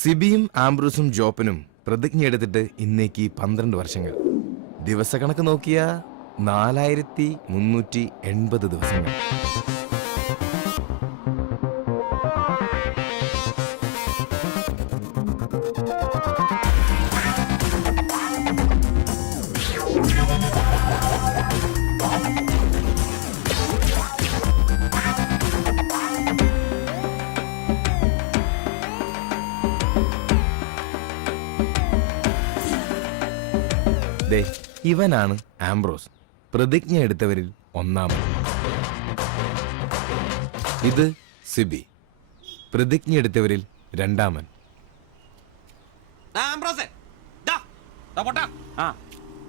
സിബിയും ആംബ്രൂസും ജോപ്പനും പ്രതിജ്ഞയെടുത്തിട്ട് ഇന്നേക്ക് 12 വർഷങ്ങൾ. ദിവസക്കണക്ക് നോക്കിയ 4380 ദിവസങ്ങൾ. ഇവനാണ് ആംബ്രോസ്, പ്രതിജ്ഞ എടുത്തവരിൽ ഒന്നാമൻ. ഇത് സിബി, പ്രതിജ്ഞ എടുത്തവരിൽ രണ്ടാമൻ.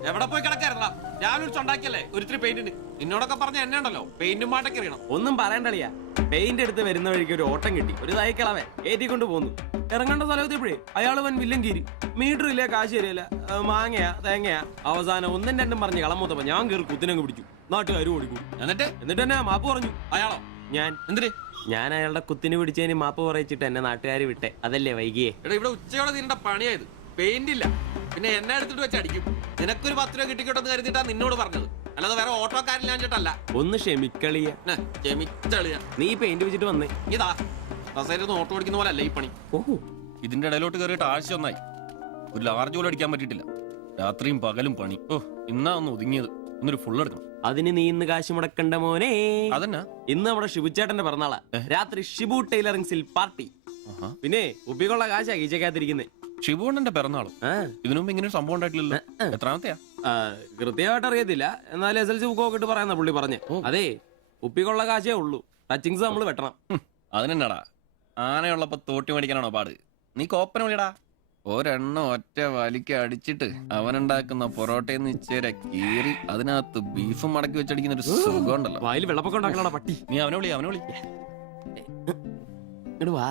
എവിടെ പോയി കിടക്കായിരുന്നാ? രാവിലെ ഉണ്ടാക്കിയല്ലേ ഒരിത്തിരി പെയിന്റിന്. നിന്നോടൊക്കെ പറഞ്ഞ എന്നെ ഉണ്ടല്ലോ പെയിന്റും മാട്ടൊക്കെ അറിയണം. ഒന്നും പറയണ്ടളിയാ, പെയിന്റ് എടുത്ത് വരുന്ന വഴിക്ക് ഒരു ഓട്ടം കിട്ടി. ഒരു തൈക്കളവേ ഏറ്റിക്കൊണ്ട് പോന്നു. ഇറങ്ങേണ്ട സ്ഥലത്തെപ്പോഴേ അയാൾ വൻ വില്ലൻ കീരി. മീറ്റർ ഇല്ല, കാശ് തരില്ല, മാങ്ങയാ തേങ്ങയാ. അവസാനം ഒന്നും രണ്ടും പറഞ്ഞ് കളമൂത്തപ്പോ ഞാൻ കയറി കുത്തിനങ്ങ് പിടിച്ചു. നാട്ടുകാർ ഓടിക്കൂടി. എന്നിട്ട് എന്നെ മാപ്പ് പറഞ്ഞു. അയാളോ? ഞാൻ. എന്തിന്? ഞാൻ അയാളുടെ കുത്തിന് പിടിച്ചതിന് മാപ്പ് പറയിച്ചിട്ട് എന്നെ നാട്ടുകാർ വിട്ടെ. അതല്ലേ വൈകിയേ? എടാ, ഇവിടെ ഉച്ചയോടെ നിന്റെ പണിയായത്. പെയിന്റ് ഇല്ല, പിന്നെ എന്നെ എടുത്തിട്ട് വെച്ച് അടിക്കും. നിനക്കൊരു 10 രൂപ കിട്ടിക്കോട്ടെന്ന് കരുതിട്ടാ നിന്നോട് പറഞ്ഞത്, അല്ലാതെ വേറെ ഓട്ടോക്കാരില്ലാഞ്ഞിട്ടല്ല. ഒന്ന് ക്ഷമിക്കളിയ. നീ പെയിന്റ് വെച്ചിട്ട് വന്നേ. ഇതാ കസേരന്ന് ഓട്ടോ ഓടിക്കുന്ന പോലെ അല്ല ഈ പണി. ഓഹോ, ഇതിന്റെ ഇടയിലോട്ട് കയറിയിട്ട് ആഴ്ച ഒന്നായി. ഒരു ലാർജ് പോലും അടിക്കാൻ പറ്റിയിട്ടില്ല. രാത്രിയും പകലും പണി. ഓ, ഇന്നാ ഒന്ന് ഒതുങ്ങിയത്. ഇന്നൊരു ഫുൾ എടുക്കണം. അതിന് നീ ഇന്ന് കാശ് മുടക്കണ്ട മോനെ. അതെന്നാ? ഇന്ന് നമ്മുടെ ഷിബുച്ചേട്ടന്റെ പിറന്നാളാ. രാത്രി ഷിബു ടൈലറിംഗ്സിൽ പാർട്ടി. പിന്നെ ഉപ്പിക്കുള്ള കാശാ കീച്ചക്കാത്തിരിക്കുന്നേ. ഷിബുണ്ണന്റെ പിറന്നാള്. ഇതിനു മുമ്പ് ഇങ്ങനെ ഒരു സംഭവം ഉണ്ടായിട്ടില്ലല്ലോ. എത്രാമത്തെയാ? കൃത്യമായിട്ട് അറിയത്തില്ല, എന്നാലും SLC ബുക്ക് നോക്കിട്ട് പറയുന്ന പുള്ളി പറഞ്ഞേ. അതെ, ഉപ്പിക്കുള്ള കാശേ ഉള്ളൂ, ടച്ചിങ്സ് നമ്മൾ വെട്ടണം. അതിനെന്നാടാ, ആനയുള്ളപ്പോ തോട്ടി മേടിക്കാനാണോ പാട്? നീ കോപ്പന വിളിയടാ. ഒരെണ്ണം ഒറ്റ വലിക്ക് അടിച്ചിട്ട് അവനുണ്ടാക്കുന്ന പൊറോട്ടയെന്ന് ഇച്ചേരെ കീറി അതിനകത്ത് ബീഫും മടക്കി വെച്ചടിക്കുന്ന ഒരു സുഖം ഉണ്ടല്ലോ. വായിൽ വെള്ളപ്പൊക്കം ഉണ്ടാക്കണ പട്ടി. നീ അവനെ വിളി. ഇങ്ങട് വാ.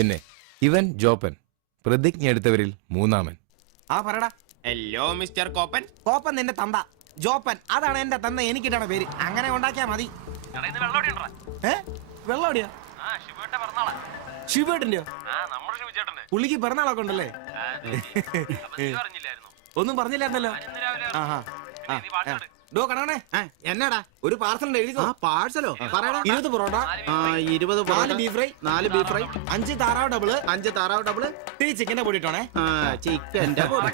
പിന്നെ ഇവൻ ജോപ്പൻ, പ്രതിജ്ഞ എടുത്തവരിൽ മൂന്നാമൻ. ആ പറടാ. Hello mister കോപ്പൻ. കോപ്പൻ നിന്റെ തന്ത, ജോപ്പൻ അതാണ് എന്റെ തന്ത. എനിക്കിട്ടാണ് പേര്. അങ്ങനെ ഉണ്ടാക്കിയാ മതി. വെള്ളം എവിടെയാ? ശിവേട്ടന്റെയോ? പുള്ളിക്ക് പിറന്നാളൊക്കെ ഉണ്ടല്ലേ? ഒന്നും പറഞ്ഞില്ലായിരുന്നല്ലോ. ഡോ കണക്കണേ, എന്നാടാ ഒരു പാർസൽ എഴുതിക്കോ. പാഴ്സലോ? 20 parotta, 20 4 beef fry, 4 beef fry, 5 താറാവ് ഡബിള്, 5 താറാവ് ഡബിള്, ഇത്തിരി ചിക്കന്റെ പൊടി ഇട്ടോണേ. ചിക്കന്റെ പൊടി.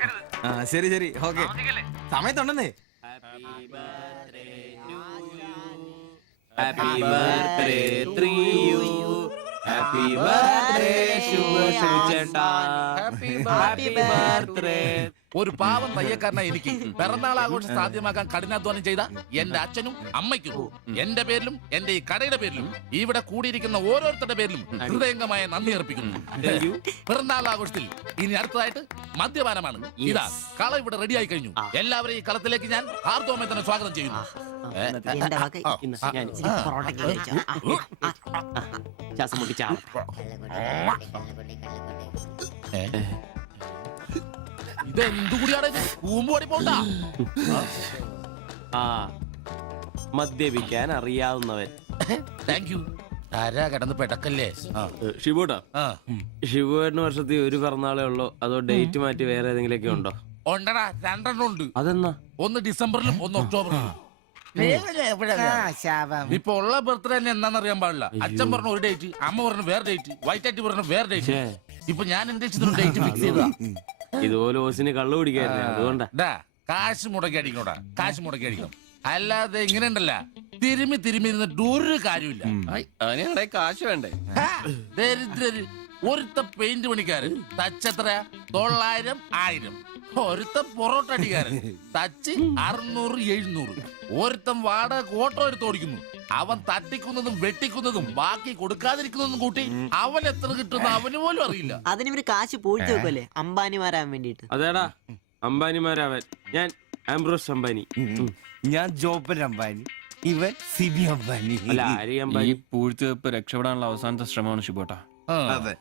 ശരി ശരി, ഓക്കെ. സമയത്തുണ്ടെന്നേ. Happy birthday to you. Happy birthday ശുഭചേട്ടാ. Happy birthday. ഒരു പാവം തയ്യക്കാരനായി എനിക്ക് പിറന്നാൾ ആഘോഷം സാധ്യമാക്കാൻ കഠിനാധ്വാനം ചെയ്ത എന്റെ അച്ഛനും അമ്മയ്ക്കും എന്റെ പേരിലും എന്റെ ഈ കടയുടെ പേരിലും ഇവിടെ കൂടിയിരിക്കുന്ന ഓരോരുത്തരുടെ പേരിലും ഹൃദയംഗമായ നന്ദി അർപ്പിക്കുന്നു. പിറന്നാൾ ആഘോഷത്തിൽ ഇനി അടുത്തതായിട്ട് മദ്യപാനമാണ്. ഇതാ കള ഇവിടെ റെഡിയായി കഴിഞ്ഞു. എല്ലാവരെയും ഈ കളത്തിലേക്ക് ഞാൻ ഹാർദവമായി തന്നെ സ്വാഗതം ചെയ്യുന്നു. ഇതെന്തുകൂടിയാണ് കൂമ്പോടി പോണ്ട. മദ്യപിക്കാൻ അറിയാവുന്നവൻ. Thank you. ആരാ കിടന്ന് പെടക്കല്ലേ? ഷിബുട്ടാ, ഷിബുവേട്ടന് വർഷത്തിൽ ഒരു പിറന്നാളേ ഉള്ളോ അതോ ഡേറ്റ് മാറ്റി വേറെ ഏതെങ്കിലുമൊക്കെ ഉണ്ടോ? ഉണ്ടടാ, 2 ഉണ്ട്. അതെന്നാ? ഒന്ന് ഡിസംബറിലും ഒന്ന് ഒക്ടോബറിലും. ഇപ്പൊ ഉള്ള ബർത്ത്ഡേ തന്നെ എന്താണെന്നറിയാൻ പാടില്ല. അച്ഛൻ പറഞ്ഞ ഒരു ഡേറ്റ്, അമ്മ പറഞ്ഞ വേറെ ഡേറ്റ്, വൈറ്റാറ്റി പറഞ്ഞ വേറെ ഡേറ്റ്. ഇപ്പൊ ഞാൻ എന്റെ ഡേറ്റ് ഫിക്സ് ചെയ്തതാ. ഇതുപോലെ ഓസിന് കള്ളു പിടിക്കായിരുന്നു, അതുകൊണ്ടാ. കാശ് മുടക്കി അടിക്കണോടാ, കാശ് മുടക്കി അടിക്കണം. അല്ലാതെ ഇങ്ങനെ ഉണ്ടല്ല തിരുമ്മി ഇരുന്നിട്ട് ഒരു കാര്യമില്ല. അതിനെ കാശ് വേണ്ടേ? ദരിദ്രര്. ഒരുത്ത പെയിന്റ് പണിക്കാരൻ തച്ചെത്ര 900 1000. ഒരുത്ത പൊറോട്ട അടിക്കാരൻ തച്ച് 600 700. ഒരുത്തൻ വാടക ഓട്ടോ എടുത്ത് ഓടിക്കുന്നു. അവൻ തട്ടിക്കുന്നതും വെട്ടിക്കുന്നതും ബാക്കി കൊടുക്കാതിരിക്കുന്നതും കൂട്ടി അവൻ എത്ര കിട്ടുന്ന അവന് പോലും അറിയില്ല. അതിനിവര് കാശ് പൂഴ്ത്തി വെക്കുമല്ലേ അംബാനിമാരാൻ വേണ്ടിട്ട്. അതേടാ, അംബാനിമാരാവൻ. ഞാൻ ആംബ്രോസ് അംബാനി. ഞാൻ ജോപ്പൻ അംബാനി, ഇവൻ സിബി അംബാനി. അല്ല ആര്യ ഈ അംബാനി. പൂഴ്ത്തിവെപ്പ് രക്ഷപ്പെടാനുള്ള അവസാനത്തെ ശ്രമമാണ് ശിബോട്ടാ. അതെ,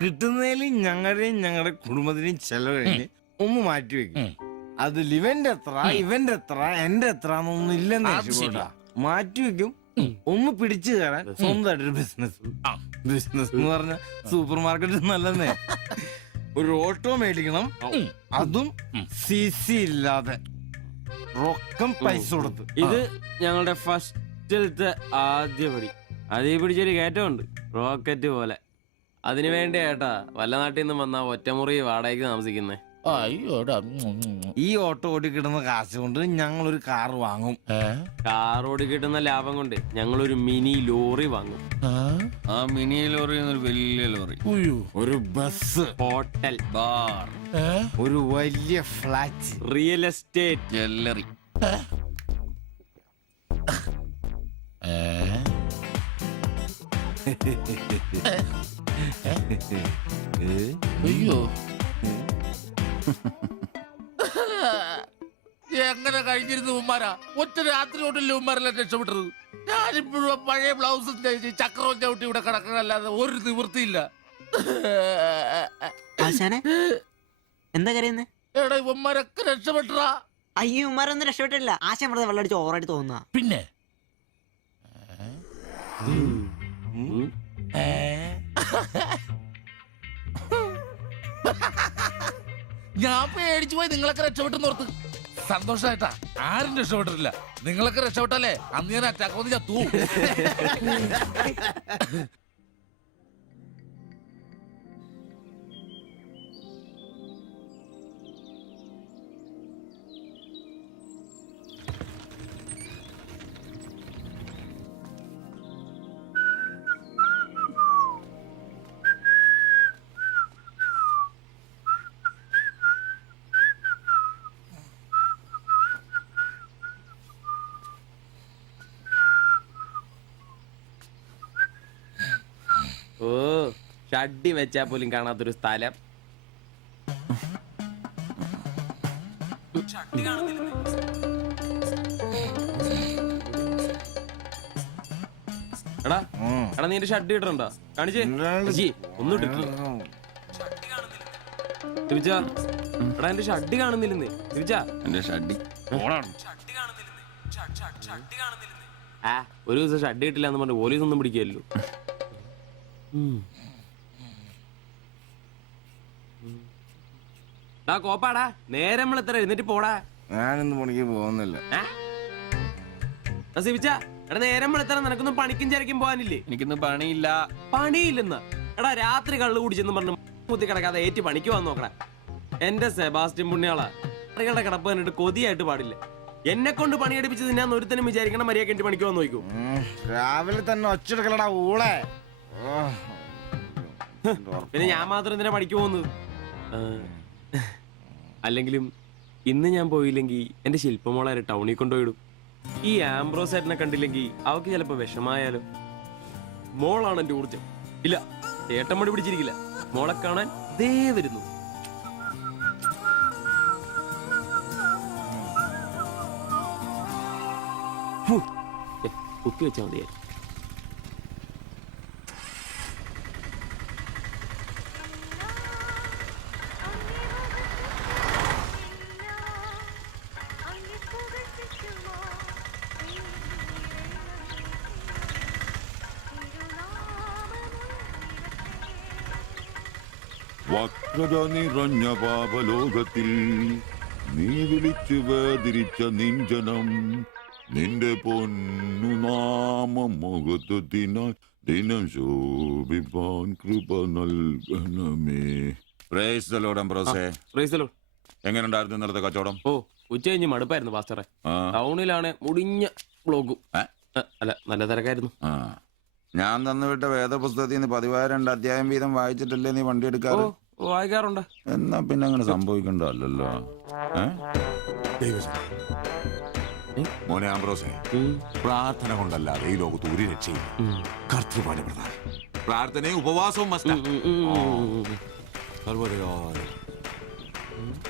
കിട്ടുന്നതിൽ ഞങ്ങളുടെയും ഞങ്ങളുടെ കുടുംബത്തിന്റെയും ചെലവ് കഴിഞ്ഞ് ഒന്ന് മാറ്റി വെക്കും. അതിൽ ഇവന്റെ എത്ര, ഇവന്റെ എത്ര, എന്റെ എത്ര എന്നൊന്നും ഇല്ലെന്ന് അത് ശരിയാ. മാറ്റി വെക്കും. ഒന്ന് പിടിച്ചു കയറാൻ സ്വന്തമായിട്ടൊരു ബിസിനസ് എന്ന് പറഞ്ഞ സൂപ്പർ മാർക്കറ്റ് നല്ലതേ. ഒരു ഓട്ടോ മേടിക്കണം, അതും CC ഇല്ലാതെ റൊക്കം പൈസ കൊടുത്ത്. ഇത് ഞങ്ങളുടെ ഫസ്റ്റിലത്തെ ആദ്യ പടി. അതീ പിടിച്ചൊരു കയറ്റമുണ്ട്, റോക്കറ്റ് പോലെ. അതിനു വേണ്ടി ഏട്ടാ വല്ല നാട്ടിൽ നിന്നും വന്നാ ഒറ്റമുറി വാടകയ്ക്ക് താമസിക്കുന്നേ. അയ്യോടാ. ഈ ഓട്ടോ ഓടിക്കിടുന്ന കാശ് കൊണ്ട് ഞങ്ങൾ ഒരു കാർ വാങ്ങും. കാർ ഓടി കിട്ടുന്ന ലാഭം കൊണ്ട് ഞങ്ങളൊരു മിനി ലോറി വാങ്ങും. ആ മിനി ലോറി ഒരു വലിയ ലോറി, ഒരു ബസ്, ഹോട്ടൽ, ബാർ, ഒരു വലിയ ഫ്ലാറ്റ്, റിയൽ എസ്റ്റേറ്റ്, ജ്വല്ലറി. അയ്യോ. എങ്ങനെ കഴിഞ്ഞിരുന്നു ഉമ്മാരാ? ഒറ്റ രാത്രി കൊണ്ടല്ലേ ഉമ്മാരെല്ലാം രക്ഷപ്പെട്ടത്. ഞാനിപ്പോഴും പഴയ ബ്ലൗസും ചക്രവും ചവിട്ടി ഇവിടെ കിടക്കണല്ലാതെ ഒരു നിവൃത്തിയില്ല. ആശാനെ എന്താ കരയുന്നേ? എടാ ഉമ്മാരൊക്കെ രക്ഷപ്പെട്ടടാ. അയ്യോ ഉമ്മാരൊന്നും രക്ഷപ്പെട്ടില്ല. ആശാൻ വെറുതെ വെള്ളടിച്ച് ഓവറായിട്ട് തോന്നുക. പിന്നെ ഞാൻ പേടിച്ചു പോയി. നിങ്ങളൊക്കെ രക്ഷപ്പെട്ടെന്ന് ഓർത്ത് സന്തോഷായിട്ടാ. ആരും രക്ഷപ്പെട്ടിട്ടില്ല. നിങ്ങളൊക്കെ രക്ഷപ്പെട്ടല്ലേ അന്ന് ഞാൻ അറ്റാക്ക് വന്ന് ചത്തു. ഓ ഷഡ്ഡി വെച്ചാ പോലും കാണാത്തൊരു സ്ഥലം. എടാ എടാ നീ എന്റെ ഷഡ്ഡി ഇടണ്ടോ? കാണിച്ചേ ഒന്നും ഇട്ടിട്ടില്ല. എടാ എന്റെ ഷഡ്ഡി കാണുന്നില്ലെന്നേ. എന്റെ ഷഡ്ഡി ആ ഒരു ദിവസം ഷഡ്ഡി ഇട്ടില്ല എന്ന് പറഞ്ഞ് പോലീസ് ഒന്നും പിടിക്കല്ലോ. കോപ്പാടാ നേരം എത്ര എഴുന്നേറ്റ് പോടാ. ഞാനൊന്നും പണിക്ക് പോകുന്നില്ല. എടാ നേരം എത്ര നിനക്കൊന്നും പണിക്കും ചരക്കും പോകാനില്ലേ? എനിക്കൊന്നും പണിയില്ല. പണിയില്ലെന്ന് എടാ രാത്രി കള്ളു കുടിച്ചെന്ന് പറഞ്ഞു കുത്തി കിടക്കാതെ ഏറ്റ് പണിക്ക് വന്ന് നോക്കടാ. എന്റെ സെബാസ്റ്റ്യൻ പുണ്യാളാ, സ്ത്രീകളുടെ കിടപ്പ് കണ്ടിട്ട് കൊതിയായിട്ട് പാടില്ല. എന്നെ കൊണ്ട് പണിയെടുപ്പിച്ചത് ഞാൻ ഒരുത്തനും വിചാരിക്കണം മര്യാദ എന്റെ പണിക്ക് വന്ന് നോക്കൂ. രാവിലെ തന്നെ ഒച്ചെടുക്കലടാ ഊളെ. പിന്നെ ഞാൻ മാത്രം എന്തിനാ പണിക്ക് പോകുന്നത്? അല്ലെങ്കിലും ഇന്ന് ഞാൻ പോയില്ലെങ്കിൽ എന്റെ ശില്പമോളെ ടൗണിൽ കൊണ്ടുപോയിടും. ഈ ആംബ്രോസ് ഏട്ടനെ കണ്ടില്ലെങ്കിൽ അവക്ക് ചിലപ്പോ വിഷമായാലോ. മോളാണ് എന്റെ ഊർജം. ഇല്ല ഏട്ടൻ മടി പിടിച്ചിരിക്കില്ല. മോളെ കാണാൻ ദേ വരുന്നു. കുപ്പി വെച്ചാൽ മതിയായി. വക്രത നിറഞ്ഞ പാപലോകത്തിൽ നീ വിളിച്ചു വേദിരിച്ച നിഞ്ചനം നിന്റെ പൊന്നു നാമം മുഖത്തുതിനാൽ ദിനം ശോഭിപ്പാൻ കൃപ നൽകണമേ. പ്രൈസ് ദി ലോർഡ് അംബ്രോസേ. Praise the Lord. എങ്ങനെയുണ്ടായിരുന്നു ഇന്നലത്തെ കച്ചവടം? ഓ ഉച്ച കഴിഞ്ഞ് മടുപ്പായിരുന്നു പാസ്റ്ററെ. ടൗണിലാണ് മുടിഞ്ഞ ബ്ലോഗും. അല്ല നല്ല തിരക്കായിരുന്നു. ഞാൻ തന്നുവിട്ട വേദപുസ്തകത്തിൽ നിന്ന് 12 അധ്യായം വീതം വായിച്ചിട്ടല്ലേ നീ വണ്ടി എടുക്കാറ്? വായിക്കാറുണ്ട്. എന്നാ പിന്നെ അങ്ങനെ സംഭവിക്കണ്ടല്ലോ. മോനെ ആംബ്രോസേ, പ്രാർത്ഥന കൊണ്ടല്ലാതെ ഈ ലോകത്ത് ഒരു രക്ഷയില്ല. കർത്തൃപാട് പ്രധാനം. പ്രാർത്ഥനയും ഉപവാസവും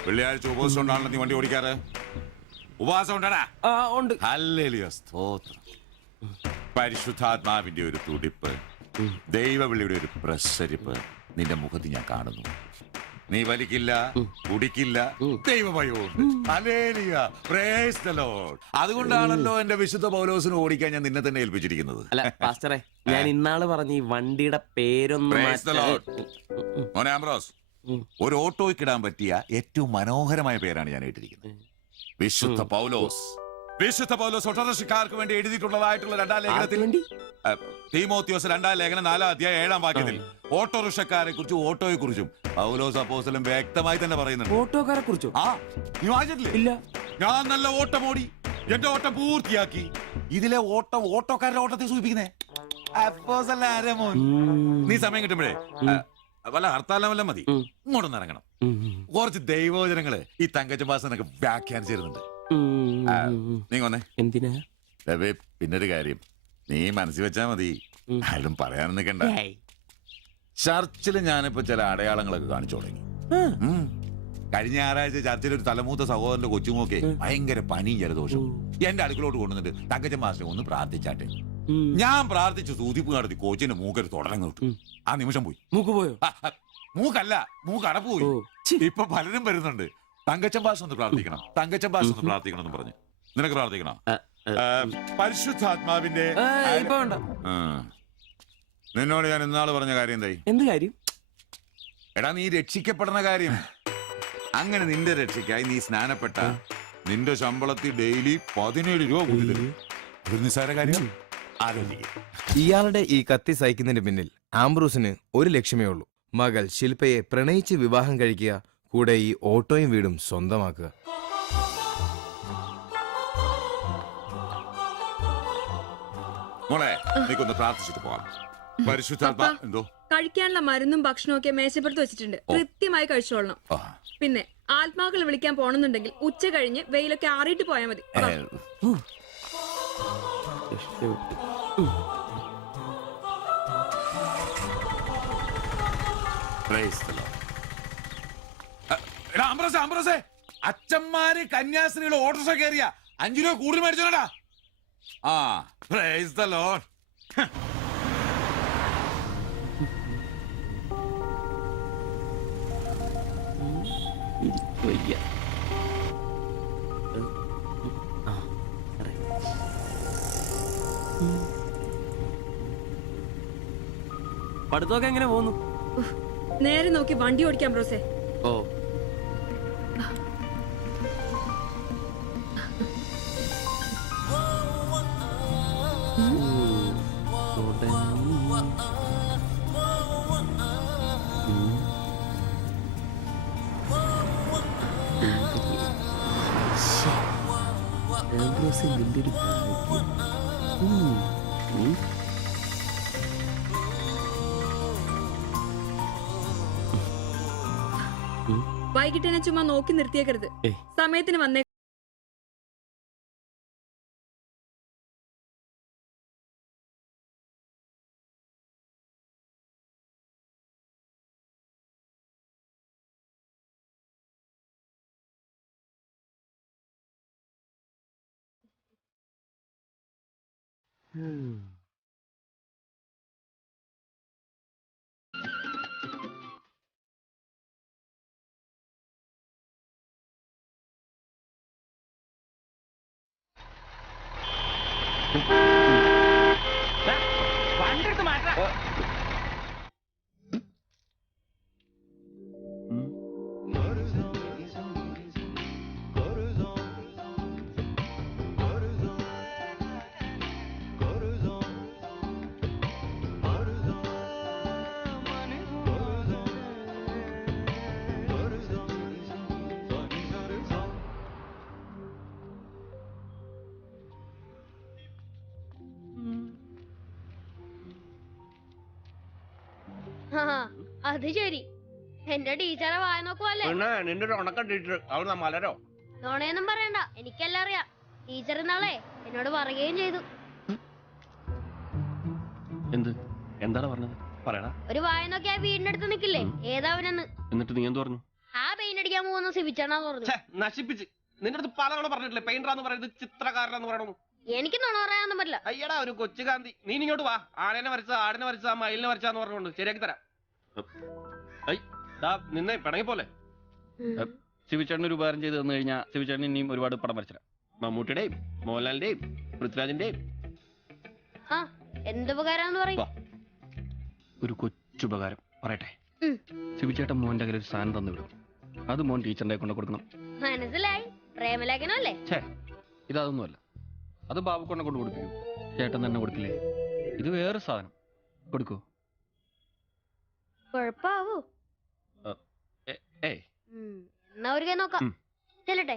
വെള്ളിയാഴ്ച ഉപവാസം കൊണ്ടാണല്ലോ നീ വണ്ടി ഓടിക്കാറ്. ഉപവാസം ഉണ്ടടാ? ആ ഉണ്ട്. ഹല്ലേലൂയ, സ്തോത്രം. പരിശുദ്ധാത്മാവിന്റെ ഒരു തുടിപ്പ്, ദൈവവിളിയുടെ ഒരു പ്രസരിപ്പ് നിന്റെ മുഖത്ത് ഞാൻ കാണുന്നു. നീ വലിക്കില്ല, കുടിക്കില്ല, ദൈവഭയവും. Hallelujah, praise the Lord. അതുകൊണ്ടാണല്ലോ എന്റെ വിശുദ്ധ പൗലോസിനെ ഓടിക്കാൻ ഞാൻ നിന്നെ തന്നെ ഏൽപ്പിച്ചിരിക്കുന്നത്. അല്ല പാസ്റ്ററെ, ഞാൻ ഇന്നാള് പറഞ്ഞ ഈ വണ്ടിയുടെ പേരൊന്നും Praise the Lord. മോനെ ആംബ്രോസ്, ഒരു ഓട്ടോയ്ക്കിടാൻ പറ്റിയ ഏറ്റവും മനോഹരമായ പേരാണ് ഞാൻ ഇട്ടിരിക്കുന്നത്. വിശുദ്ധ പൗലോസ്. വിശുദ്ധ പൗലോസ് ഓട്ടോറിക്ഷക്കാർക്ക് വേണ്ടി എഴുതിയിട്ടുള്ളതായിട്ടുള്ള 2-ാം ലേഖനത്തിൽ, തീമോത്തിയോസ് 2-ാം ലേഖനം 4-ാം അധ്യായം 7-ാം വാക്യത്തിൽ ഓട്ടോറിക്ഷക്കാരെ കുറിച്ചും ഓട്ടോയെ കുറിച്ചും പൗലോസ് അപ്പോസ്തലൻ വ്യക്തമായി തന്നെ പറയുന്നുണ്ട്. ഓട്ടോക്കാരെ കുറിച്ചോ? ആ, നീ വായിച്ചിട്ടില്ലേ? ഇല്ല. ഞാൻ നല്ല ഓട്ടം ഓടി, എന്റെ ഓട്ടം പൂർത്തിയാക്കി. ഇതിലെ ഓട്ടം ഓട്ടോക്കാരുടെ ഓട്ടത്തെ സൂചിപ്പിക്കുന്നേ. അപ്പോസ്തലൻ ആരാ മോൻ? നീ സമയം കിട്ടുമ്പോഴേ വല്ല ഹർത്താലം വല്ല മതി, ഇങ്ങോട്ടൊന്ന് ഇറങ്ങണം. കുറച്ച് ദൈവവചനങ്ങള് ഈ തങ്കച്ചൻ പാസനൊക്കെ വ്യാഖ്യാനിച്ചിരുന്നുണ്ട്. നീ വന്നേ. എന്തിനാ? പിന്നൊരു കാര്യം നീ മനസ്സിൽ വെച്ചാ മതി, ആരും പറയാനും നിൽക്കണ്ട. ചർച്ചിൽ ഞാനിപ്പോ ചില അടയാളങ്ങളൊക്കെ കാണിച്ചു തുടങ്ങി. കഴിഞ്ഞ ഞായറാഴ്ച ചർച്ചിൽ ഒരു തലമൂത്ത സഹോദരന്റെ കൊച്ചുമോക്കെ ഭയങ്കര പനിയും ജലദോഷവും എന്റെ അടുക്കളോട്ട് കൊണ്ടുവന്നിട്ട് തങ്കച്ചൻ മാസ്റ്റർ ഒന്ന് പ്രാർത്ഥിച്ചാട്ടെ. ഞാൻ പ്രാർത്ഥിച്ചു സൂതിപ്പ് നടത്തി കോച്ചിന്റെ മൂക്കൊരു തുടരങ്ങ് കിട്ടും. ആ നിമിഷം പോയി. മൂക്ക് പോയോ? മൂക്കല്ല, മൂക്ക് അടപ്പ് പോയി. ഇപ്പൊ പലരും വരുന്നുണ്ട്, തങ്കച്ചൻ പാസ് ഒന്ന് പ്രാർത്ഥിക്കണം, തങ്കച്ചൻ പാസ് ഒന്ന് പ്രാർത്ഥിക്കണം എന്ന് പറഞ്ഞു. നിനക്ക് പ്രാർത്ഥിക്കണം? പരിശുദ്ധാത്മാവിന്റെ ഇപ്പൊ വേണ്ട. നിന്നോട് ഞാൻ ഇന്നാള് പറഞ്ഞ കാര്യം എന്തായി? എന്ത് കാര്യം? എടാ, നീ രക്ഷിക്കപ്പെടുന്ന കാര്യം. അങ്ങനെ നിന്റെ രക്ഷയ്ക്കായി നീ സ്നാനപ്പെട്ട നിന്റെ ശമ്പളത്തിൽ ഡെയിലി 17 രൂപ കൂടി തരും. ഒരു നിസ്സാര കാര്യം ആലോചിക്കുക. ഇയാളുടെ ഈ കത്തി സഹിക്കുന്നതിന് പിന്നിൽ ആംബ്രൂസിന് ഒരു ലക്ഷ്യമേ ഉള്ളൂ: മകൾ ശില്പയെ പ്രണയിച്ച് വിവാഹം കഴിക്കുക, കൂടെ ഈ ഓട്ടോയും വീടും സ്വന്തമാക്കുക. മോളെ, നീക്കൊന്ന് പ്രാർത്ഥിച്ചിട്ട് പോവാം. പരിശുദ്ധാത്മാ. എന്തോ? കഴിക്കാനുള്ള മരുന്നും ഭക്ഷണവും ഒക്കെ മേശപ്പുറത്ത് വെച്ചിട്ടുണ്ട്, കൃത്യമായി കഴിച്ചോളണം. പിന്നെ ആത്മാക്കൾ വിളിക്കാൻ പോണെന്നുണ്ടെങ്കിൽ ഉച്ച കഴിഞ്ഞ് വെയിലൊക്കെ ആറിയിട്ട് പോയാൽ മതി. അച്ഛന്മാര് കന്യാസ്ത്രീകൾ ഓട്ടോറിക്ഷ കയറിയ 5 രൂപ കൂടുതൽ മേടിച്ചോടാ. ആ, പ്രൈസ് ദി ലോർഡ്. പഠിത്തമൊക്കെ എങ്ങനെ പോകുന്നു? നേരെ നോക്കി വണ്ടി ഓടിക്കാം ബ്രോസേ. ഓ, വൈകിട്ട് എന്നെ ചുമ്മാ നോക്കി നിർത്തിയേക്കരുത്. സമയത്തിന് വന്നേ. അത് ശരി, എന്റെ ടീച്ചറെ വായ നോക്കുവല്ലേ? നിന്റെ ഒരു ഉണക്കം ടീച്ചർ അവിടെ മലരോ? നോണയൊന്നും പറയണ്ട, എനിക്കെല്ലാം അറിയാം. ടീച്ചർ ഇന്നാളെ എന്നോട് പറയുകയും ചെയ്തു. എന്ത്? എന്താണ് പറഞ്ഞത്? പറയടാ. ഒരു വായ നോക്കി ആ വീടിനടുത്ത് നിക്കില്ലേ, ഏതാവനെന്ന്. എന്നിട്ട് നീ എന്ത് പറഞ്ഞു? ആ പെയിന്റ് അടിക്കാൻ പോകുന്ന സിവിച്ചാണെന്ന് പറഞ്ഞു. നശിപ്പിച്ച് നിന്റെ അടുത്ത് പലതവണ പറഞ്ഞിട്ടില്ലേ പെയിന്ററാന്ന് പറയുന്നത് ചിത്രകാരനാന്ന് പറയണു. എനിക്ക് നുണ പറയാനൊന്നും പറ്റില്ല. അയ്യടാ ഒരു കൊച്ചു കാന്തി. നീ ഇങ്ങോട്ട് വാ. ആടിനെ വരച്ച മയിലിനെ വരച്ചാന്ന് പറഞ്ഞുകൊണ്ട് ശരിയാക്കി തരാം. നിന്നെ പിണങ്ങി പോലെ ശിവചേട്ടൻ ഒരു ഉപകാരം ചെയ്ത് തന്നു കഴിഞ്ഞാൽ ശിവചേട്ടൻ ഇനിയും ഒരുപാട് പടം വരച്ചിടാം. മമ്മൂട്ടിയുടെയും മോഹൻലാലിന്റെയും പൃഥ്വിരാജിന്റെയും. ആ എന്ത് ഉപകാരാന്ന് പറയും? ഒരു കൊച്ചുപകാരം പറയട്ടെ. ശിവചേട്ടൻ മോന്റെ കയ്യിൽ ഒരു സാധനം തന്നു വിടും. അത് മോൻ ടീച്ചറിന്റെ കൊണ്ട് കൊടുക്കണം. മനസ്സിലായി. പ്രേമലേഖനം അല്ലേ? ഛേ, ഇതൊന്നുമല്ല. അത് ബാബുക്കൊണ്ടെ കൊണ്ട് കൊടുപ്പിക്കൂ. ചേട്ടൻ തന്നെ കൊടുക്കില്ലേ? ഇത് വേറെ സാധനം. കൊടുക്കൂ. കൊഴപ്പാവൂ? ഏയ് എന്നാ ഒരു കൈ നോക്കാം. ചെല്ലട്ടെ.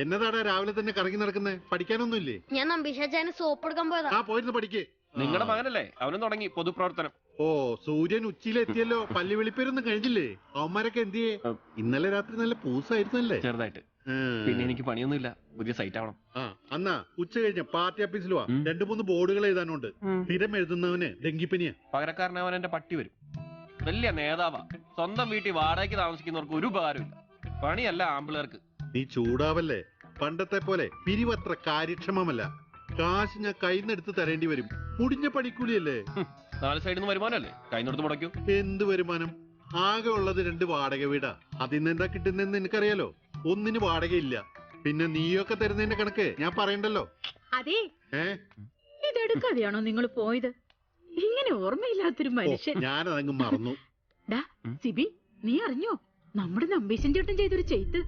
എന്നതാടാ രാവിലെ തന്നെ കറങ്ങി നടക്കുന്നേ? പഠിക്കാനൊന്നുമില്ലേ? ഞാൻ നമ്പീശാച്ചാന് സോപ്പ് എടുക്കാൻ പോയതാ. ആ പോയിരുന്നു പഠിക്കേ. നിങ്ങളുടെ മകനല്ലേ, അവനും തുടങ്ങി പൊതുപ്രവർത്തനം. ഓ സൂര്യൻ ഉച്ചയിലെത്തിയല്ലോ. പല്ലി വെളിപ്പേരൊന്നും കഴിഞ്ഞില്ലേ? അവന്മാരൊക്കെ എന്തിയേ? ഇന്നലെ രാത്രി നല്ല പൂസായിരുന്നല്ലേ? ചെറുതായിട്ട്. പിന്നെ എനിക്ക് പണിയൊന്നുമില്ല. പുതിയ സൈറ്റ് ആവണം. ആ എന്നാ ഉച്ച കഴിഞ്ഞ പാർട്ടി ഓഫീസിൽ വാ. 2-3 ബോർഡുകൾ എഴുതാനുണ്ട്. സ്ഥിരം എഴുതുന്നവന് ഡെങ്കിപ്പനിയാ. പകരക്കാരനവൻ എന്റെ പട്ടി വരും. വലിയ നേതാവാ. സ്വന്തം വീട്ടിൽ വാടകയ്ക്ക് താമസിക്കുന്നവർക്ക് ഒരു ഉപകാരമില്ല. പണിയല്ല ആമ്പിളേർക്ക്. നീ ചൂടാവല്ലേ. പണ്ടത്തെ പോലെ പിരിവത്ര കാര്യക്ഷമമല്ല. കാശ് ഞാൻ കൈന്നെടുത്ത് തരേണ്ടി വരും. മുടിഞ്ഞ പണിക്കൂലിയല്ലേ? 4 സൈഡിൽ നിന്ന് വരുമാനമല്ലേ, കൈന്നോടത്ത് മുടക്കൂ. എന്ത് വരുമാനം? ആകെ ഉള്ളത് 2 വാടക വീടാ. അതിന്ന് എന്താ കിട്ടുന്നെന്ന് നിനക്കറിയാലോ. ഒന്നിന് വാടകയില്ല. പിന്നെ നീയൊക്കെ തരുന്നതിന്റെ കണക്ക് ഞാൻ പറയണ്ടല്ലോ. അതെ, ഇതെടുക്കാതെയാണോ നിങ്ങൾ പോയത്? ഇങ്ങനെ ഓർമ്മയില്ലാത്തൊരു മനുഷ്യൻ. ഞാനതങ്ങ് മറന്നു. സിബി, നീ അറിഞ്ഞോ നമ്മുടെ നമ്പീശൻ ചേട്ടൻ ചെയ്തൊരു ചെയ്ത്ത്?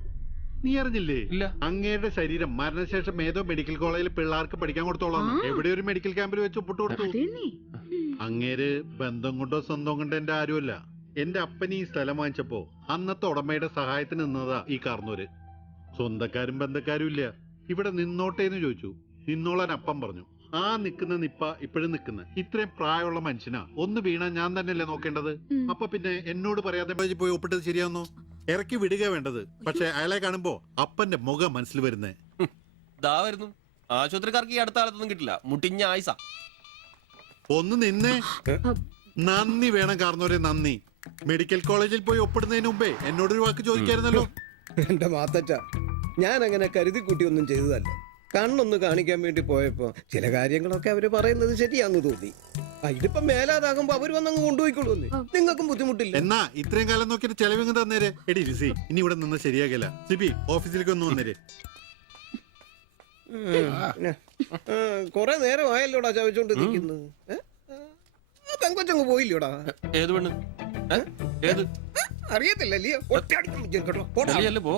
നീ അറിഞ്ഞില്ലേ? അങ്ങയുടെ ശരീരം മരണശേഷം ഏതോ മെഡിക്കൽ കോളേജിൽ പിള്ളേർക്ക് പഠിക്കാൻ കൊടുത്തോളാം. എവിടെ ഒരു മെഡിക്കൽ ക്യാമ്പിൽ വെച്ച് ഒപ്പിട്ട് കൊടുത്തു. അങ്ങേര് ബന്ധം കൊണ്ടോ സ്വന്തം കൊണ്ടോ എന്റെ ആരുമല്ല. എന്റെ അപ്പൻ ഈ സ്ഥലം വാങ്ങിച്ചപ്പോ അന്നത്തെ ഉടമയുടെ സഹായത്തിന് നിന്നതാ ഈ കാർന്നൂര്. സ്വന്തക്കാരും ബന്ധക്കാരും ഇല്ല. ഇവിടെ നിന്നോട്ടേന്ന് ചോദിച്ചു. നിന്നോളാൻ അപ്പം പറഞ്ഞു. ആ നിക്കുന്ന നിപ്പ ഇപ്പോഴും നിക്കുന്ന ഇത്രയും പ്രായമുള്ള മനുഷ്യനാ. ഒന്ന് വീണാ ഞാൻ തന്നെയല്ലേ നോക്കേണ്ടത്? അപ്പൊ പിന്നെ എന്നോട് പറയാതെ പോയി ഒപ്പിട്ടത് ശരിയാവുന്നോ? ഇറക്കി വിടുക വേണ്ടത്. പക്ഷെ അയാളെ കാണുമ്പോ അപ്പന്റെ മുഖം മനസ്സിൽ വരുന്നേ. ദാ വരുന്നു. ആശുപത്രിക്കാർക്ക് ഈ അടുത്ത കാലത്തൊന്നും കിട്ടില്ല. മുട്ടിഞ്ഞ ആയിസ. ഒന്ന് നിന്നേ. നന്ദി വേണം കാർന്നോരെ, നന്ദി. മെഡിക്കൽ കോളേജിൽ പോയി ഒപ്പിടുന്നതിന് മുമ്പേ എന്നോടൊരു വാക്ക് ചോദിക്കായിരുന്നല്ലോ. എന്റെ മാത്തച്ച, ഞാൻ അങ്ങനെ കരുതി കൂട്ടിയൊന്നും ചെയ്തതല്ല. കണ്ണൊന്ന് കാണിക്കാൻ വേണ്ടി പോയപ്പോ ചില കാര്യങ്ങളൊക്കെ അവര് പറയുന്നത് ശരിയാന്ന് തോന്നി. ഇതിപ്പോ മേലാതാകുമ്പോ അവര് വന്നങ്ങ് കൊണ്ടുപോയിക്കോളൂ. നിങ്ങൾക്കും ബുദ്ധിമുട്ടില്ല. എന്നാ ഇത്രയും കാലം നോക്കിയിട്ട് ചെലവിങ് തന്നേരെ. എടി ലിസി, ഇനി ഇവിടെ നിന്ന് ശരിയാകില്ല. സിബി, ഓഫീസിലേക്ക് ഒന്ന് വന്നേരെ. കൊറേ നേരം ആയല്ലോടാ ചവച്ചോണ്ട് നിൽക്കുന്നത്. പെങ്കൊച്ചങ്ങ് പോയില്ലോടാ. ഏത് പെണ്ണ്? ഏത് അറിയത്തില്ലല്ലേ? പോ.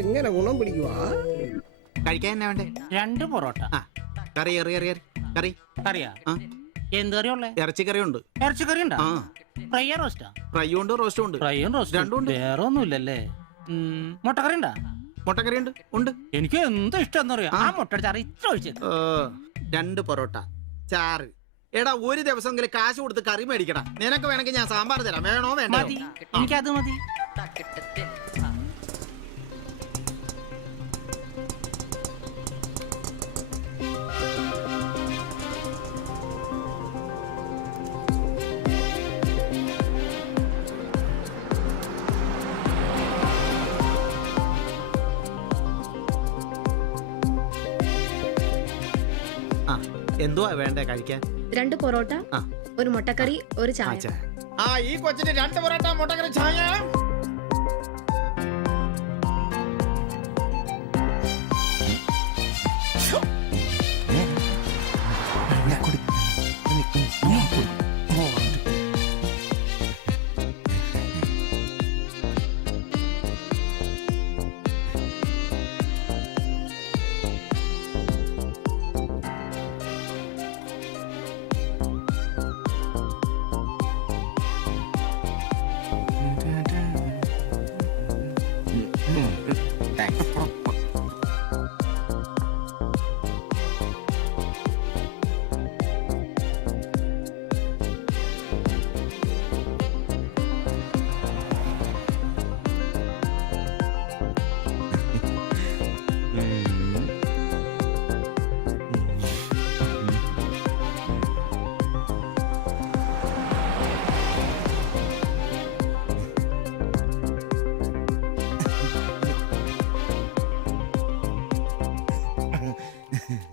എങ്ങനെ ഗുണം പിടിക്കുവാ? കഴിക്കാൻ എന്നാ വേണ്ടേ? 2 പൊറോട്ട. കറി കറി കറിയാ? എന്ത് കറിയുള്ളേ? ഇറച്ചിക്കറി ഉണ്ട്. ഇറച്ചിക്കറി ഉണ്ടാ? ഫ്രൈ റോസ്റ്റാ? ഫ്രൈയും ഉണ്ട് റോസ്റ്റും ഉണ്ട്. ഫ്രൈയും റോസ്റ്റും രണ്ടും ഉണ്ട്. വേറെ ഒന്നുമില്ലല്ലേ? മുട്ടക്കറി ഉണ്ടാ? മുട്ടക്കറി ഉണ്ട്. എനിക്ക് എന്ത് ഇഷ്ടം അറിയാം. ആ മുട്ടയുടെ ചാറ് ഇത്ര ഒഴിച്ചത്. 2 പൊറോട്ട, ചാറ്. എടാ ഒരു ദിവസമെങ്കിലും കാശ് കൊടുത്ത് കറി മേടിക്കടാ. നിനക്ക് വേണമെങ്കിൽ ഞാൻ സാമ്പാർ തരാം. വേണോ വേണ്ട? മതി, എനിക്കത് മതി. എന്തുവാ വേണ്ടേ കഴിക്കാൻ? 2 പൊറോട്ട, ഒരു മുട്ടക്കറി, ഒരു ചായ. ഈ കൊച്ചിന് 2 പൊറോട്ട, മുട്ടക്കറി, ചായ.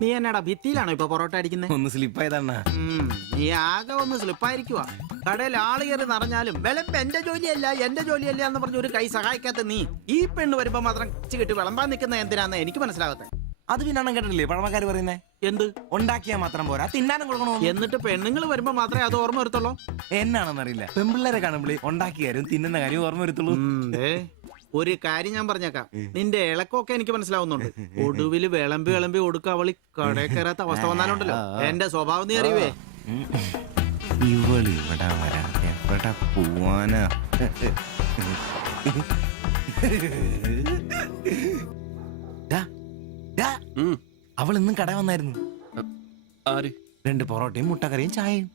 നീ എന്നാടാ ഭിത്തിയിലാണോ ഇപ്പൊ പൊറോട്ട അടിക്കുന്നത്? ഒന്ന് സ്ലിപ്പായതാണ്. നീ ആകെ ഒന്ന് സ്ലിപ്പായിരിക്കുവാ. കടയിൽ ആള് കയറി നിറഞ്ഞാലും വിളമ്പ് എന്റെ ജോലിയല്ല എന്ന് പറഞ്ഞ ഒരു കൈ സഹായിക്കാത്ത നീ ഈ പെണ്ണ് വരുമ്പോ മാത്രം കിട്ടി വിളമ്പാൻ നിൽക്കുന്ന എന്തിനാന്ന് എനിക്ക് മനസ്സിലാകത്തെ. അത് പിന്നെ കേട്ടില്ലേ പഴമക്കാര് പറയുന്നേ? എന്ത് ഉണ്ടാക്കിയാ മാത്രം പോരാ, തിന്നാനും കൊടുക്കണോ? എന്നിട്ട് പെണ്ണുങ്ങൾ വരുമ്പോ മാത്രമേ അത് ഓർമ്മ വരുത്തുള്ളൂ. എന്നാണെന്നറിയില്ല, പെൺപിള്ളേരെ കാണുമ്പോൾ ഉണ്ടാക്കിയ കാര്യം തിന്നുന്ന കാര്യം ഓർമ്മ വരുത്തുള്ളൂ. ഒരു കാര്യം ഞാൻ പറഞ്ഞേക്കാം, നിന്റെ ഇളക്കമൊക്കെ എനിക്ക് മനസ്സിലാവുന്നുണ്ട്. ഒടുവില് വിളമ്പി കൊടുക്കുക അവളി കടയിൽ കയറാത്ത അവസ്ഥ വന്നാലുണ്ടല്ലോ എന്റെ സ്വഭാവം നീ അറിയുവേ. ഇവള് ഇവിടെ വരാ, എവിടെ പോവാനാ? അവൾ ഇന്നും കട വന്നായിരുന്നു. ആര്? 2 പൊറോട്ടയും മുട്ടക്കറിയും ചായയും.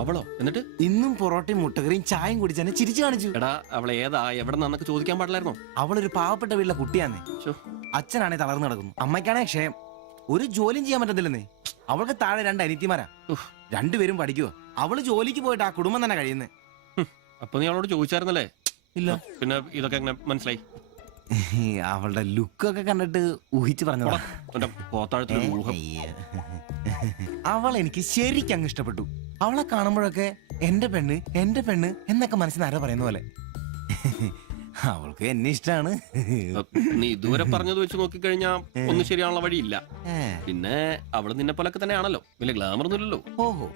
അവളോ? എന്നിട്ട് ഇന്നും പൊറോട്ടയും മുട്ടക്കറിയും ചായയും കുടിച്ചാൽ ചിരിച്ചു കാണിച്ചു. എടാ അവളെ ഏതാ എവിടെ നിന്നൊക്കെ ചോദിക്കാൻ പാടില്ലായിരുന്നോ? അവളൊരു പാവപ്പെട്ട വീട്ടിലെ കുട്ടിയാന്നേ. അച്ഛനാണെ തളർന്നു നടക്കുന്നു, അമ്മയ്ക്കാണെ ക്ഷയം. ഒരു ജോലിയും ചെയ്യാൻ പറ്റത്തില്ലെന്നേ. അവൾക്ക് താഴെ 2 അനിയത്തിമാരാ, 2 പേരും പഠിക്കുവോ. അവള് ജോലിക്ക് പോയിട്ട് ആ കുടുംബം തന്നെ കഴിയുന്നേ. അപ്പൊ നീ അവളോട് ചോദിച്ചായിരുന്നല്ലേ? ഇല്ല. പിന്നെ ഇതൊക്കെ എങ്ങനെ മനസ്സിലായി? അവളുടെ ലുക്കൊക്കെ കണ്ടിട്ട് ഊഹിച്ചു പറഞ്ഞതാ. അവൾ എനിക്ക് ശരിക്കും അങ്ങ് ഇഷ്ടപ്പെട്ടു. അവളെ കാണുമ്പോഴൊക്കെ എന്റെ പെണ്ണ് എന്നൊക്കെ മനസ്സിൽ ആരോ പറയുന്ന പോലെ. അവൾക്ക് എന്നെ ഇഷ്ടാണ്. നീ ഇതുവരെ പറഞ്ഞത് വെച്ച് നോക്കിക്കഴിഞ്ഞാ ഒന്നും ശരിയാണുള്ള വഴിയില്ല. പിന്നെ അവള് നിന്നെ പോലൊക്കെ തന്നെയാണല്ലോ, വലിയ ഗ്ലാമർ ഒന്നുമില്ലല്ലോ. ഓഹോ,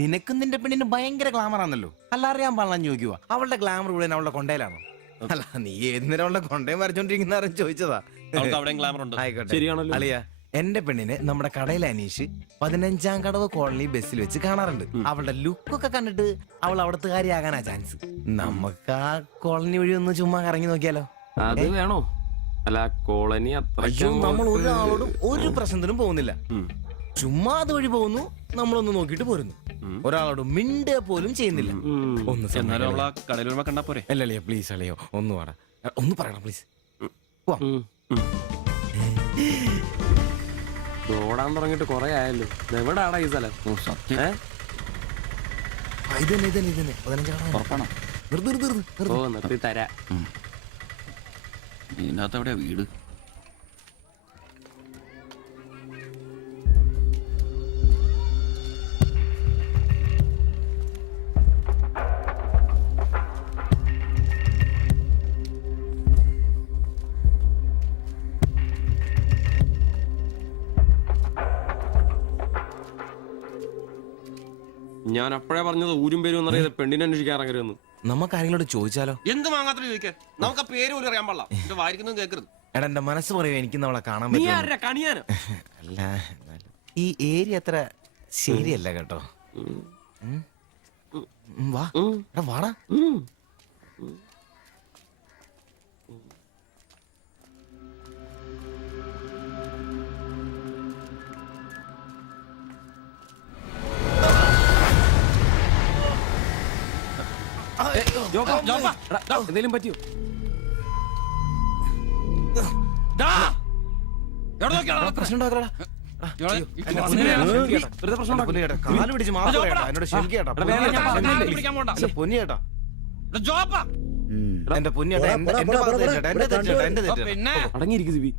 നിനക്കും നിന്റെ പെണ്ണിന് ഭയങ്കര ഗ്ലാമർ ആണല്ലോ. അല്ല അറിയാൻ പാടില്ല ചോദിക്കുക, അവളുടെ ഗ്ലാമർ മുഴുവൻ അവളുടെ കൊണ്ടയിലാണോ? അല്ല, നീ ഏത് നേരം അവളുടെ കൊണ്ടയും വരച്ചോണ്ടിരിക്കുന്ന ചോദിച്ചതാ. ശരിയാണല്ലോ അളിയ, എന്റെ പെണ്ണിനെ നമ്മുടെ കടയിലെ അനീഷ് 15-ാം കടവ് കോളനി ബസ്സിൽ വെച്ച് കാണാറുണ്ട്. അവളുടെ ലുക്കൊക്കെ കണ്ടിട്ട് അവൾ അവിടുത്തെ കാര്യമാകാനാ ചാൻസ്. നമുക്ക് ആ കോളനി വഴി ഒന്ന് ചുമ്മാ കറങ്ങി നോക്കിയാലോ? അത് വേണോ? അല്ല, കോളനി അയ്യോ, നമ്മൾ ഒരാളോടും ഒരു പ്രശ്നത്തിനും പോകുന്നില്ല. ചുമ്മാ അതുവഴി പോകുന്നു, നമ്മളൊന്ന് നോക്കിട്ട് പോരുന്നു. ഒരാളോട് മിണ്ടുക പോലും ചെയ്യുന്നില്ല. അല്ലല്ലേ, പ്ലീസ് അല്ലയോ, ഒന്ന് പറ, ഒന്ന് പറയണം പ്ലീസ്. ഓടാൻ തുടങ്ങിട്ട് കൊറേ ആയല്ലോ. എവിടാടാ ഈ സ്ഥലം? നിർത്തി തരാ. ഇതിനകത്ത് എവിടെയാ വീട്? ഞാൻ അപ്പോഴേ പറഞ്ഞത് ഊരും പേരും എന്നറിയാതെ പെണ്ണിനെ അന്വേഷിക്കാൻ ഇറങ്ങരുതെന്ന്. നമുക്ക് ആരെങ്കിലും ചോദിച്ചാലോ? എന്ത് വാങ്ങാത്ത ചോദിക്കാൻ? നമുക്ക് ആ പേര് പോലും അറിയാൻ പാടില്ല. എന്റെ വായിരിക്കുന്നു കേൾക്കരുത്. എടാ, എന്റെ മനസ്സ് പറയൂ, എനിക്ക് നമ്മളെ കാണാൻ നീ പറ്റും. ആരാ കണിയാനോ? അല്ല, ഈ ഏരിയ അത്ര ശരിയല്ല കേട്ടോ. വാ, എടാ വാടാ. എന്തേലും പറ്റിയോ? പ്രശ്നം ഉണ്ടാക്കടാ. കാല് പിടിച്ച് മാത്രം എന്നോട് ക്ഷമിക്കേട്ടാ. പൊന്നിയേട്ടാ, എന്റെ പൊന്നിയേട്ടാ, എന്റെ തെറ്റേട്ടാ. അടങ്ങിയിരിക്കും സിബി.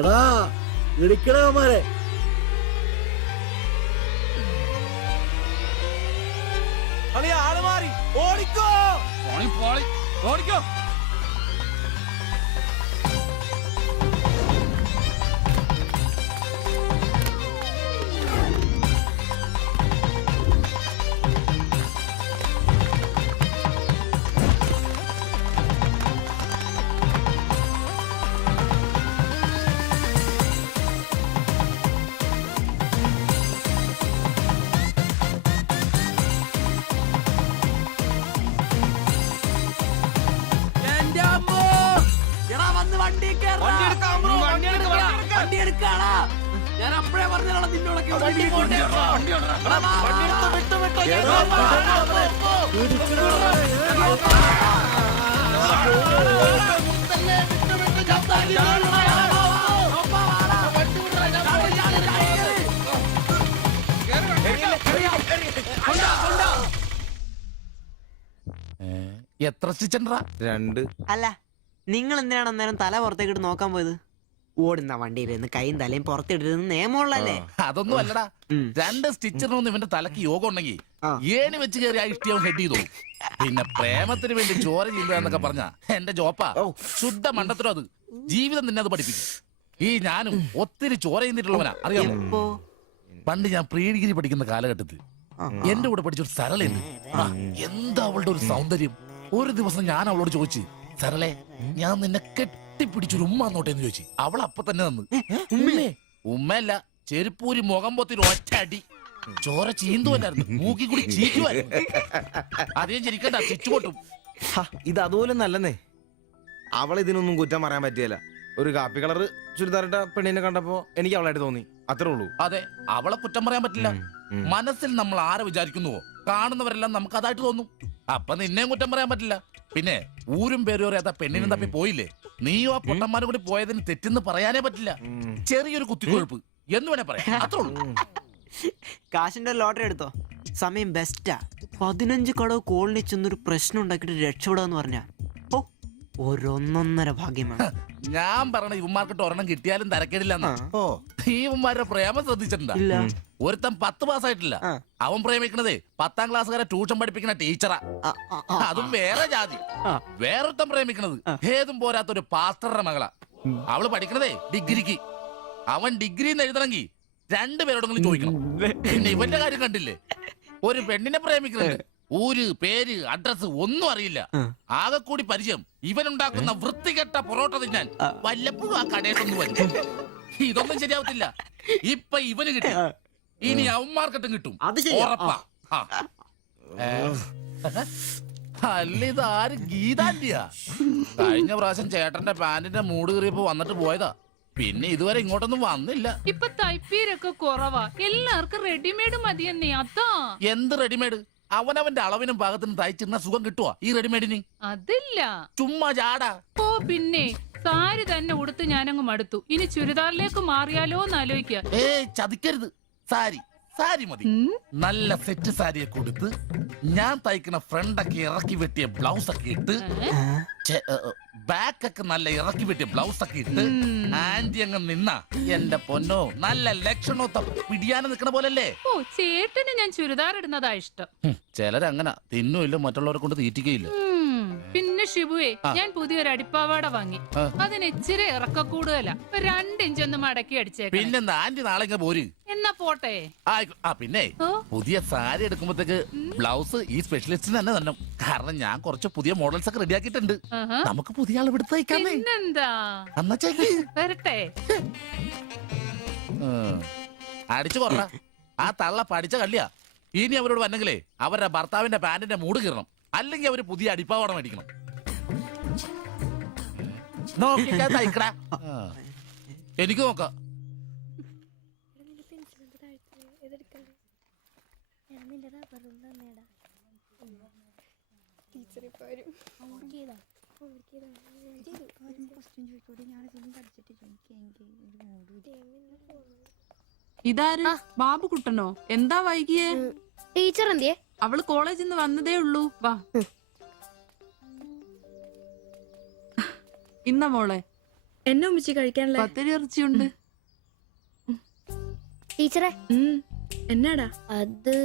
എടാ, ഇടിക്കണമാരെ ആള് മാറി, ഓടിക്കോ. ഓടിക്കോ. വന്ന് വണ്ടി വണ്ടി എടുക്കാടാ. ഞാൻ അപ്പഴേ പറഞ്ഞാണ് നിന്നോടൊക്കെ എത്ര സ്റ്റിച്ചൻഡ്രാ? 2. അല്ല നിങ്ങൾ എന്തിനാണ് അന്നേരം തല പുറത്തേക്കിട്ട് നോക്കാൻ പോയത്? ഓടുന്ന വണ്ടിയിലിരുന്ന് കൈയും തലയും പുറത്തിട്ടിരുന്ന് നിയമമുള്ളല്ലേ? അതൊന്നും അല്ലടാ. 2 സ്റ്റിച്ചറിനൊന്നും ഇവന്റെ തലക്ക് യോഗം ഉണ്ടെങ്കിൽ ഏണി വെച്ച് കയറി ആ ഇഷ്ടിയാവും ഹെഡ് ചെയ്തോളും. പിന്നെ പ്രേമത്തിന് വേണ്ടി ചോര ചെയ്യുക എന്നൊക്കെ പറഞ്ഞ എന്റെ ജോപ്പാ ശുദ്ധ മണ്ടത്തിലോ. അത് ജീവിതം നിന്നെ അത് പഠിപ്പിക്കും. ഈ ഞാനും ഒത്തിരി ചോര ചെയ്യുന്നിട്ടുള്ളവനാ, അറിയാമോ? പണ്ട് ഞാൻ പ്രീ ഡിഗ്രി പഠിക്കുന്ന കാലഘട്ടത്തിൽ എന്റെ കൂടെ പഠിച്ചൊരു സരളയുണ്ട്. എന്താ അവളുടെ ഒരു സൗന്ദര്യം! ഒരു ദിവസം ഞാൻ അവളോട് ചോദിച്ചു, സരളെ ഞാൻ നിന്നെ കെട്ടിപ്പിടിച്ചൊരു ഉമ്മ എന്നോട്ടെന്ന് ചോദിച്ചു. അവൾ അപ്പൊ തന്നെ തന്നു. ഉമ്മയല്ല, ചെരുപ്പൂരി മുഖം പൊത്തിരി ഒറ്റ അടി. ചോര ചീന്തുവല്ലായിരുന്നു, മൂക്കി കൂടി ചീറ്റുമായിരുന്നു. അധികം ചിരിക്കണ്ട, ചിച്ചുപൊട്ടും. ഇത് അതുപോലെ നല്ലെന്നേ. അവൾ ഇതിനൊന്നും കുറ്റം പറയാൻ പറ്റിയല്ല. ഒരു കാപ്പി കളർ ചുരിദാറിട്ട പെണ്ണിനെ കണ്ടപ്പോ എനിക്ക് അവളായിട്ട് തോന്നി, അത്രേ ഉള്ളൂ. അതെ, അവളെ കുറ്റം പറയാൻ പറ്റില്ല. മനസ്സിൽ നമ്മൾ ആരെ വിചാരിക്കുന്നുവോ കാണുന്നവരെല്ലാം നമുക്ക് അതായിട്ട് തോന്നും. അപ്പൊ നിന്നെയും കുറ്റം പറയാൻ പറ്റില്ല. പിന്നെ ഊരും പേരും അറിയാത്ത പെണ്ണിനും തപ്പി പോയില്ലേ? നീയോ ആ പൊട്ടന്മാരും കൂടി പോയതിന് തെറ്റെന്ന് പറയാനേ പറ്റില്ല. ചെറിയൊരു കുത്തിക്കൊഴുപ്പ് എന്ന് വേണേ പറയാം, അത്രേ ഉള്ളൂ. കാശിന്റെ ലോട്ടറി എടുത്തോ, സമയം ബെസ്റ്റാ. 15 കടവ് കോളിനി ചെന്നൊരു പ്രശ്നം ഉണ്ടാക്കിട്ട് രക്ഷപ്പെടാന്ന് പറഞ്ഞ ഒരൊന്നൊന്നര ഭാഗ്യമാണ്. ഞാൻ പറഞ്ഞ ഇവന്മാർക്കിട്ട് ഒരെണ്ണം കിട്ടിയാലും തരക്കേടില്ലെന്നാ. ഈ ഇവന്മാരുടെ പ്രേമം ശ്രദ്ധിച്ചിട്ടുണ്ടാ? ഒരുത്തൻ 10 പാസ്സായിട്ടില്ല. അവൻ പ്രേമിക്കണതേ 10ാം ക്ലാസ്സുകാരെ ട്യൂഷൻ പഠിപ്പിക്കുന്ന ടീച്ചറാ. അതും വേറെ ജാതി. വേറൊരുത്തൻ പ്രേമിക്കണത് ഏതും പോരാത്തൊരു പാസ്റ്ററുടെ മകളാ. അവള് പഠിക്കണതേ ഡിഗ്രിക്ക്. അവൻ ഡിഗ്രി എഴുതണമെങ്കിൽ 2 പേരോടെങ്കിലും ചോദിക്കണം. പിന്നെ ഇവന്റെ കാര്യം കണ്ടില്ലേ? ഒരു പെണ്ണിനെ പ്രേമിക്കുന്നുണ്ട്, ഊര് പേര് അഡ്രസ് ഒന്നും അറിയില്ല. ആകെ കൂടി പരിചയം ഇവനുണ്ടാക്കുന്ന വൃത്തികെട്ട പൊറോട്ട തിന്നാൻ വല്ലപ്പോഴും ആ കടയിലൊന്നും വരും. ഇതൊന്നും ശരിയാവത്തില്ല. ഇപ്പൊ ഇവന് കിട്ടി, ഇനി അവന്മാർക്കിട്ടും കിട്ടും, ഉറപ്പാ. അല്ല, ഇതാരും ഗീതാന്റിയാ? കഴിഞ്ഞ പ്രാവശ്യം ചേട്ടന്റെ പാന്റിന്റെ മൂട് കയറിയപ്പോ വന്നിട്ട് പോയതാ. പിന്നെ ഇതുവരെ ഇങ്ങോട്ടൊന്നും വന്നില്ല. ഇപ്പൊ തയ്പ്പീരൊക്കെ കുറവാ, എല്ലാവർക്കും റെഡിമെയ്ഡ് മതിയെന്നേ. അതാ. എന്ത് റെഡിമെയ്ഡ്? അവനവന്റെ അളവിനും പാകത്തിനും തയ്ച്ചിരുന്ന സുഖം കിട്ടുവാ ഈ റെഡിമെയ്ഡിന്? അതില്ല, ചുമ്മാ ചാടാ. ഓ പിന്നെ സാരി തന്നെ ഉടുത്ത് ഞാനങ്ങ് മടുത്തു. ഇനി ചുരിദാറിലേക്ക് മാറിയാലോ എന്ന് ആലോചിക്കുക. ചതിക്കരുത്. സാരി സാരി മതി. നല്ല സെറ്റ് സാരിയെ കൊടുത്ത് ഞാൻ തയ്ക്കുന്ന ഫ്രണ്ടൊക്കെ ഇറക്കി വെട്ടിയ ബ്ലൗസ് ഒക്കെ ഇട്ട്, ബാക്കൊക്കെ നല്ല ഇറക്കി വെട്ടിയ ബ്ലൗസ് ഒക്കെ ഇട്ട് ആന്റി അങ്ങ് നിന്ന എന്റെ പൊന്നോ നല്ല ലക്ഷണോ പിടിയാനെ നിക്കണ പോലല്ലേ. ഓ, ചേട്ടന് ഞാൻ ചുരിദാർ ഇടുന്നതാ ഇഷ്ടം. ചിലരങ്ങനെ തിന്നുമില്ല, മറ്റുള്ളവരെ കൊണ്ട് തീറ്റിക്കയില്ല. പിന്നെ ഷിബുവേ, ഞാൻ പുതിയൊരു അടിപ്പാവാട വാങ്ങി. അതിന് ഇച്ചിരി ഇറക്ക കൂടുതലാ. 2 ഇഞ്ച് ഒന്ന് മടക്കി അടിച്ചേക്കാം. പിന്നെന്താ, ആന്റി നാളെ പോര്. എന്നാ പോട്ടെ. പിന്നെ പുതിയ സാരി എടുക്കുമ്പോഴത്തേക്ക് ബ്ലൗസ് ഈ സ്പെഷ്യലിസ്റ്റിന് തന്നെ തന്നെ. കാരണം ഞാൻ കുറച്ച് പുതിയ മോഡൽസ് ഒക്കെ റെഡിയാക്കിയിട്ടുണ്ട്. നമുക്ക് പുതിയ ആൾ എടുത്ത് തയ്ക്കാന്നേ. പിന്നെന്താ, വരട്ടെ. അടിച്ചു കൊറ. ആ തള്ള പഠിച്ച കള്ളിയാ. ഇനി അവരോട് വന്നെങ്കിലേ അവരുടെ ഭർത്താവിന്റെ പാന്റിന്റെ മൂട് കീറണം, അല്ലെങ്കിൽ അവര് പുതിയ അടിപ്പാവട മേടിക്കണം. എനിക്ക് നോക്കാം. ഇതാര്? ബാബുക്കുട്ടനോ? എന്താ വൈകിയേ? ടീച്ചർ എന്തിയെ? അവള് കോളേജിൽ നിന്ന് വന്നതേ ഉള്ളൂ. വാ. ഇന്ന മോളെ എന്നെ ഉമ്മിച്ച് കഴിക്കാനുള്ള പത്തിരി ഇറച്ചിയുണ്ട്. ടീച്ചറെ എന്നാടാ അത്?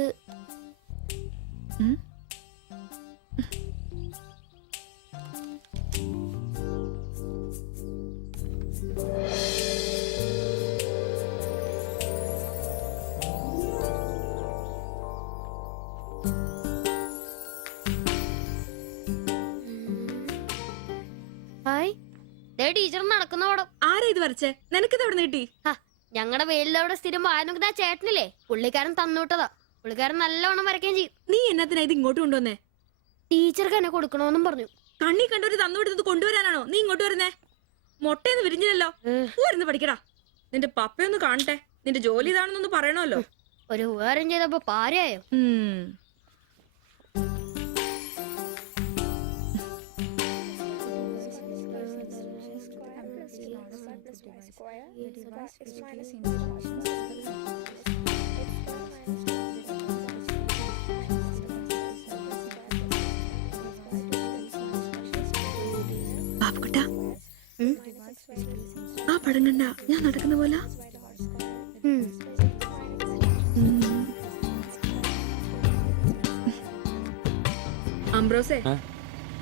ടീച്ചർ നടക്കുന്ന പടം. ആരാ ഇത് വരച്ചേ? നിനക്കിത് എവിടെ നീട്ടി? ഞങ്ങളുടെ വെയിലവിടെ സ്ഥിരം വായനോക്കുന്ന ചേട്ടനില്ലേ, പുള്ളിക്കാരൻ തന്നുവിട്ടതാ. പുള്ളിക്കാരൻ നല്ലവണ്ണം വരയ്ക്കുകയും ചെയ്യും. നീ എന്നത്തിനാ ഇത് ഇങ്ങോട്ട് കൊണ്ടുവന്നേ? ടീച്ചർക്ക് എന്നെ കൊടുക്കണോന്നും പറഞ്ഞു. കണ്ണി കണ്ടൊരു തന്നുവിട്ടത് കൊണ്ടുവരാനാണോ നീ ഇങ്ങോട്ട് വരുന്നേ? മൊട്ടയെന്ന് വിരിഞ്ഞില്ലല്ലോ പോരുന്ന് പഠിക്കടാ. നിന്റെ പപ്പയൊന്ന് കാണട്ടെ, നിന്റെ ജോലി ഇതാണെന്നൊന്ന് പറയണമല്ലോ. ഒരു ഉപകാരം ചെയ്തപ്പോ പാരയായോ? ബാബുക്കുട്ട, ആ പടം കണ്ട ഞാൻ നടക്കുന്ന പോലെ. അംബ്രോസേ,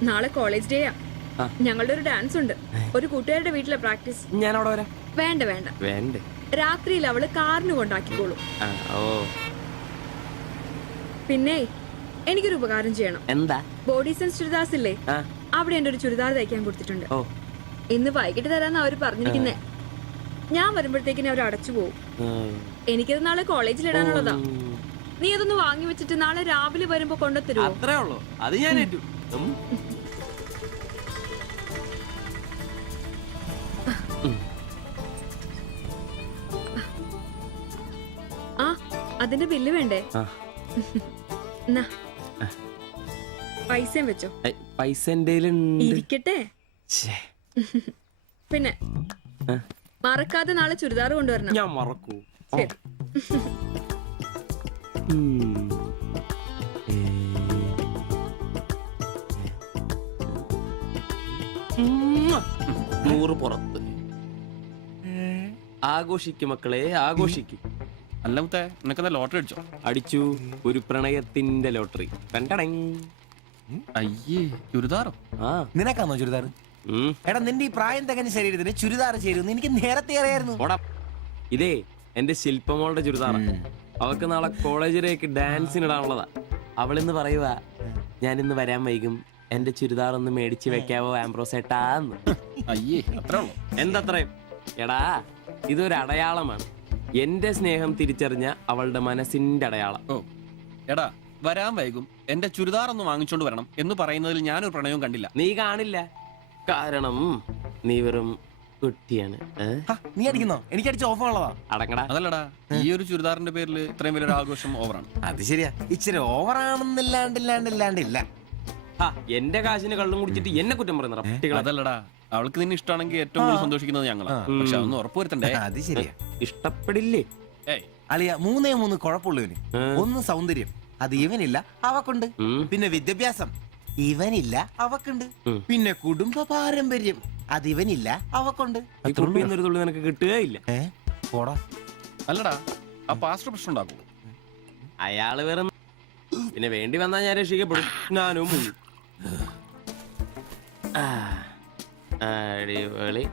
നാളെ കോളേജ് ഡേയാ. ഞങ്ങളുടെ ഒരു ഡാൻസ് ഉണ്ട്. ഒരു കൂട്ടുകാരുടെ വീട്ടിലെ പ്രാക്ടീസ്. ഞാൻ അവിടെ വരാം. വേണ്ട വേണ്ട വേണ്ടേ? രാത്രിയിൽ അവള് കാറിന് കൊണ്ടാക്കിക്കോളും. ഓ പിന്നെ എനിക്കൊരു ഉപകാരം ചെയ്യണം. എന്താ? ബോഡി സെൻസ് ചുരിദാർസ് ഇല്ലേ, അവിടെ എന്റെ ഒരു ചുരിദാർ തയ്ക്കാൻ കൊടുത്തിട്ടുണ്ട്. ഇന്ന് വൈകിട്ട് തരാന്ന് അവര് പറഞ്ഞിരിക്കുന്നേ. ഞാൻ വരുമ്പോഴത്തേക്കിനെ അവർ അടച്ചു പോകും. എനിക്കത് നാളെ കോളേജിൽ ഇടാനുള്ളതാ. നീ അതൊന്ന് വാങ്ങി വെച്ചിട്ട് നാളെ രാവിലെ വരുമ്പോ കൊണ്ടുത്തരുമോ? അത്രേ ഉള്ളൂ, അത് ഞാൻ ഏറ്റു. ആ, അതിന്റെ ബില്ല് വേണ്ടേ? എന്നാ, പൈസയും വെച്ചോ. പൈസ എന്റെ ഇരിക്കട്ടെ. പിന്നെ മറക്കാതെ നാളെ ചുരിദാർ കൊണ്ടുവരണം. ഞാൻ മറക്കൂ. ശരി. നൂറ് പുറത്ത്. ആഘോഷിക്കും മക്കളെ, ആഘോഷിക്കും. അല്ല മുത്തേ, നിനക്കെന്താ ലോട്ടറി അടിച്ചോ? അടിച്ചു, ഒരു പ്രണയത്തിന്റെ ലോട്ടറി. അയ്യേ, ചുരിദാറോ? നിനക്കാന്നോ ചുരിദാർ? എടാ, നിന്റെ ഈ പ്രായം തികഞ്ഞ ശരീരത്തിന് ചുരിദാർ ചേരുന്നു എനിക്ക് നേരത്തെ അറിയായിരുന്നു. ഇതേ എന്റെ ശില്പമോളുടെ ചുരിദാറാണ്. അവൾക്ക് നാളെ കോളേജിലേക്ക് ഡാൻസിനിടാനുള്ളതാ. അവളിന്ന് പറയുക, ഞാനിന്ന് വരാൻ വൈകും, എന്റെ ചുരിദാർ ഒന്ന് മേടിച്ച് വെക്കാവോ ആംബ്രോസേട്ടാന്ന്. അയ്യേ, അത്രേ ഉള്ളൂ. എന്തത്രയും? എടാ, ഇതൊരു അടയാളമാണ്. എന്റെ സ്നേഹം തിരിച്ചറിഞ്ഞ അവളുടെ മനസ്സിന്റെ അടയാളം. ഓ എടാ, വരാൻ വൈകും, എന്റെ ചുരിദാർ ഒന്ന് വാങ്ങിച്ചോണ്ട് വരണം എന്ന് പറയുന്നതിൽ ഞാനൊരു പ്രണയവും കണ്ടില്ല. നീ കാണില്ല, കാരണം നീ വെറും കുട്ടിയാണ്. നീ അടിക്കുന്നോ? എനിക്ക് അടിച്ച ഓഫ് ഉള്ളതാ. അടങ്ങടാ. അതല്ലടാ, ഈ ഒരു ചുരിദാറിന്റെ പേരിൽ ഇത്രയും വലിയൊരു ആഘോഷം ഓവറാണ്. അത് ശരിയാ, ഇച്ചിരി ഓവറാണെന്നില്ലാണ്ടില്ല. എന്റെ കാശിന് കള്ളും കുടിച്ചിട്ട് എന്നെ കുറ്റം പറയുന്ന. അതല്ലടാ, അവൾക്ക് നിന്നെ ഇഷ്ടമാണെങ്കിൽ ഏറ്റവും കൂടുതൽ സന്തോഷിക്കുന്നത് ഞങ്ങളാ. പക്ഷെ അതൊന്നും ഉറപ്പുവരുത്തണ്ടേ. അത് ശരിയാ. ഇഷ്ടപ്പെടില്ലേ അളിയ? 3 കുഴപ്പമുള്ളവന്. ഒന്ന് സൗന്ദര്യം, അത് ഇവനില്ല, അവക്കുണ്ട്. പിന്നെ വിദ്യാഭ്യാസം, ഇവനില്ല, അവക്കുണ്ട്. പിന്നെ കുടുംബ പാരമ്പര്യം, അത് ഇവനില്ല, അവക്കുണ്ട്. തുള്ളി നിനക്ക് കിട്ടുകയില്ല. പോടാ. അല്ലടാ, ആ പാസ്റ്റർ പ്രശ്നം ഉണ്ടാക്കും. അയാള് വേറെ. പിന്നെ വേണ്ടി വന്നാ ഞാൻ രക്ഷിക്കപ്പെടും. ഞാനും അടിപൊളി.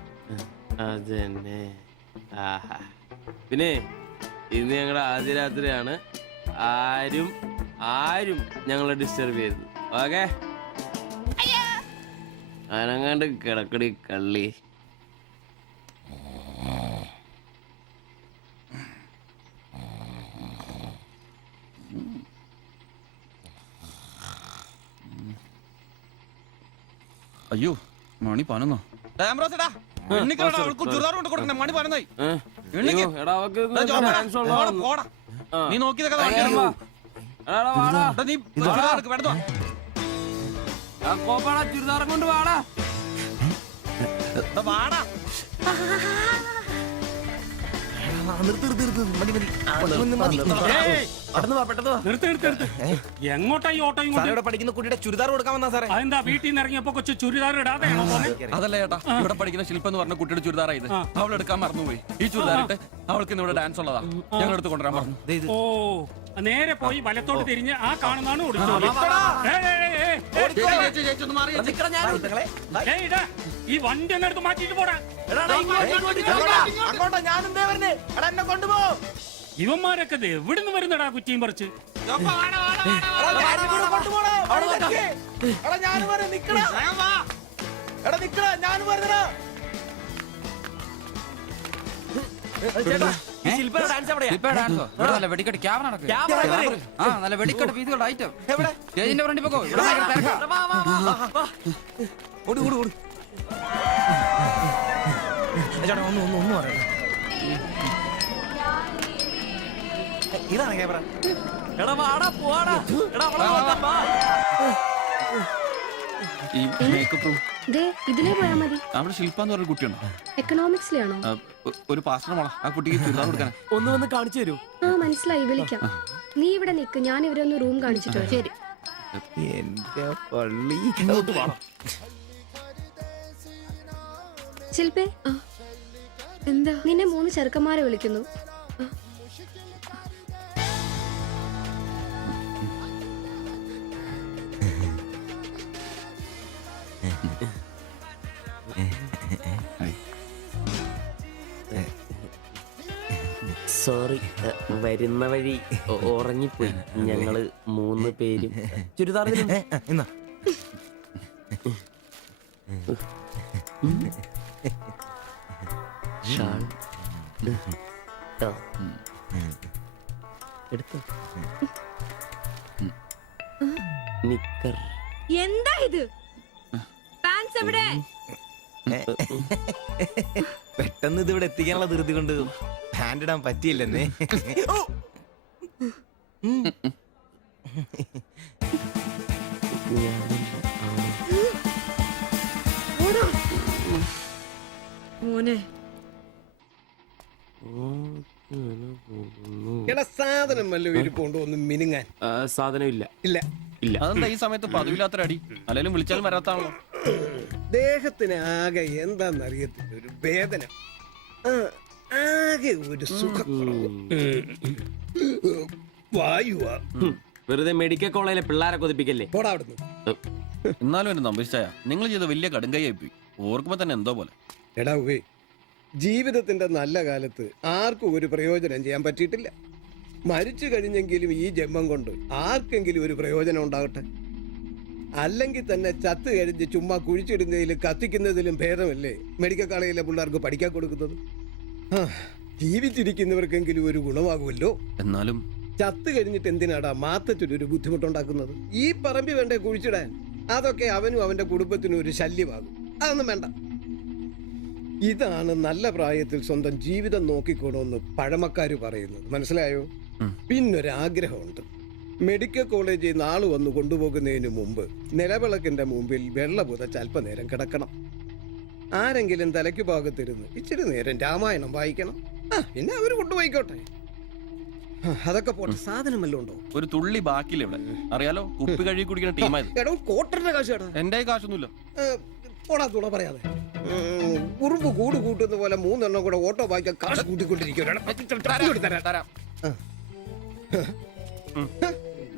അതന്നെ. ആഹാ. പിന്നെ ഇന്ന് ഞങ്ങളുടെ ആദ്യ രാത്രിയാണ്. ആരും ഞങ്ങളെ ഡിസ്റ്റർബ് ചെയ്തു. ഓക്കെ, അനങ്ങാണ്ട് കിടക്കടി കള്ളി. അയ്യോ, മണി 11. നീ നോക്കിയതൊക്കെ ചുരിദാറും കൊണ്ട് വാടാ. എങ്ങോട്ടാ ഈ ഓട്ടോയും പഠിക്കുന്ന കുട്ടിയുടെ ചുരിദാർ കൊടുക്കാമെന്നാ സാറേ. അതെന്താ വീട്ടിൽ നിന്ന് ഇറങ്ങിയപ്പോ കൊച്ചു ചുരിദാർ ഇടാതെയാണോ? അതല്ല ചേട്ടാ, ഇവിടെ പഠിക്കുന്ന ശില്പം എന്ന് പറഞ്ഞ കുട്ടിയുടെ ചുരിദാറാ ഇത്. അവൾ എടുക്കാൻ മറന്നുപോയി. ഈ ചുരിദാറിട്ട് അവൾക്ക് ഇന്ന് ഇവിടെ ഡാൻസ് ഉള്ളതാ. ഞങ്ങൾ എടുത്ത് കൊണ്ടുവരാൻ പറഞ്ഞു. ഓ, നേരെ പോയി വലത്തോട്ട് തിരിഞ്ഞ് ആ കാണുന്നതാണ് ഈ വണ്ടി ഒന്ന് എടുത്ത് മാറ്റിട്ട് പോടാ. ഇവന്മാരൊക്കെ എവിടുന്ന് വരുന്നടാ കുറ്റിയും പറിച്ച്? വെടിക്കെട്ട് ക്യാമറ നല്ല വെടിക്കെട്ട് പീസുകളുടെ ഐറ്റം സ്റ്റേജിന്റെ ഫ്രണ്ടിൽ പോകോ. ഓടി ചേട്ടാ ഒന്ന് പറയാം. ഇതാണ് ക്യാമറ. എടാ വാടാ പോവാടാ. എടാ അവളെ നോക്കാം, വാ. ഈ മേക്കപ്പ് റൂം ദേ ഇതിലേ പോയാ മതി. അവിടെ ശില്പ എന്ന് പറഞ്ഞ കുട്ടിയുണ്ടോ? എക്കണോമിക്സിലാണോ? ഒരു പാസ്റ്റർ മോളാ ആ കുട്ടിക്ക് ചുരിദാർ കൊടുക്കാൻ. ഒന്ന് വന്ന് കാണിച്ചു തരൂ. ആ മനസ്സിലായി, വിളിക്കാം. നീ ഇവിടെ നിക്ക്, ഞാൻ ഇവരെ ഒന്ന് റൂം കാണിച്ചിട്ട് വരാം. ശരി. എന്റെ പള്ളി. ശില്പേ, എന്താ? നിന്നെ 3 ചെറുക്കന്മാരെ വിളിക്കുന്നു. സോറി, വരുന്ന വഴി ഉറങ്ങിപ്പോയി. ഞങ്ങള് 3 പേരും ചുരിദാർ എന്നാ ഷാൾ എടുത്തു. നിക്കർ. എന്താ ഇത്? പാൻസ് എവിടെ? പെട്ടെന്ന് ഇതിവിടെ എത്തിക്കാനുള്ള ധൃതി കൊണ്ട് പാൻറ് ഇടാൻ പറ്റിയില്ലെന്നേ. മോനെ എടാ സാധനം വല്ല ഇരിപ്പുണ്ടോ ഒന്ന് മിനുങ്ങാൻ? സാധനം ഇല്ല. ഇല്ല ഇല്ല. അതെന്താ ഈ സമയത്ത് പതിവില്ലാത്തൊരു അടി? അല്ലെങ്കിലും വിളിച്ചാലും വരാത്താണല്ലോ. ദേഹത്തിന് ആകെ എന്താന്നറിയത്തില്ല, ഒരു വേദന, ആകെ ഒരു സുഖം, വായുവാ. വെറുതെ മെഡിക്കൽ കോളേജിലെ പിള്ളേരെ കൊതിപ്പിക്കല്ലേ. പോടാ അവിടുന്ന്. എന്നാലും എന്നെ നമ്പിച്ചായ നിങ്ങൾ ചെയ്ത വലിയ കടുങ്കയായി പോയി. ഓർക്കുമ്പോ തന്നെ എന്തോ പോലെ. എടാ ഉവേ, ജീവിതത്തിന്റെ നല്ല കാലത്ത് ആർക്കും ഒരു പ്രയോജനം ചെയ്യാൻ പറ്റിയിട്ടില്ല. മരിച്ചു കഴിഞ്ഞെങ്കിലും ഈ ജന്മം കൊണ്ട് ആർക്കെങ്കിലും ഒരു പ്രയോജനം ഉണ്ടാകട്ടെ. അല്ലെങ്കിൽ തന്നെ ചത്ത് കഴിഞ്ഞ് ചുമ്മാ കുഴിച്ചിടുന്നതിലും കത്തിക്കുന്നതിലും ഭേദമല്ലേ മെഡിക്കൽ കോളേജിലെ പിള്ളേർക്ക് പഠിക്കാൻ കൊടുക്കുന്നത്? ജീവിച്ചിരിക്കുന്നവർക്കെങ്കിലും ഒരു ഗുണമാകുമല്ലോ. എന്നാലും ചത്ത് കഴിഞ്ഞിട്ട് എന്തിനാടാ മാത്തത്തിനൊരു ബുദ്ധിമുട്ടുണ്ടാക്കുന്നത്? ഈ പറമ്പി വേണ്ടേ കുഴിച്ചിടാൻ? അതൊക്കെ അവനും അവന്റെ കുടുംബത്തിനും ഒരു ശല്യമാകും. അതൊന്നും വേണ്ട. ഇതാണ് നല്ല പ്രായത്തിൽ സ്വന്തം ജീവിതം നോക്കിക്കോണമെന്ന് പഴമക്കാര് പറയുന്നത്, മനസ്സിലായോ? പിന്നൊരാഗ്രഹമുണ്ട്. മെഡിക്കൽ കോളേജിൽ നാള് വന്ന് കൊണ്ടുപോകുന്നതിന് മുമ്പ് നിലവിളക്കിന്റെ മുമ്പിൽ വെള്ള പുതച്ച് അല്പനേരം കിടക്കണം. ആരെങ്കിലും തലയ്ക്ക് ഭാഗത്തിരുന്ന് ഇച്ചിരി നേരം രാമായണം വായിക്കണം. പിന്നെ അവര് കൊണ്ടുപോയിക്കോട്ടെ. അതൊക്കെ പോട്ടെ, സാധനം വല്ലതും ഉണ്ടോ? ഒരു തുള്ളി ബാക്കിയില്ല ഇവിടെ. അറിയാലോ, കുപ്പി കഴുകി കുടിക്കുന്ന ടീമായത്. എടോ കോട്ടറിന്റെ കാശ് കേട്ടോ. എന്റെ കാശൊന്നുമില്ല. പോടാ തുണ പറയാതെ. ഉറുമ്പ് കൂട് കൂട്ടുന്ന പോലെ 3 എണ്ണം കൂടെ ഓട്ടോ വായിക്കാൻ കാശ് കൂട്ടിക്കൊണ്ടിരിക്കും.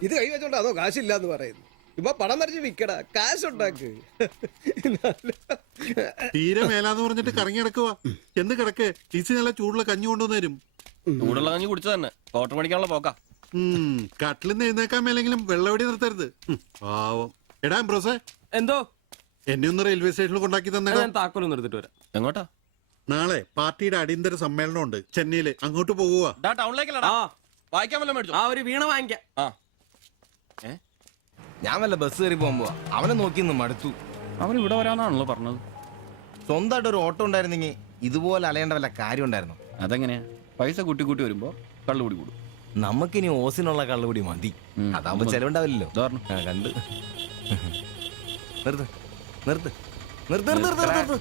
ഇത് കൈവച്ചോണ്ട് അതോ കാശില്ലാന്ന് പറയുന്നു. ഇപ്പൊ പണം വരച്ച് വിക്കടാ, കാശുണ്ടാക്ക്. തീരെ മേലാന്ന് പറഞ്ഞിട്ട് കറങ്ങി കിടക്കുക. എന്ന് കിടക്ക്, ടീച്ചർ നല്ല ചൂടുള്ള കഞ്ഞി കൊണ്ടുവന്ന് തരും. ചൂടുള്ള കഞ്ഞി കുടിച്ചു തന്നെ കോട്ടർ മേടിക്കാനുള്ള പോക്കാ. കട്ടിലിന്ന് എഴുന്നേക്കാൻ മേലെങ്കിലും വെള്ളവടി നിർത്തരുത്. പാവം. എടാ ബ്രോസേ, എന്തോ എന്നെ ഒന്ന് റെയിൽവേ സ്റ്റേഷനിൽ കൊണ്ടാക്കി തന്നെ. താക്കോലൊന്നും എടുത്തിട്ട് വരാം. എങ്ങോട്ടാ? നാളെ പാർട്ടിയുടെ അടിയന്തര സമ്മേളനം ഉണ്ട് ചെന്നൈയില്. അങ്ങോട്ട് പോകുക. ടൗണിലേക്കല്ലടാ. വായിക്കാൻ വല്ല മേടിച്ചു. ഒരു വീണ വാങ്ങിക്കാം. ഞാൻ വല്ല ബസ് കയറി പോകുമ്പോ അവനെ നോക്കിന്ന് മടുത്തു. അവൻ ഇവിടെ വരാന്നാണല്ലോ പറഞ്ഞത്. സ്വന്തമായിട്ട് ഒരു ഓട്ടോ ഉണ്ടായിരുന്നെങ്കിൽ ഇതുപോലെ അലയേണ്ട വല്ല കാര്യം ഉണ്ടായിരുന്നു. അതെങ്ങനെയാ? പൈസ കൂട്ടി കൂട്ടി വരുമ്പോ കള്ളുകൂടി കൂടും. നമുക്കിനി ഓസിനുള്ള കള്ളുകൂടി മതി. അതാകുമ്പോ ചെലവുണ്ടാവില്ലല്ലോ. കണ്ട് നിർത്ത് നിർത്ത് നിർത്ത് നിർത്ത്.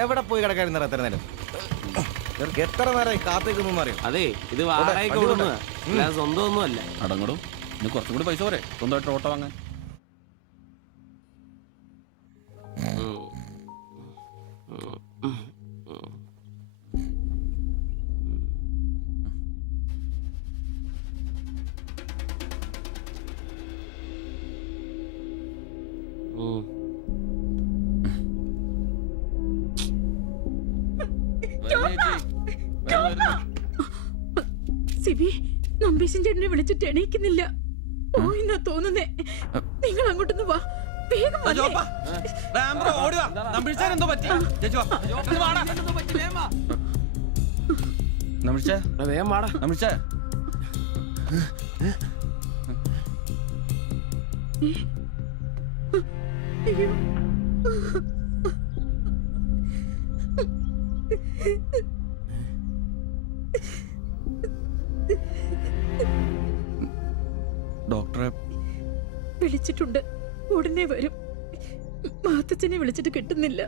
എവിടെ പോയി കിടക്കാരുന്ന എത്ര നേരം? എത്ര നേരമായി കാത്തേക്കൊന്നും അറിയാം. അതെ, ഇത് വാടകയ്ക്ക് കൊടുക്കുന്നതാ, അല്ലാതെ സ്വന്തം ഒന്നും അല്ല. അടങ്ങടും. ഇനി കുറച്ചും കൂടി പൈസ പോരെ സ്വന്തമായിട്ട് ഓട്ടോ വാങ്ങാൻ. സിബി, നമ്പീശൻ ചേട്ടനെ വിളിച്ചിട്ട് എണീക്കുന്നില്ല. പോയിന്നാ തോന്നുന്നേ. നിങ്ങൾ അങ്ങോട്ടൊന്ന് വാ, വേഗം വന്നേ. ഡോക്ടറെ വിളിച്ചിട്ടുണ്ട്, ഉടനെ വരും. മാത്തച്ഛനെ വിളിച്ചിട്ട് കിട്ടുന്നില്ല.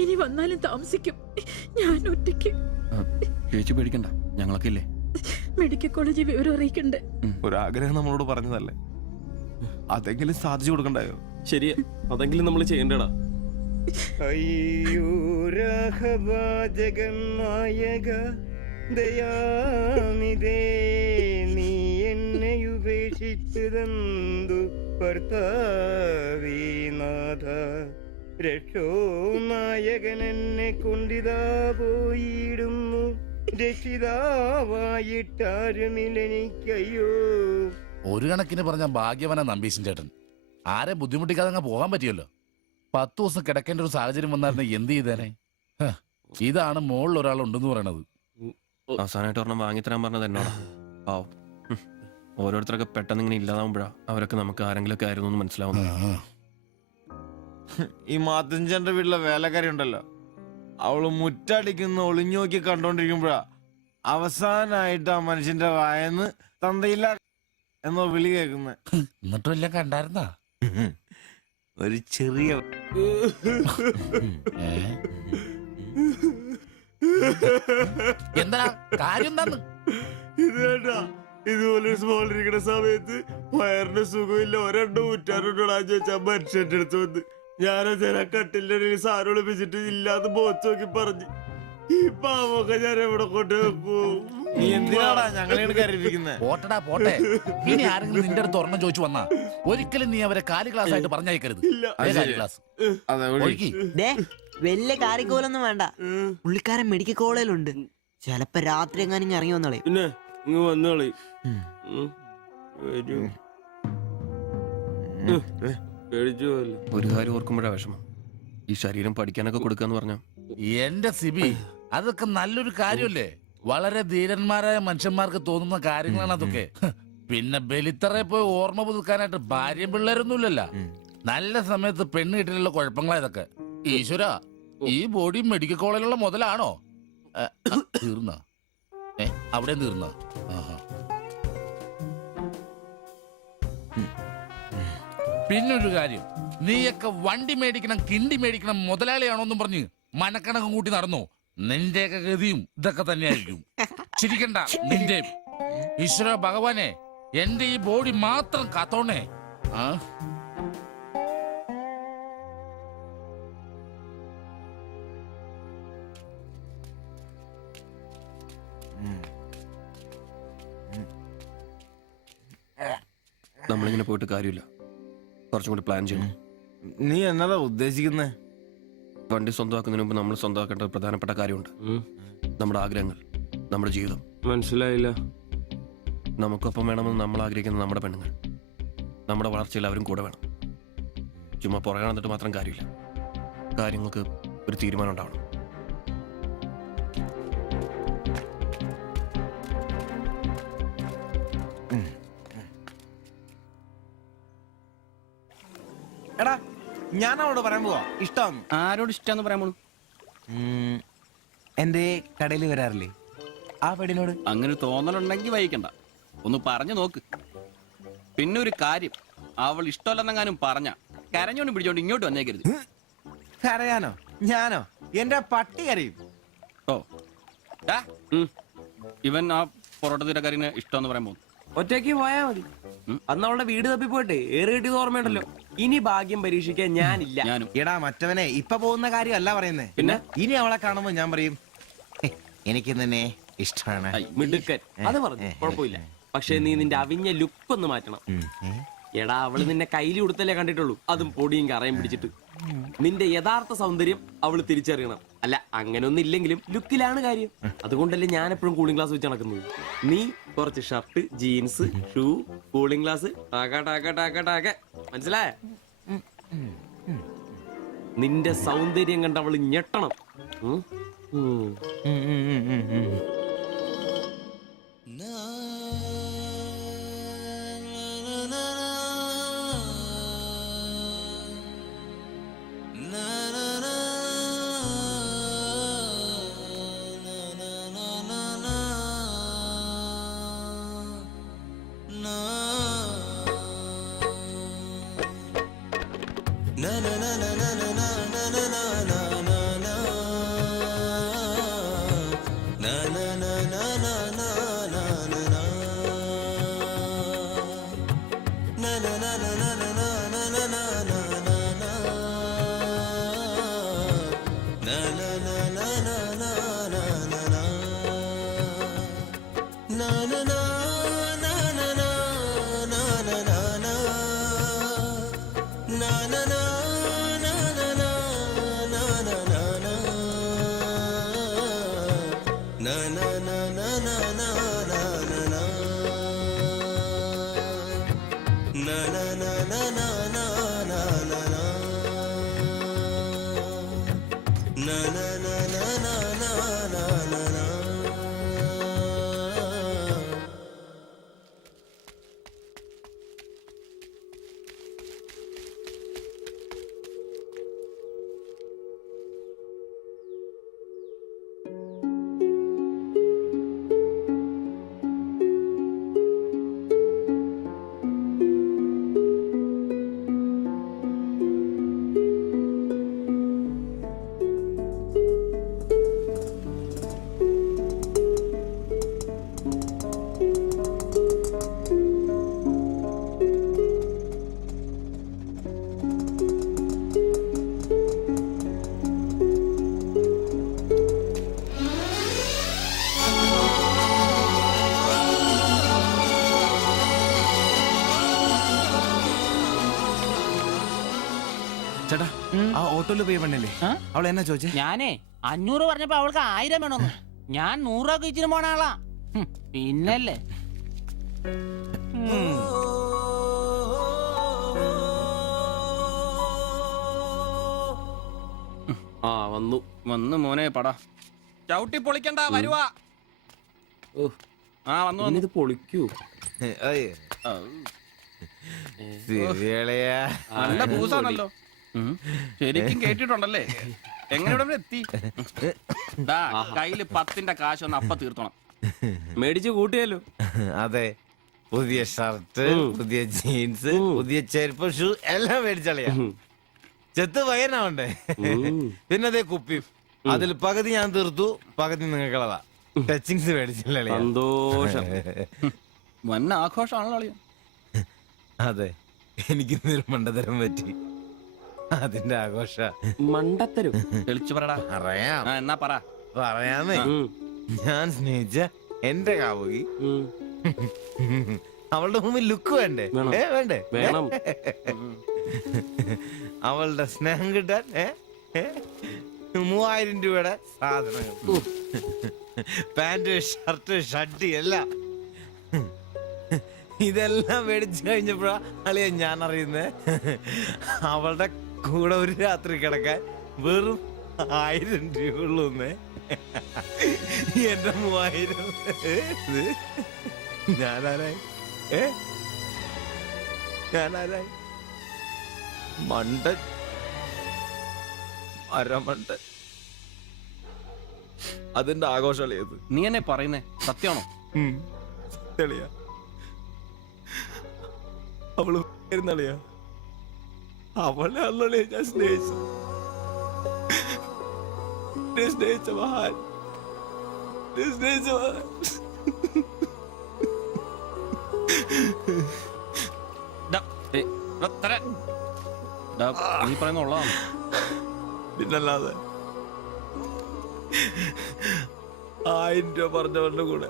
ഇനി വന്നാലും താമസിക്കും. ഞാൻ ഒറ്റയ്ക്ക്. ചേച്ചി പേടിക്കണ്ട, ഞങ്ങളൊക്കെ ഇല്ലേ. മെഡിക്കൽ കോളേജിൽ വിവരം അറിയിക്കണ്ടേ? ഒരാഗ്രഹം നമ്മളോട് പറഞ്ഞതല്ലേ, അതെങ്കിലും സാധിച്ചു കൊടുക്കണ്ടായോ? ശരിയാ, അതെങ്കിലും നമ്മൾ ചെയ്യണ്ടടാ. അയ്യോ രാഘവാജകനായക ദയാനിധേ, നീ എന്നെ ഉപേക്ഷിച്ചതെന്തു ഭർത്താവീനാഥ. രക്ഷോ നായകൻ എന്നെ കൊണ്ടിതാ പോയിടുന്നു, രക്ഷിതാവായിട്ടാരുമില്ലെനിക്കയ്യോ. ഒരു കണക്കിന് പറഞ്ഞ ഭാഗ്യവന നമ്പീശൻ ചേട്ടൻ. ആരെ ബുദ്ധിമുട്ടിക്കാതെ അങ്ങ് പോകാൻ പറ്റിയല്ലോ. 10 ദിവസം കിടക്കേണ്ട ഒരു സാഹചര്യം വന്നായിരുന്നു എന്ത് ചെയ്തേനെ? ഇതാണ് മുകളിൽ ഒരാളുണ്ടെന്ന് പറയണത്. അവസാനമായിട്ട് ഒരെണ്ണം വാങ്ങിത്തരാൻ പറഞ്ഞത് എന്നോടാ. പാവം, ഓരോരുത്തരൊക്കെ പെട്ടെന്ന് ഇങ്ങനെ ഇല്ലാതാവുമ്പോഴാ അവരൊക്കെ നമുക്ക് ആരെങ്കിലൊക്കെ ആയിരുന്നു എന്ന് മനസ്സിലാവുന്നത്. ഈ മാത്തഞ്ചന്റെ വീട്ടിലെ വേലക്കാരി ഉണ്ടല്ലോ, അവള് മുറ്റടിക്കുന്ന ഒളിഞ്ഞു നോക്കി കണ്ടോണ്ടിരിക്കുമ്പോഴാ അവസാനായിട്ട് ആ മനുഷ്യന്റെ വായന്ന് തന്തയില്ല എന്നോ വിളി കേൾക്കുന്നത്. എന്നിട്ടും എല്ലാം കണ്ടായിരുന്നാ? ഒരു ചെറിയ എന്താ കാര്യം എന്താന്ന്? ഇത് കേട്ടാ, ഇതുപോലെ സ്മോളിരിക്കുന്ന സമയത്ത് വയറിന് സുഖമില്ല, ഒരെണ്ണം ഊറ്റാറുണ്ടോടാന്ന് ചോദിച്ചാ മനുഷ്യന്റെ അടുത്ത് വന്ന് ഞാനോ കട്ടിലിന്റെ ഇടയിൽ സാറ് ഒളിപ്പിച്ചിട്ട് ഇല്ലാന്ന് ബോച്ച് നോക്കി പറഞ്ഞു. ഈ പാവൊക്കെ ഞാൻ എവിടെ കൊണ്ട് വെക്കും? നീ എന്തിനാടാ ഞങ്ങളെ കരുതിയിരിക്കുന്നത്? പോട്ടടാ പോട്ടെ. ഇനി ആരെങ്കിലും നിന്റെ അടുത്ത് ഒരെണ്ണം ചോദിച്ചു വന്നാ ഒരിക്കലും നീ അവരെ കാലി ക്ലാസ് ആയിട്ട് പറഞ്ഞയക്കരുത്. ക്ലാസ് വലിയ കാര്യക്കോലൊന്നും വേണ്ട. പുള്ളിക്കാരൻ മെഡിക്കൽ കോളേജിലുണ്ട്. ചിലപ്പോ രാത്രി എങ്ങാനും ഇറങ്ങി വന്നോളെ. പിന്നെ ഇങ്ങ് വന്നോളി. ഒരു കാര്യം ഓർക്കുമ്പോഴാ വിഷമം. ഈ ശരീരം പഠിക്കാനൊക്കെ കൊടുക്കാന്ന് പറഞ്ഞ എന്റെ സിബി, അതൊക്കെ നല്ലൊരു കാര്യമല്ലേ? വളരെ ധീരന്മാരായ മനുഷ്യന്മാർക്ക് തോന്നുന്ന കാര്യങ്ങളാണ് അതൊക്കെ. പിന്നെ ബലിത്തറെ പോയി ഓർമ്മ പുതുക്കാനായിട്ട് ഭാര്യയും പിള്ളേരൊന്നുമില്ലല്ലോ. നല്ല സമയത്ത് പെണ്ണ് കിട്ടിയുള്ള കുഴപ്പങ്ങളാ ഇതൊക്കെ. ഈശ്വര, ഈ ബോഡി മെഡിക്കൽ കോളേജിലുള്ള മുതലാണോ? തീർന്ന അവിടെ തീർന്ന. പിന്നൊരു കാര്യം, നീയൊക്കെ വണ്ടി മേടിക്കണം, കിണ്ടി മേടിക്കണം, മുതലാളിയാണോന്നും പറഞ്ഞ് മനക്കണക്കും കൂട്ടി നടന്നു. നിന്റെയൊക്കെ ഗതിയും ഇതൊക്കെ തന്നെയായിരിക്കും. ചിരിക്കണ്ട നിന്റെ. ഈശ്വര ഭഗവാനെ, എന്റെ ഈ ബോഡി മാത്രം കാത്തോണേ. നമ്മളിങ്ങനെ പോയിട്ട് കാര്യമില്ല, കുറച്ചും കൂടി പ്ലാൻ ചെയ്യണം. നീ എന്നതാ ഉദ്ദേശിക്കുന്നേ? വണ്ടി സ്വന്തമാക്കുന്നതിന് മുമ്പ് നമ്മൾ സ്വന്തമാക്കേണ്ട ഒരു പ്രധാനപ്പെട്ട കാര്യമുണ്ട്. നമ്മുടെ ആഗ്രഹങ്ങൾ, നമ്മുടെ ജീവിതം. മനസ്സിലായില്ല. നമുക്കൊപ്പം വേണമെന്ന് നമ്മൾ ആഗ്രഹിക്കുന്ന നമ്മുടെ പെണ്ണുങ്ങൾ. നമ്മുടെ വളർച്ചയിൽ അവരും കൂടെ വേണം. ചുമ്മാ പുറകെ നടന്നിട്ട് മാത്രം കാര്യമില്ല. കാര്യങ്ങൾക്ക് ഒരു തീരുമാനം ഉണ്ടാവണം. എടാ, ഞാൻ അവളോട് പറയാൻ പോവാ ഇഷ്ടം. ആരോട് ഇഷ്ടമെന്ന് പറയാൻ പോണു? എന്റെ കടയിൽ വരാറില്ലേ ആ പെണ്ണിനോട്? അങ്ങനെ തോന്നലുണ്ടെങ്കിൽ വൈകണ്ട, ഒന്ന് പറഞ്ഞു നോക്ക്. പിന്നെ ഒരു കാര്യം, അവൾ ഇഷ്ടമല്ലെന്നെങ്ങാനും പറഞ്ഞ കരഞ്ഞോണ്ട് പിടിച്ചോണ്ട് ഇങ്ങോട്ട് വന്നേക്കരുത്. കരയാനോ? ഞാനോ? എന്റെ പട്ടി കരയും. ഓ, ഇവൻ ആ പൊറോട്ട തീരക്കാരിനെ ഇഷ്ടമെന്ന് പറയാൻ പോകുന്നു. ഒറ്റയ്ക്ക് പോയാ മതി. അന്ന് അവളുടെ വീട് തപ്പി പോട്ടെ, ഏറെ കിട്ടിയത് ഓർമ്മയുണ്ടല്ലോ. ഇനി ഭാഗ്യം പരീക്ഷിക്കാൻ ഞാനില്ല. എടാ മറ്റവനെ, ഇപ്പൊ പോകുന്ന കാര്യമല്ല പറയുന്നേ. പിന്നെ ഇനി അവളെ കാണുമ്പോ ഞാൻ പറയും എനിക്ക് തന്നെ ഇഷ്ടമാണ്. മിടുക്കൻ, അത് പറഞ്ഞു കുഴപ്പമില്ല. പക്ഷെ നീ നിന്റെ അവിഞ്ഞ ലുക്ക് ഒന്ന് മാറ്റണം. എടാ, അവള് നിന്നെ കയ്യിൽ കൊടുത്തല്ലേ കണ്ടിട്ടുള്ളൂ, അതും പൊടിയും കറയും പിടിച്ചിട്ട്. നിന്റെ യഥാർത്ഥ സൗന്ദര്യം അവള് തിരിച്ചറിയണം. അല്ല, അങ്ങനൊന്നും ഇല്ലെങ്കിലും ലുക്കിലാണ് കാര്യം. അതുകൊണ്ടല്ലേ ഞാൻ എപ്പോഴും കൂളിംഗ് ഗ്ലാസ് വെച്ച് നടക്കുന്നത്. നീ കുറച്ച് shirt, jeans, shoe, cooling glass, മനസ്സിലായ? നിന്റെ സൗന്ദര്യം കണ്ട് അവള് ഞെട്ടണം. ചേട്ടാ ആ ഓട്ടോയിൽ പോയി പെണ്ണല്ലേ അവൾ എന്നാ ചോദിച്ചേ? ഞാനേ 500 പറഞ്ഞപ്പോ അവൾക്ക് 1000 വേണമെന്ന്. ഞാൻ 100 ഒക്കെ ഇച്ചിരി പോണ ആളാ. പിന്നല്ലേ ആ വന്നു വന്നു മോനെ പടാ ചവിട്ടി പൊളിക്കണ്ട വരുവാ. ആ വന്നു വന്നു. ഇത് പൊളിക്കൂ. നല്ല പൂസാണല്ലോ. ശരിക്കും കേട്ടിട്ടുണ്ടല്ലേ? എങ്ങനെ ഇവിടെ എത്തി? കയ്യില് 10ന്റെ കാശ് ഒന്ന് അപ്പ തീർത്തോണം. മേടിച്ച് കൂട്ടിയല്ലോ. അതെ, പുതിയ ഷർട്ട്, പുതിയ ജീൻസ്, പുതിയ ചെരുപ്പ്, ഷൂ എല്ലാം മേടിച്ചളിയാ. ചെത്ത് പയ്യനാവണ്ടേ? പിന്നെ അതേ കുപ്പി, അതിൽ പകുതി ഞാൻ തീർത്തു, പകുതി നിങ്ങൾക്കുള്ളതാ. ടച്ചിങ്സ് മേടിച്ചില്ലേ? സന്തോഷം. വൻ ആഘോഷമാണല്ലോ അളിയാ. അതെ, എനിക്ക് മണ്ടതരം പറ്റി, അതിന്റെ ആഘോഷ. മണ്ടത്തരും തെളിച്ചു പറടാ. അറിയാം. എന്നാ പറ. പറയാന്നേ, ഞാൻ സ്നേഹിച്ച എന്റെ കാമുകി അവളുടെ മുമ്പിൽ ലുക്ക് വേണ്ടേ? വേണ്ടേ? വേണം. അവളുടെ സ്നേഹം കിട്ടാൻ 3000 രൂപയുടെ സാധനങ്ങൾ, പാന്റ്, ഷർട്ട്, ഷഡ്ഡി എല്ലാം, ഇതെല്ലാം മേടിച്ചു കഴിഞ്ഞപ്പോഴാ അളിയ ഞാൻ അറിയുന്നേ അവളുടെ കൂടെ ഒരു രാത്രി കിടക്കാൻ വെറും 1000 രൂപ ഉള്ളൂന്നേ. എന്റെ 3000 ഞാനാരായി? ഞാനാരായി? മണ്ടൻ, അരമണ്ടൻ. അതിന്റെ ആഘോഷളിയത്. നീ എന്നെ പറയുന്നേ സത്യമാണോ? തെളിയാ, അവള് ളിയാ, അവളെ അല്ലേ ഞാൻ സ്നേഹിച്ചു. സ്നേഹിച്ച മഹാൻ, സ്നേഹിച്ച മഹാൻ. നീ പറയുന്ന ഉള്ളതാണ്. പിന്നല്ലാതെ 1000 രൂപ പറഞ്ഞവരുടെ കൂടെ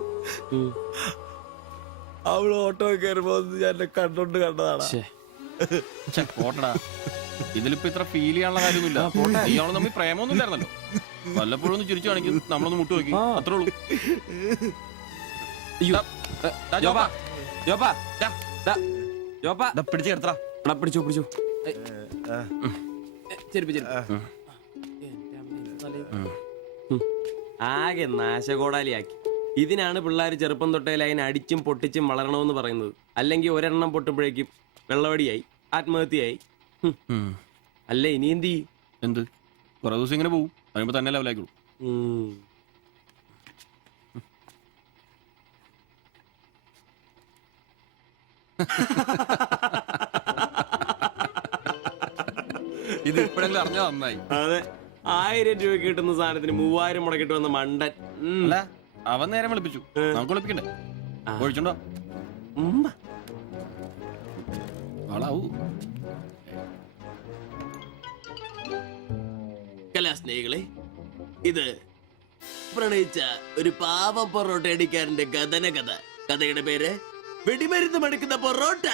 അവള് ഓട്ടോ കയറുമ്പോ ഞാൻ കണ്ടോണ്ട് കണ്ടതാണ്. പോട്ടടാ, ഇതിലിപ്പോ ഇത്ര ഫീൽ ചെയ്യാനുള്ള കാര്യമൊന്നുമില്ല. ഇയാള് തമ്മിൽ പ്രേമൊന്നും ഇല്ലായിരുന്നല്ലോ. വല്ലപ്പോഴും ഒന്ന് ചിരിച്ചു കാണിക്കും, നമ്മളൊന്ന് മുട്ടു നോക്കി, അത്രേ ഉള്ളൂ. പിടിച്ചു കിടത്തടാ. പിടിച്ചു പിടിച്ചു. ആകെ നാശകോടാലിയാക്കി. ഇതിനാണ് പിള്ളേർ ചെറുപ്പം തൊട്ടേ ലൈൻ അടിച്ചും പൊട്ടിച്ചും വളരണമെന്ന് പറയുന്നത്. അല്ലെങ്കിൽ ഒരെണ്ണം പൊട്ടുമ്പോഴേക്കും വെള്ളവടിയായി, ആത്മഹത്യയായി. അല്ല ഇനി എന്ത് ചെയ്യും? എന്ത് കുറെ ദിവസം ഇങ്ങനെ പോവും, കഴിയുമ്പോ തന്നെ ലെവലായിക്കോളൂ. ഇത് ഇപ്പോഴെങ്കിലും അറിഞ്ഞാ നന്നായി. അതെ, 1000 രൂപ കിട്ടുന്ന സാധനത്തിന് 3000 മുടക്കിട്ട് വന്ന മണ്ടൻ. അല്ല, അവൻ നേരം വിളിപ്പിച്ചു, നമുക്ക് വിളിപ്പിക്കണ്ടേ? ഒഴിച്ചുണ്ടോ? ആളാവൂ. കലാസ്നേഹികളെ, ഇത് പ്രണയിച്ച ഒരു പാവം പൊറോട്ട അടിക്കാരന്റെ കഥന കഥ. കഥയുടെ പേര് വെടിമരുന്ന് മടുക്കുന്ന പൊറോട്ട.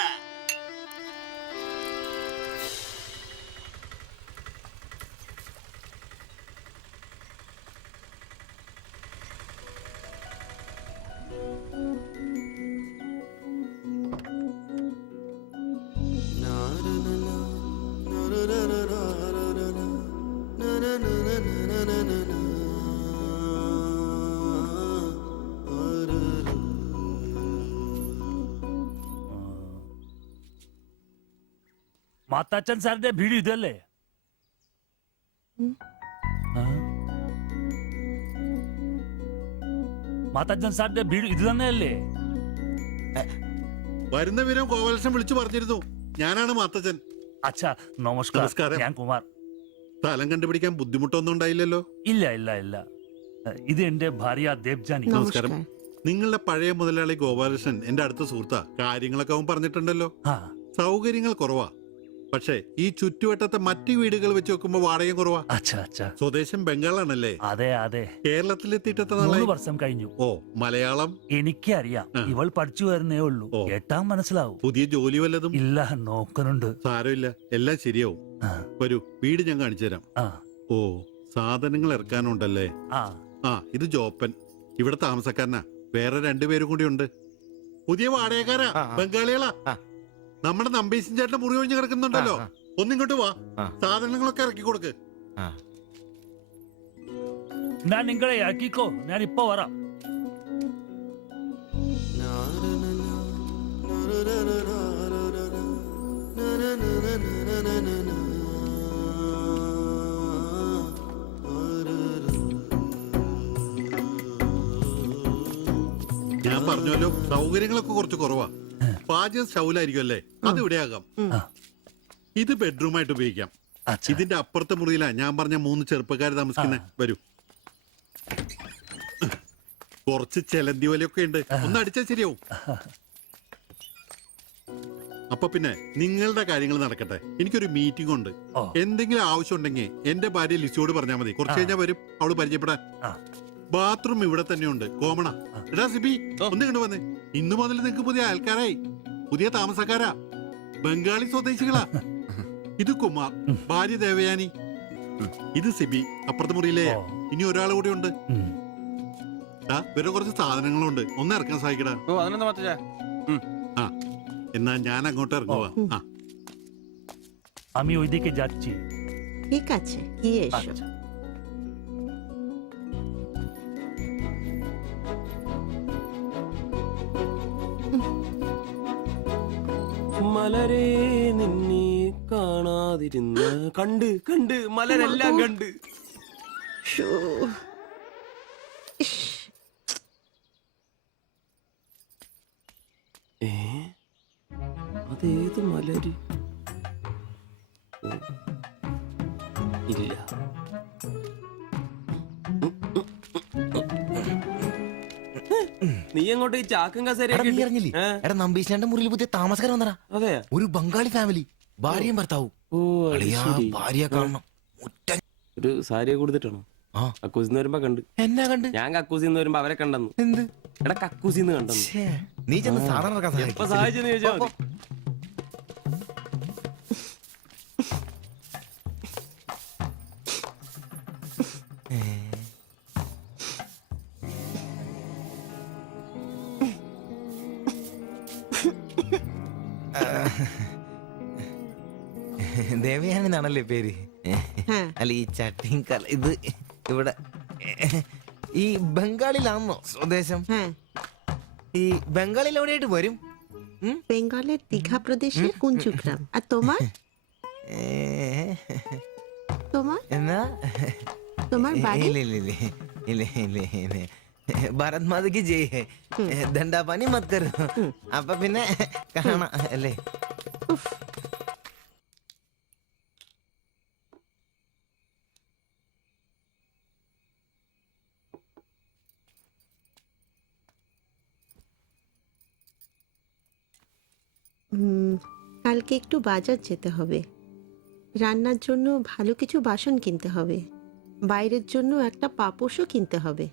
മാത്താച്ചൻ സാറിന്റെ വീട് ഇതല്ലേ? മാത്താച്ചൻ സാറിന്റെ വീട് ഇത് തന്നെയല്ലേ? വരുന്ന വിവരം ഗോപാലകൃഷ്ണൻ വിളിച്ചു പറഞ്ഞിരുന്നു. ഞാനാണ് മാത്തച്ഛൻ. അച്ഛാ നമസ്കാരം. ഞാൻ കുമാർ. സ്ഥലം കണ്ടുപിടിക്കാൻ ബുദ്ധിമുട്ടൊന്നും ഉണ്ടായില്ലല്ലോ? ഇല്ല ഇല്ല ഇല്ല. ഇത് എന്റെ ഭാര്യ ദേവ്ജാനി. നമസ്കാരം. നിങ്ങളുടെ പഴയ മുതലാളി ഗോപാലകൃഷ്ണൻ എന്റെ അടുത്ത സുഹൃത്താ. കാര്യങ്ങളൊക്കെ അവൻ പറഞ്ഞിട്ടുണ്ടല്ലോ. സൗകര്യങ്ങൾ കുറവാ, പക്ഷേ ഈ ചുറ്റുവട്ടത്തെ മറ്റു വീടുകൾ വെച്ച് നോക്കുമ്പോ വാടക കുറവാ. സ്വദേശം ബംഗാളാണല്ലേ? അതെ അതെ. കേരളത്തിലെത്തിയിട്ട് 3 വർഷം കഴിഞ്ഞു. ഓ, മലയാളം എനിക്കറിയാം. ഇവൾ പഠിച്ചു വരുന്നേ ഉള്ളൂ. കേട്ടാ മനസ്സിലാവും. പുതിയ ജോലി വല്ലതും? ഇല്ല, നോക്കുന്നുണ്ട്. സാരമില്ല, എല്ലാം ശരിയാവും. വരൂ, വീട് ഞാൻ കാണിച്ചു തരാം. ഓ, സാധനങ്ങൾ ഇറക്കാനുണ്ടല്ലേ? ഇത് ജോപ്പൻ, ഇവിടെ താമസക്കാരനാ. വേറെ 2 പേരും കൂടി ഉണ്ട്. പുതിയ വാടകക്കാരാ, ബംഗാളികളാ. നമ്മുടെ നമ്പീശൻ ചേട്ടൻ മുറി ഒഴിഞ്ഞ് കിടക്കുന്നുണ്ടല്ലോ, ഒന്നിങ്ങോട്ട് വാ. സാധനങ്ങളൊക്കെ ഇറക്കി കൊടുക്ക്. ഞാൻ നിങ്ങളെ ഇറക്കിക്കോ, ഞാൻ ഇപ്പൊ വരാം. ഞാൻ പറഞ്ഞല്ലോ, സൗകര്യങ്ങളൊക്കെ കുറച്ച് കുറവാ. പാചകം സ്റ്റൗലായിരിക്കും അല്ലേ? അത് ഇവിടെ ആകാം. ഇത് ബെഡ്റൂമായിട്ട് ഉപയോഗിക്കാം. ഇതിന്റെ അപ്പുറത്തെ മുറിയിലാ ഞാൻ പറഞ്ഞ 3 ചെറുപ്പക്കാർ താമസിക്കുന്നേ. വരൂ. കുറച്ച് ചെലന്തി വലയൊക്കെ ഉണ്ട്, ഒന്ന് അടിച്ചാൽ ശരിയാവും. അപ്പൊ പിന്നെ നിങ്ങളുടെ കാര്യങ്ങൾ നടക്കട്ടെ. എനിക്കൊരു മീറ്റിംഗ് ഉണ്ട്. എന്തെങ്കിലും ആവശ്യം ഉണ്ടെങ്കിൽ എന്റെ ഭാര്യ ലിസിയോട് പറഞ്ഞാൽ മതി. കുറച്ച് കഴിഞ്ഞാൽ വരും അവള് പരിചയപ്പെടാൻ. ബാത്റൂം ഇവിടെ തന്നെയുണ്ട്, കോമണാ. എടാ സിബി, ഒന്ന് കണ്ടു വന്നേ. ഇന്നു മുതൽ നിങ്ങക്ക് പുതിയ ആൾക്കാരായി, പുതിയ താമസക്കാരാ, ബംഗാളി സ്വദേശികളാ. ഇത് കുമാർ, ഭാര്യ ദേവയാനി. ഇത് സിബി, അപ്പുറത്തെ മുറിയിലെ. ഇനി ഒരാൾ കൂടി ഉണ്ട്. വേറെ കുറച്ച് സാധനങ്ങളുണ്ട്, ഒന്ന് ഇറക്കാൻ സഹായിക്കടാ. എന്നാ ഞാൻ അങ്ങോട്ട് ഇറങ്ങുവാ. আমি ওইদিকে যাচ্ছি। ঠিক আছে, গিয়ে এসো। മലരെ നിന്നെ കാണാതിരുന്ന കണ്ട് കണ്ട് മലരെല്ലാം കണ്ട്. അതേത് മലര്? ഇല്ല. നീ അങ്ങോട്ട് ഈ ചാക്കും കസേരയൊക്കെ നമ്പീശന്റെ മുറിയിൽ പുതിയ താമസക്കാരൻ വന്നടാ. അതെ, ഒരു ബംഗാളി ഫാമിലി, ഭാര്യയും ഭർത്താവും. ഭാര്യ കാണണം. ഒരു സാരിയെ കൊടുത്തിട്ടാണോ? കക്കൂസിന്ന് വരുമ്പോ കണ്ട്. എന്നാ കണ്ട്? ഞാൻ കക്കൂസിന്ന് വരുമ്പോ അവരെ കണ്ടെന്നു. എന്ത്? എടാ കക്കൂസിന്ന് കണ്ടെന്നു. നീ ചെന്ന് സാധനം എപ്പോ സഹായിച്ചെന്ന് ചോദിച്ചാ മതി. ദേവയാനി എന്നാണല്ലേ പേര്? അല്ല, ഈ ചട്ടിയും ഇത് ഇവിടെ ഈ ബംഗാളിലാണോ സ്വദേശം? ഈ ബംഗാളിൽ എവിടെയായിട്ട് വരും? বেঙ্গলের দীঘা প্রদেশের কুঞ্জুগ্রাম। আর তোমার? তোমার എന്നാ তোমার বাড়ি? ഭാരത് മാതയ്ക്ക് ജയ്. ദണ്ഡാപാനി മത് കരോ. അപ്പൊ പിന്നെ കാണാം അല്ലേ? কালকে একটু বাজার যেতে হবে। রান্নার জন্য ভালো কিছু বাসন কিনতে হবে। বাইরের জন্য একটা পাপোশও কিনতে হবে।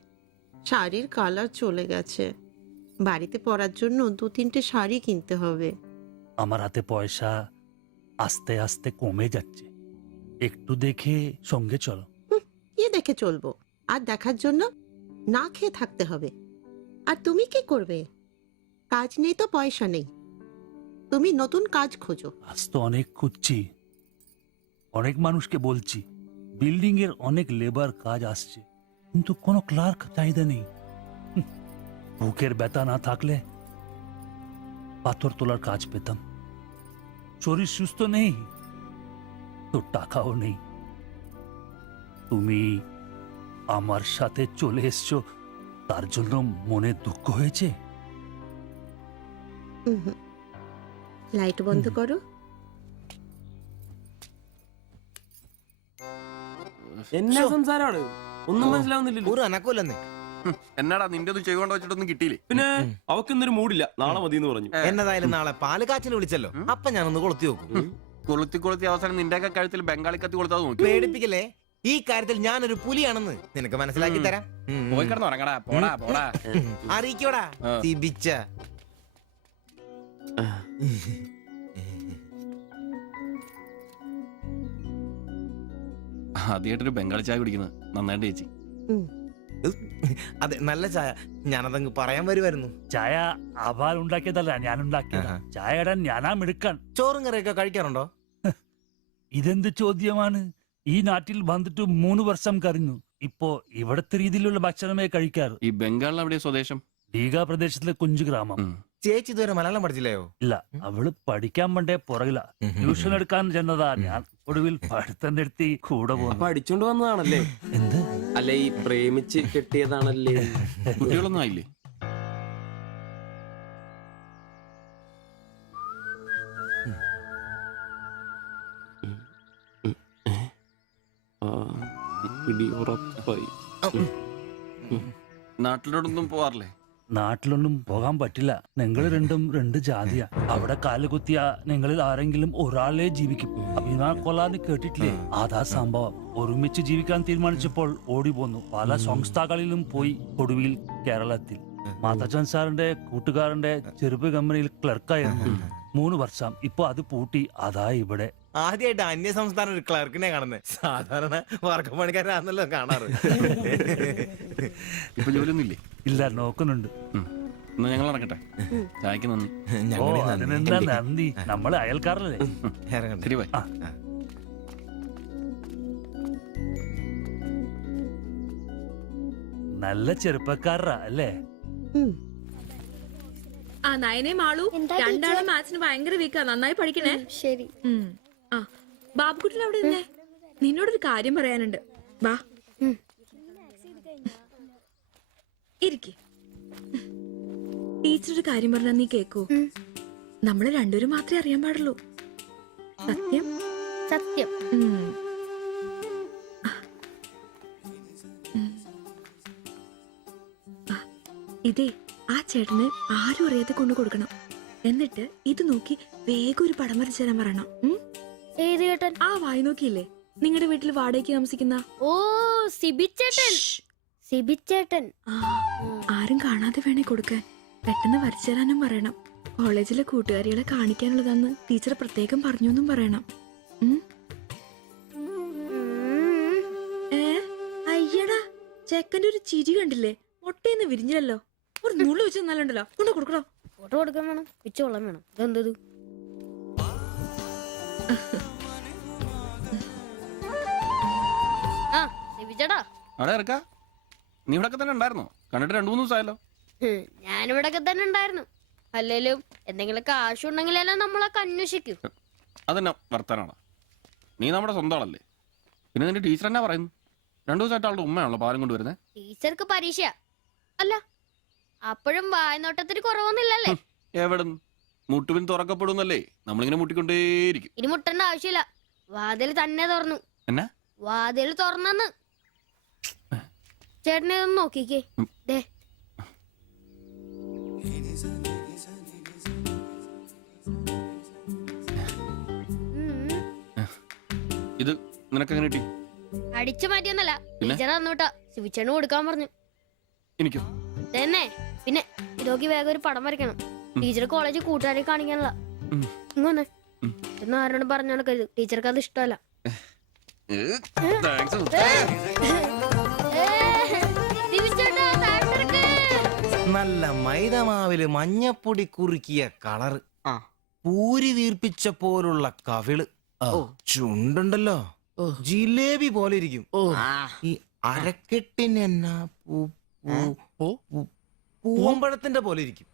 শাড়ির কালার চলে গেছে। বাড়িতে পরার জন্য 2-3টে শাড়ি কিনতে হবে। আমার হাতে পয়সা আস্তে আস্তে কমে যাচ্ছে, একটু দেখে সঙ্গে চলো। কি দেখে চলবো? আর দেখার জন্য না খেয়ে থাকতে হবে। আর তুমি কি করবে? কাজ নেই তো পয়সা নেই। তুমি নতুন কাজ খোঁজো। আজ তো অনেক খুঁজছি, অনেক মানুষকে বলছি, বিল্ডিং এর অনেক লেবার কাজ আসছে, কিন্তু কোনো ক্লার্ক চাহিদা নেই। বুকের ব্যথা না থাকলে পাথর তোলার কাজ পেতাম। শরীর সুস্থ নেই, তো টাকাও নেই। তুমি আমার সাথে চলে এসছো, তার জন্য মনে দুঃখ হয়েছে? ലൈറ്റ് বন্ধ করো। എന്നാ സംസാരമാണ്? ഒന്നും മനസ്സിലാവുന്നില്ലല്ലോ. ഒരു അനക്കമില്ലെന്നേ. എന്നാടാ നിന്റെ ഒന്നും ചെയ്തുകൊണ്ട് വെച്ചിട്ടൊന്നും കിട്ടിയില്ലേ? പിന്നെ അവക്ക് ഇന്നൊരു മൂടില്ല, നാളെ മതി എന്ന് പറഞ്ഞു. എന്നതായാലും നാളെ പാല് കാച്ചിന് വിളിച്ചല്ലോ, അപ്പൊ ഞാനൊന്ന് കൊളുത്തി നോക്കും. കൊളുത്തി അവസാനം നിന്റെയൊക്കെ കഴുത്തിൽ ബംഗാളി കത്തി കൊടുത്താൽ നോക്കി. പേടിപ്പിക്കല്ലേ, ഈ കാര്യത്തിൽ ഞാനൊരു പുലിയാണെന്ന് നിനക്ക് മനസ്സിലാക്കി തരാം. പോയി കിടന്ന് ഉറങ്ങടാ. പോടാ പോടാ. അറിയിക്കോടാ തിബിച്ച. ആദ്യമായിട്ടൊരു ബംഗാളി ചായ കുടിക്കുന്നത് നന്നായിട്ട് ചേച്ചി. അതെ, നല്ല ചായ. ഞാനതങ്ങ് പറയാൻ വരുമായിരുന്നു. ചായ അപാൽ ഉണ്ടാക്കിയതല്ല, ഞാൻ ഉണ്ടാക്കിയതാ. ചായ ഇടാൻ ഞാനാ മിടുക്കാൻ. ചോറും കറിയൊക്കെ കഴിക്കാറുണ്ടോ? ഇതെന്ത് ചോദ്യമാണ്? ഈ നാട്ടിൽ വന്നിട്ട് 3 വർഷം കഴിഞ്ഞു. ഇപ്പോ ഇവിടത്തെ രീതിയിലുള്ള ഭക്ഷണമേ കഴിക്കാറ്. ഈ ബംഗാളിൽ എവിടെ സ്വദേശം? ഡീഗ പ്രദേശത്തിലെ കുഞ്ചു ഗ്രാമം. ചേച്ചി ഇതുവരെ മലയാളം പഠിച്ചില്ലയോ? ഇല്ല, അവള് പഠിക്കാൻ വേണ്ടേ പുറകില. ട്യൂഷൻ എടുക്കാൻ ചെന്നതാ. ഞാൻ ഒടുവിൽ പഠിത്തം നിർത്തി കൂടെ പോകുന്നു. പഠിച്ചോണ്ട് വന്നതാണല്ലേ? എന്ത്? അല്ല, ഈ പ്രേമിച്ച് കെട്ടിയതാണല്ലേ? കുട്ടികളൊന്നും ആയില്ലേ? നാട്ടിലോടൊന്നും പോവാറില്ലേ? നാട്ടിലൊന്നും പോകാൻ പറ്റില്ല. നിങ്ങൾ രണ്ടും 2 ജാതിയാ. അവിടെ കാലുകുത്തിയ നിങ്ങളിൽ ആരെങ്കിലും ഒരാളെ ജീവിക്കും. അഭിമാ കൊല്ലാന്ന് കേട്ടിട്ടില്ലേ? അതാ സംഭവം. ഒരുമിച്ച് ജീവിക്കാൻ തീരുമാനിച്ചപ്പോൾ ഓടി പോന്നു. പല സംസ്ഥകളിലും പോയി. ഒടുവിൽ കേരളത്തിൽ മാധവൻ സാറിന്റെ കൂട്ടുകാരന്റെ ചെറുപ്പ് കമ്പനിയിൽ ക്ലർക്കായിരുന്നു 3 വർഷം. ഇപ്പൊ അത് പൂട്ടി. അതാ ഇവിടെ. ആദ്യമായിട്ട് അന്യ സംസ്ഥാന ഒരു ക്ലർക്കിനെ കാണുന്നത്. സാധാരണ വർക്കപ്പണിക്കാരാണല്ലോ കാണാറ്. ഇപ്പൊ ജോലിയൊന്നും ഇല്ലേ? ഇല്ല, നോക്കുന്നുണ്ട്. എന്നാ ഞങ്ങൾ ഇറങ്ങട്ടെ. ചായക്ക് നന്ദി. ഓ, അതിനെന്താ നന്ദി, നമ്മള് അയൽക്കാരല്ലേ. ശരി, ബൈ. നല്ല ചെറുപ്പക്കാരാ അല്ലേ? ആ നയനെ മാളു രണ്ടാളും മാത്സിന് ഭയങ്കര വീക്കാ. നന്നായി പഠിക്കണേ. ശരി. ആ ബാബുക്കുട്ടൻ അവിടെ നിന്നേ, നിന്നോടൊരു കാര്യം പറയാനുണ്ട്. വാ ഇരിക്ക്. ടീച്ചർ ഒരു കാര്യം പറഞ്ഞാ നീ കേക്കൂ? നമ്മള് രണ്ടുപേരും മാത്രമേ അറിയാൻ പാടുള്ളൂ. സത്യം? സത്യം. ഇതേ ആ ചേട്ടന് ആരും അറിയാതെ കൊണ്ടു കൊടുക്കണം. എന്നിട്ട് ഇത് നോക്കി വേഗം ഒരു പടം വരച്ചു തരാൻ പറയണം. ഏത് ചേട്ടൻ? ആ വായി നോക്കിയില്ലേ, നിങ്ങളുടെ വീട്ടിൽ വാടകയ്ക്ക് താമസിക്കുന്ന? ഓ, സിബിച്ചേട്ടൻ. സിബിച്ചേട്ടൻ. ആരും കാണാതെ വേണേ കൊടുക്കാൻ. പെട്ടെന്ന് വരച്ചു തരാനും പറയണം. കോളേജിലെ കൂട്ടുകാരികളെ കാണിക്കാനുള്ളതാന്ന് ടീച്ചർ പ്രത്യേകം പറഞ്ഞു എന്നും പറയണം. അയ്യടാ, ചെക്കന്റെ ഒരു ചിരി കണ്ടില്ലേ? മുട്ടയെന്ന് വിരിഞ്ഞല്ലോ. ഒരു നൂല് വെച്ച് നല്ലുണ്ടല്ലോ. കൊണ്ട് കൊടുക്കണോ? ഫോട്ടോ കൊടുക്കാൻ വേണം, പിച്ചോളം വേണം. ഇതെന്തത്? ആ സിബിച്ചേട്ടാ. അവിടെ ഇറക്കാ. നീ ഇവിടെ തന്നെ ഉണ്ടായിരുന്നോ? കണ്ടിട്ട് 2-3 ദിവസമായല്ലോ. ഞാനിവിടെ തന്നെ ഉണ്ടായിരുന്നു. അല്ലേലും എന്തെങ്കിലും കാശുണ്ടെങ്കിലല്ലേ നമ്മളൊക്കെ അന്വേഷിക്കൂ. അതെന്നാ വർത്താനാണ്? നീ നമ്മുടെ സ്വന്തം ആളല്ലേ. പിന്നെ നിന്റെ ടീച്ചർ എന്നാ പറയുന്നു? 2 ദിവസമായിട്ട് ആളുടെ ഉമ്മയാണല്ലോ പാലം കൊണ്ടുവരുന്നത്. ടീച്ചർക്ക് പരീക്ഷ അല്ല, അപ്പോഴും വായനോട്ടത്തിന് കുറവൊന്നുമില്ലല്ലേ? എവിടെ മുട്ടുപിൻ തുറക്കപ്പെടുന്നല്ലേ? നമ്മളിങ്ങനെ മുട്ടിക്കൊണ്ടേയിരിക്കും. ഇനി മുട്ടേണ്ട ആവശ്യമില്ല. വാതിൽ തന്നെ തുറന്നു. എന്നാ വാതിൽ തുറന്നെന്ന്. ചേട്ടനെ ഒന്ന് നോക്കിക്കേ. ദേ ഇത് നിനക്കെങ്ങനെ കിട്ടി? അടിച്ചു മാറ്റിയൊന്നല്ല, ടീച്ചർ തന്നൂട്ടാ. ശിവിച്ചേണ് കൊടുക്കാൻ പറഞ്ഞു. എനിക്കോ? തന്നെ. പിന്നെ ഇതൊക്കെ വേഗം ഒരു പടം വരയ്ക്കണം. ടീച്ചർ കോളേജിൽ കൂട്ടുകാരെ കാണിക്കാനുള്ള. ഇങ്ങൊന്ന് എന്ന് ആരോടും പറഞ്ഞു നടക്കരുത്. ടീച്ചർക്ക് അത് ഇഷ്ടമല്ല. നല്ല മൈദമാവില് മഞ്ഞപ്പൊടി കുറുക്കിയ കളറ്, പൂരി വീർപ്പിച്ച പോലുള്ള കവിള്, ചുണ്ടുണ്ടല്ലോ ജിലേബി പോലെ ഇരിക്കും. ഈ അരക്കെട്ടിന് എന്നാ പൂവമ്പഴത്തിന്റെ പോലെ ഇരിക്കും.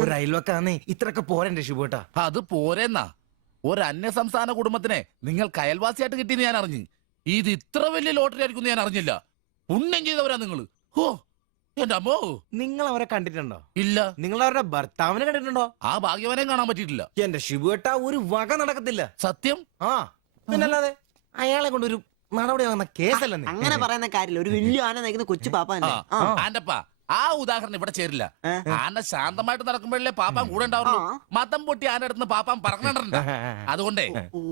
ഒരു അയൽവക്കാന്നേ ഇത്രയൊക്കെ പോരെ ശുഭേട്ടാ. അത് പോരെന്നാ. ഒരു അന്യ സംസ്ഥാന കുടുംബത്തിനെ നിങ്ങൾക്ക് അയൽവാസിയായിട്ട് കിട്ടിയെന്ന് ഞാൻ അറിഞ്ഞു. ഇത് ഇത്ര വലിയ ലോട്ടറി ആയിരിക്കും ഞാൻ അറിഞ്ഞില്ല. പുണ്യം ചെയ്തവരാ നിങ്ങൾ. ഓ എന്റെ അമ്മോ. നിങ്ങൾ അവരെ കണ്ടിട്ടുണ്ടോ? ഇല്ല. നിങ്ങൾ അവരുടെ ഭർത്താവിനെ കണ്ടിട്ടുണ്ടോ? ആ ഭാഗ്യവനെയും കാണാൻ പറ്റിയിട്ടില്ല. എന്റെ ഷിബുവേട്ട ഒരു വക നടക്കത്തില്ല. സത്യം. ആ പിന്നല്ലാതെ അയാളെ കൊണ്ട് ഒരു നടപടി വാങ്ങുന്ന കേസല്ല. അങ്ങനെ പറയുന്ന കാര്യമില്ല. ഒരു വലിയ ആന നയിക്കുന്ന കൊച്ചു പാപ്പാന്റെ ആന്റപ്പ ആ ഉദാഹരണം ഇവിടെ ചേരില്ല. ആന ശാന്തമായിട്ട് നടക്കുമ്പോഴല്ലേ പാപ്പാൻ കൂടെ ഉണ്ടാവുള്ളൂ. മതം പൊട്ടി ആന അടുത്ത് പാപ്പാൻ പറഞ്ഞിട്ടുണ്ട്. അതുകൊണ്ടേ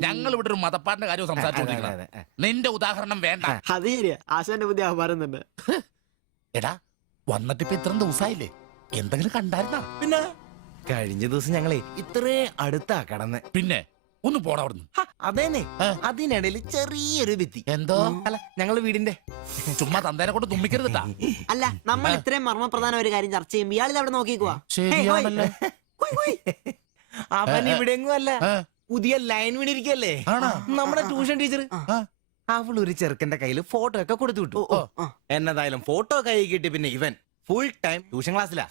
ഞങ്ങൾ ഇവിടെ ഒരു മതപ്പാടിന്റെ കാര്യം സംസാരിച്ചോണ്ടിരിക്കണം. നിന്റെ ഉദാഹരണം വേണ്ട. അത് ശരിയാ. ആശാന്റെ പുതിയ പറയുന്നുണ്ട്. എടാ വന്നിട്ട് ഇപ്പൊ ഇത്രയും ദിവസമായില്ലേ, എന്തെങ്കിലും കണ്ടായിരുന്നാ? പിന്നെ കഴിഞ്ഞ ദിവസം ഞങ്ങളെ ഇത്രേ അടുത്താ കടന്ന്. പിന്നെ ഒന്ന് പോടാ അവിടുന്ന്. അതേനെ അതിനിടയിൽ ചെറിയൊരു ഭിത്തി. എന്തോ അല്ല ഞങ്ങള് വീടിന്റെ ചുമ്മാ തന്തേനെ കൊണ്ട് തുമ്മിക്കരുതാ. അല്ല നമ്മൾ ഇത്രയും മർമ്മപ്രധാന ഒരു കാര്യം ചർച്ച ചെയ്യുമ്പോൾ ഇയാളിൽ അവിടെ നോക്കിക്കുവാ. ശരിയാണല്ലോ. അവൻ ഇവിടെയെങ്ങും അല്ല, പുതിയ ലൈൻ വീണിരിക്കല്ലേ നമ്മുടെ ട്യൂഷൻ ടീച്ചർ. അവൾ ഒരു ചെറുക്കന്റെ കയ്യിൽ ഫോട്ടോ ഒക്കെ കൊടുത്തു വിട്ടു. എന്നതായാലും ഫോട്ടോ കൈ കിട്ടി. പിന്നെ ഇവൻ ഫുൾ ടൈം ട്യൂഷൻ ക്ലാസ്സിലാ.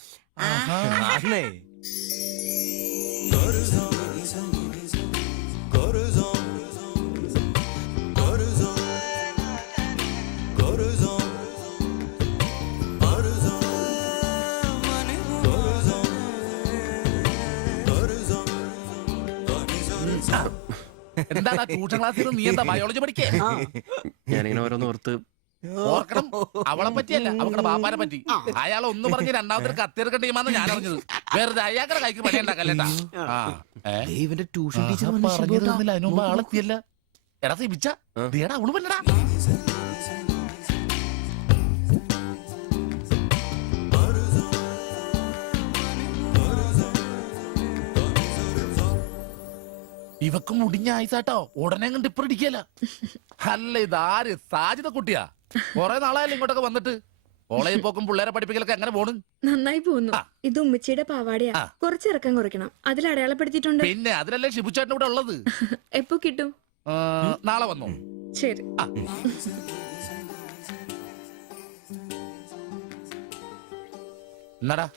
എന്താ ട്യൂഷൻ ക്ലാസ്സിൽ നീ എന്താ ബയോളജി പഠിക്കേ? ഞാനിങ്ങനെ ഓരോന്ന് ഓർത്ത് ഓർക്കണം. അവളെ പറ്റിയല്ല, അവളുടെ ബാപ്പാനെ പറ്റി. അയാൾ ഒന്ന് പറഞ്ഞ് രണ്ടാമത്തെ കത്തിയെടുക്കേണ്ട ടീമാന്ന് ഞാൻ അറിഞ്ഞത്. വെറുതെ അയാളുടെ കൈക്ക് പണി ഉണ്ടാക്കല്ലേട്ടാ. ഇവന്റെ ട്യൂഷൻ ടീച്ചർ പറഞ്ഞിരുന്നില്ല, അതിന് മുമ്പ് ആളെത്തിയല്ല. എടാ സിബിച്ച ദേടാ അവള് പല്ലടാ. ഇവക്ക് മുടിഞ്ഞ ആയിസാട്ടോ. ഉടനെ കണ്ട് ഇപ്പൊ ഇടിക്കല. അല്ല ഇതാര് സാജിത കുട്ടിയാ? കൊറേ നാളായാലും ഇങ്ങോട്ടൊക്കെ വന്നിട്ട്. കോളേജിൽ പോക്കും പിള്ളേരെ പഠിപ്പിക്കലൊക്കെ എങ്ങനെ പോണ്? നന്നായി പോകുന്നു. ഇത് ഉമ്മച്ചിയുടെ പാവാടയാ. കുറച്ച് ഇറക്കം കുറയ്ക്കണം. അതിൽ അടയാളപ്പെടുത്തിയിട്ടുണ്ട്. പിന്നെ അതിലല്ലേ ഷിബുച്ചേട്ടൻ ഇവിടെ ഉള്ളത്. എപ്പോ കിട്ടും? നാളെ വന്നോ? ശരി. എന്നാടാ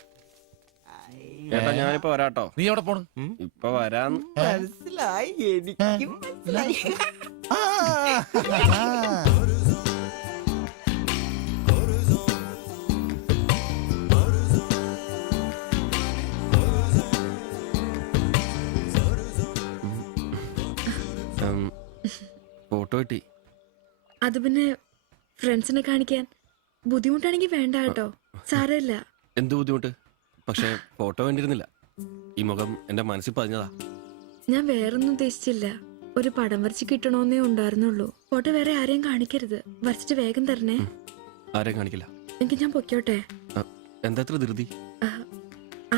ഏട്ടാ ഞാനിപ്പോ വരാട്ടോ. നീ എവിടെ പോണ്? ഇപ്പൊ വരാന്ന്. മനസ്സിലായി, എനിക്കും മനസ്സിലായി. ഫോട്ടോ കിട്ടി. അത് പിന്നെ ഫ്രണ്ട്സിനെ കാണിക്കാൻ ബുദ്ധിമുട്ടാണെങ്കിൽ വേണ്ട കേട്ടോ. സാരമില്ല. എന്ത് ബുദ്ധിമുട്ട്? പക്ഷെ ഫോട്ടോ വേണ്ടിയിരുന്നില്ല. ഈ മുഖം എന്റെ മനസ്സിൽ പതിഞ്ഞതാ. ഞാൻ വേറൊന്നും ഉദ്ദേശിച്ചില്ല. ഒരു പടം വരച്ച് കിട്ടണോന്നേ ഉണ്ടായിരുന്നുള്ളൂ. ഫോട്ടോ വേറെ ആരെയും കാണിക്കരുത്. വരച്ചിട്ട് വേഗം തരണേ. ആരെയും കാണിക്കില്ല. എനിക്ക് ഞാൻ പൊക്കോട്ടെ. എന്താ ഇത്ര ധൃതി?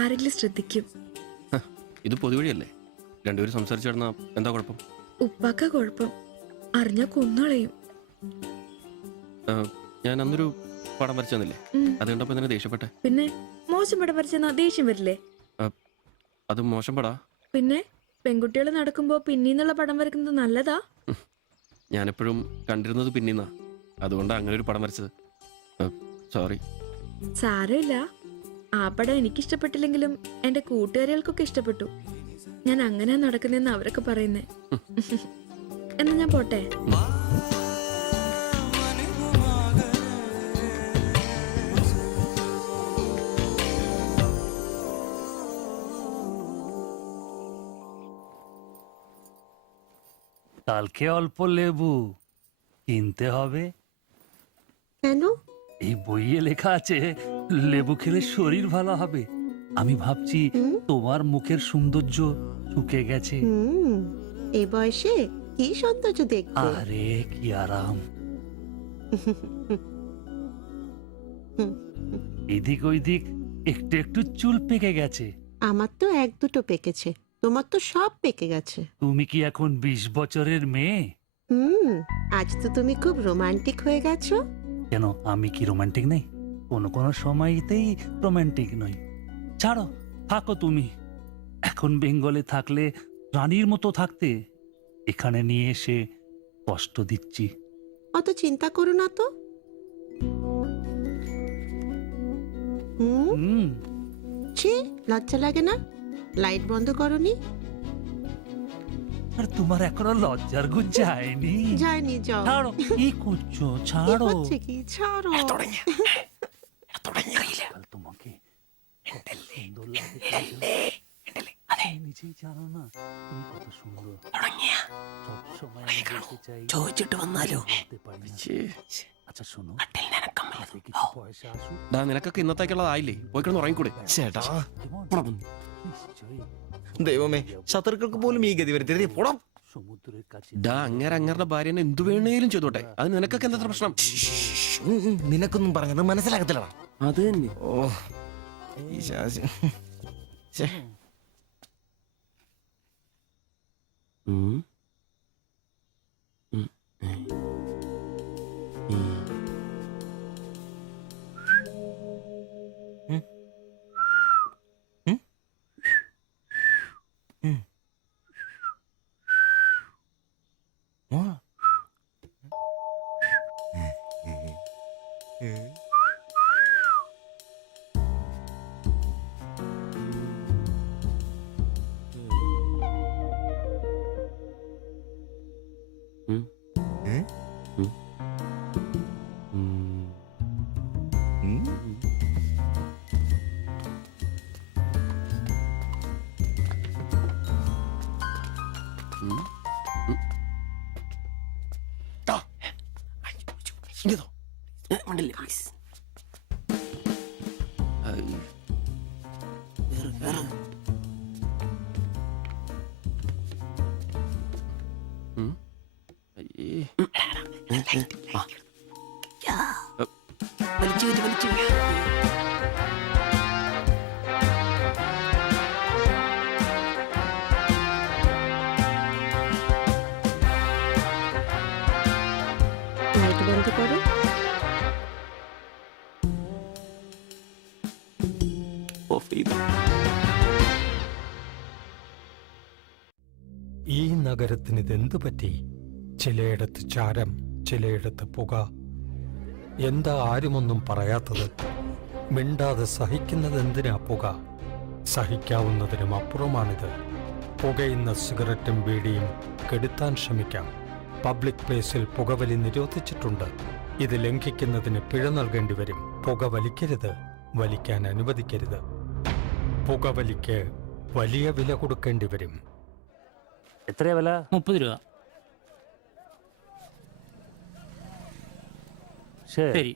ആരെങ്കിലും ശ്രദ്ധിക്കും. ഇത് പൊതുവഴിയല്ലേ? രണ്ടുപേരും സംസാരിച്ചു കിടന്നാ എന്താ കുഴപ്പം? ഉപ്പാക്ക കുഴപ്പം. അറിഞ്ഞാ കൊന്നളയും. ഞാൻ അന്നൊരു പടം വരച്ചു തന്നില്ലേ? അത് കണ്ടപ്പോ തന്നെ ദേഷ്യപ്പെട്ടെ. പിന്നെ മോശം പടം വരച്ചെന്നാ ദേഷ്യം വരില്ലേ? അത് മോശം പടാ. പിന്നെ പെൺകുട്ടികൾ നടക്കുമ്പോ പിന്നീന്നുള്ള പടം വരക്കുന്നത് നല്ലതാ. ഞാനെപ്പോഴും കണ്ടിരുന്നത് പിന്നീന്നാ. അതുകൊണ്ടാ അങ്ങനെ ഒരു പടം വരച്ചത്. സോറി. സാരമില്ല. ആ പടം എനിക്കിഷ്ടപ്പെട്ടില്ലെങ്കിലും എന്റെ കൂട്ടുകാരികൾക്കൊക്കെ ഇഷ്ടപ്പെട്ടു. ഞാൻ അങ്ങനെയാ നടക്കുന്നതെന്ന് അവരൊക്കെ പറയുന്നേ. എന്നാ ഞാൻ പോട്ടെ. কালকে অল্প লেবু কিনতে হবে। কেন? এই বইয়ে লেখা আছে লেবু খেলে শরীর ভালো হবে। আমি ভাবছি তোমার মুখের সৌন্দর্য শুকে গেছে। এই বয়সে কি সৌন্দর্য দেখবে? আরে কি আরাম। এদিক ওইদিক একটু একটু চুল পেকে গেছে। আমার তো এক দুটো পেকেছে, তোমার তো সব পেকে গেছে। তুমি কি এখন 20 বছরের মেয়ে? আজ তো তুমি খুব রোমান্টিক হয়ে গেছো। কেন আমি কি রোমান্টিক নেই? কোনো কোনো সময়তেই রোমান্টিক নই। ছাড়ো, থাকো তুমি। এখন বেঙ্গলে থাকলে রানীর মতো থাকতে, এখানে নিয়ে এসে কষ্ট দিচ্ছি। অত চিন্তা করো না তো। ছি, লজ্জা লাগে না? লাইট বন্ধ করনি? और तुम्हारे एखोनो लज्जार गुण जाएनी যায়নি যাও ছাড়ো কি করছো ছাড়ো হচ্ছে কি ছাড়ো কাল তোমাকে কত সুন্দর লাগে তুমি নিজেই জানো না তুমি কত সুন্দর সবসময় আমি বলতে চাই ചോദിച്ചിട്ട് വന്നാലോ বলতে পারি না। আচ্ছা শোনো হাতে কিছু পয়সা আসুক ഡാ നിനക്കൊക്കെ ഇന്നത്തേക്കുള്ളതായില്ലേ പോയി കിടന്ന് ഉറങ്ങിക്കൂടെ ചേട്ടാ নিশ্চয়ই ദൈവമേ ശത്രുക്കൾക്ക് പോലും ഈ ഗതി വരുത്തരുത് പോടാം. সমুদ্রের কাছে ഡാ അങ്ങേരുടെ ഭാര്യനെ എന്തു വേണേലും ചെയ്തോട്ടെ അത് നിനക്കൊക്കെ എന്താ പ്രശ്നം? നിനക്കൊന്നും പറഞ്ഞത് മനസ്സിലാകത്തില്ലടാ. അത് തന്നെ. ഓ ഈ ശാസി ഛെ. മണ്ടില്ലേ പ്ലീസ് വലിച്ചു വലിച്ചു লাইট বন্ধ করো ഈ നഗരത്തിന് ഇതെന്തു പറ്റി? ചിലയിടത്ത് ചാരം, ചിലയിടത്ത് പുക. എന്താ ആരുമൊന്നും പറയാത്തത്? മിണ്ടാതെ സഹിക്കുന്നത് എന്തിനാ പുക? സഹിക്കാവുന്നതിനും അപ്പുറമാണിത്. പുകയുന്ന സിഗരറ്റും ബീഡിയും കെടുത്താൻ ശ്രമിക്കാം. പബ്ലിക് പ്ലേസിൽ പുകവലി നിരോധിച്ചിട്ടുണ്ട്. ഇത് ലംഘിക്കുന്നതിന് പിഴ നൽകേണ്ടി വരും. പുക വലിക്കരുത്, വലിക്കാൻ അനുവദിക്കരുത്. പുകവലിക്ക് വലിയ വില കൊടുക്കേണ്ടി വരും. എത്രയാ വില? 30 രൂപ. ശരി.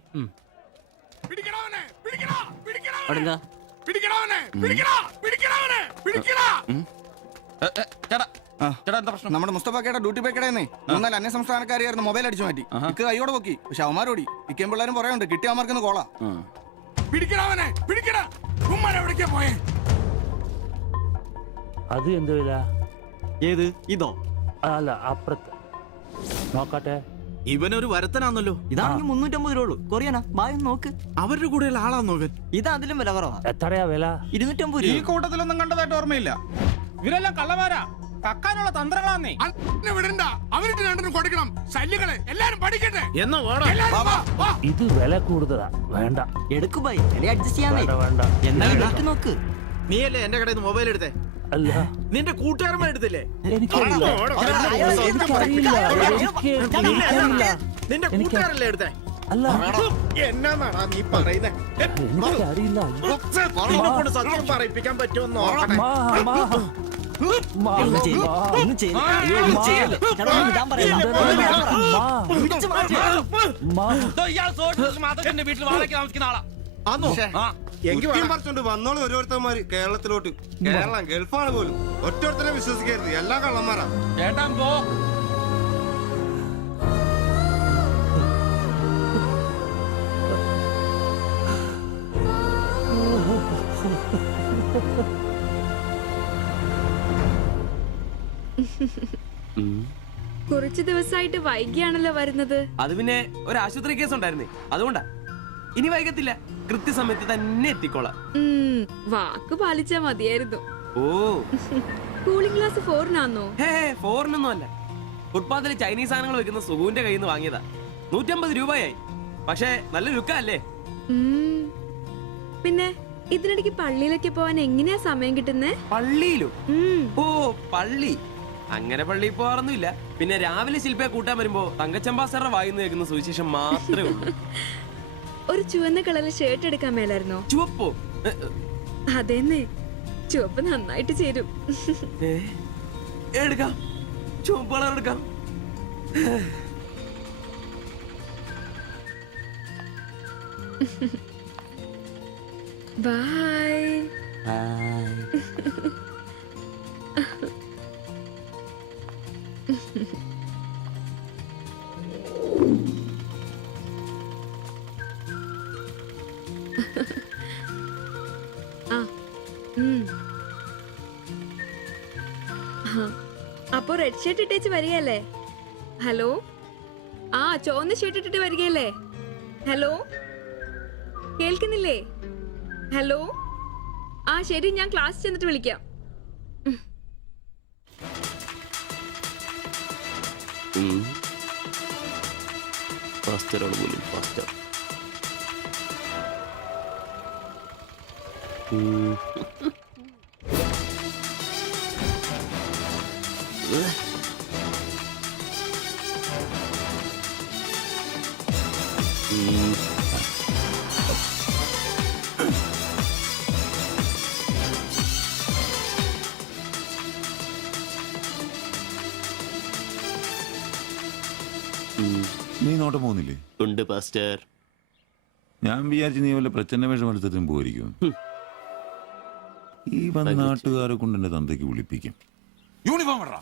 ചേട്ടാ എന്താ പ്രശ്നം? നമ്മുടെ മുസ്തഫാക്കയുടെ ഡ്യൂട്ടി പേക്കടേന്നേ 3-4 അന്യ സംസ്ഥാനക്കാരിയായിരുന്നു മൊബൈൽ അടിച്ചു മാറ്റി. ഇക്ക് കൈയോടെ പൊക്കി, പക്ഷെ അവന്മാരോടി ഇക്കേം പിള്ളേരും പറയാനുണ്ട് കിട്ടിയ അവന്മാർക്കൊന്ന് കോളാ. അത് എന്ത് വില? ഏത് ഇതോ? അല്ല അപ്പുറത്ത് നോക്കട്ടെ. ഇവനൊരു വരത്തനാന്നല്ലോ. ഇതാണെങ്കിൽ 350 രൂപ ഉള്ളൂ. കൊറിയാനാ ബായ് നോക്ക്. അവരുടെ കൂടെയുള്ള ആളാന്ന് നോക്ക്. ഇത് അതിലും വില കുറവാ. എത്രയാ വില? 250 രൂപ. ഈ കൂട്ടത്തിലൊന്നും കണ്ടതായിട്ട് ഓർമ്മയില്ല. ഇവരെല്ലാം കള്ളമാരാ, കക്കാനുള്ള തന്ത്രങ്ങളാന്നേ. വിടണ്ട, അവർക്ക് രണ്ടിനും കൊടുക്കണം. ശല്യങ്ങളെ എല്ലാരും പഠിക്കട്ടെ. എന്നാ ഇത് വില കൂടുതലാ, വേണ്ട. എടുക്കു ബായ്, വില അഡ്ജസ്റ്റ് ചെയ്യാന്നേ. വേണ്ട എന്താ നോക്ക്. നീയല്ലേ എന്റെ കടയിൽ നിന്ന് മൊബൈൽ എടുത്തേ? അല്ല, നിന്റെ കൂട്ടുകാരന്മാർ എടുത്തില്ലേ? എനിക്കറിയില്ല. നിന്റെ കൂട്ടുകാരല്ലേ എടുത്തേ? അല്ല, എന്നാടാ നീ പറയുന്നേ? എനിക്കറിയില്ല. സത്യം പറയിപ്പിക്കാൻ പറ്റുമെന്ന് വീട്ടിൽ വാടകയ്ക്ക് താമസിക്കുന്ന ആളാ. പറിച്ചോണ്ട് വന്നോളൂ ഓരോരുത്തന്മാര് കേരളത്തിലോട്ട്. കേരളം ഗൾഫാണ് പോലും. ഒറ്റൊരുത്തരെ വിശ്വസിക്കരുത്, എല്ലാ കള്ളന്മാരാ. ചേട്ടാ പോ. കുറച്ചു ദിവസമായിട്ട് വൈകിയാണല്ലോ വരുന്നത്. അത് പിന്നെ ഒരു ആശുപത്രി കേസ് ഉണ്ടായിരുന്നേ, അതുകൊണ്ടാ. ഇനി വൈകത്തില്ല, കൃത്യസമയത്ത് തന്നെ എത്തിക്കോളാം. വാക്ക് പാലിച്ചാ മതിയായിരുന്നു. ഓ, കൂളിംഗ് ഗ്ലാസ് 4-നാന്നോ? ഹേ, 4-നൊന്നും അല്ല. ഫുട്പാത്തിൽ ചൈനീസ് സാധനങ്ങൾ വെക്കുന്ന സുഗുവിന്റെ കയ്യിൽ നിന്ന് വാങ്ങിയതാ. 150 രൂപയായി. പക്ഷെ നല്ല ലുക്കല്ലേ? പിന്നെ ഇതിനിടയ്ക്ക് പള്ളിയിലൊക്കെ പോവാൻ എങ്ങനെയാ സമയം കിട്ടുന്നേ? പള്ളിയിലോ? ഓ, പള്ളി. അങ്ങനെ പള്ളിയിൽ പോകാറൊന്നുമില്ല. പിന്നെ രാവിലെ ശില്പയെ കൂട്ടാൻ വരുമ്പോ തങ്കച്ചമ്പാസറുടെ വായിന്ന് കേൾക്കുന്ന സുവിശേഷം മാത്രമേ ഉള്ളൂ. ഒരു ചുവന്ന കളറിൽ ഷർട്ട് എടുക്കാൻ മേലായിരുന്നോ? ചുവപ്പോ? അതെന്നെ, ചുവപ്പ് നന്നായിട്ട് ചേരും. എടുക്കാം, ചുവപ്പ് കളർ എടുക്കാം. ബൈ. അപ്പൊ റെഡ് ഷർട്ട് ഇട്ടേച്ച് വരികയല്ലേ? ഹലോ, ആ ചുവന്ന ഷർട്ട് ഇട്ടിട്ട് വരികയല്ലേ? ഹലോ, കേൾക്കുന്നില്ലേ? ഹലോ, ആ ശരി, ഞാൻ ക്ലാസ് ചെന്നിട്ട് വിളിക്കാം. നീ നോട്ടം പോകുന്നില്ലേ? ഉണ്ട് പാസ്റ്റർ. ഞാൻ വിചാരിച്ചു നീ വല്ല പ്രച്ഛന്ന വേഷം എടുത്തിട്ടും പോയിരിക്കും. ഈ വന്ന നാട്ടുകാരെ കൊണ്ട് എന്റെ തന്തയ്ക്ക് വിളിപ്പിക്കും. യൂണിഫോം ഇടറാ.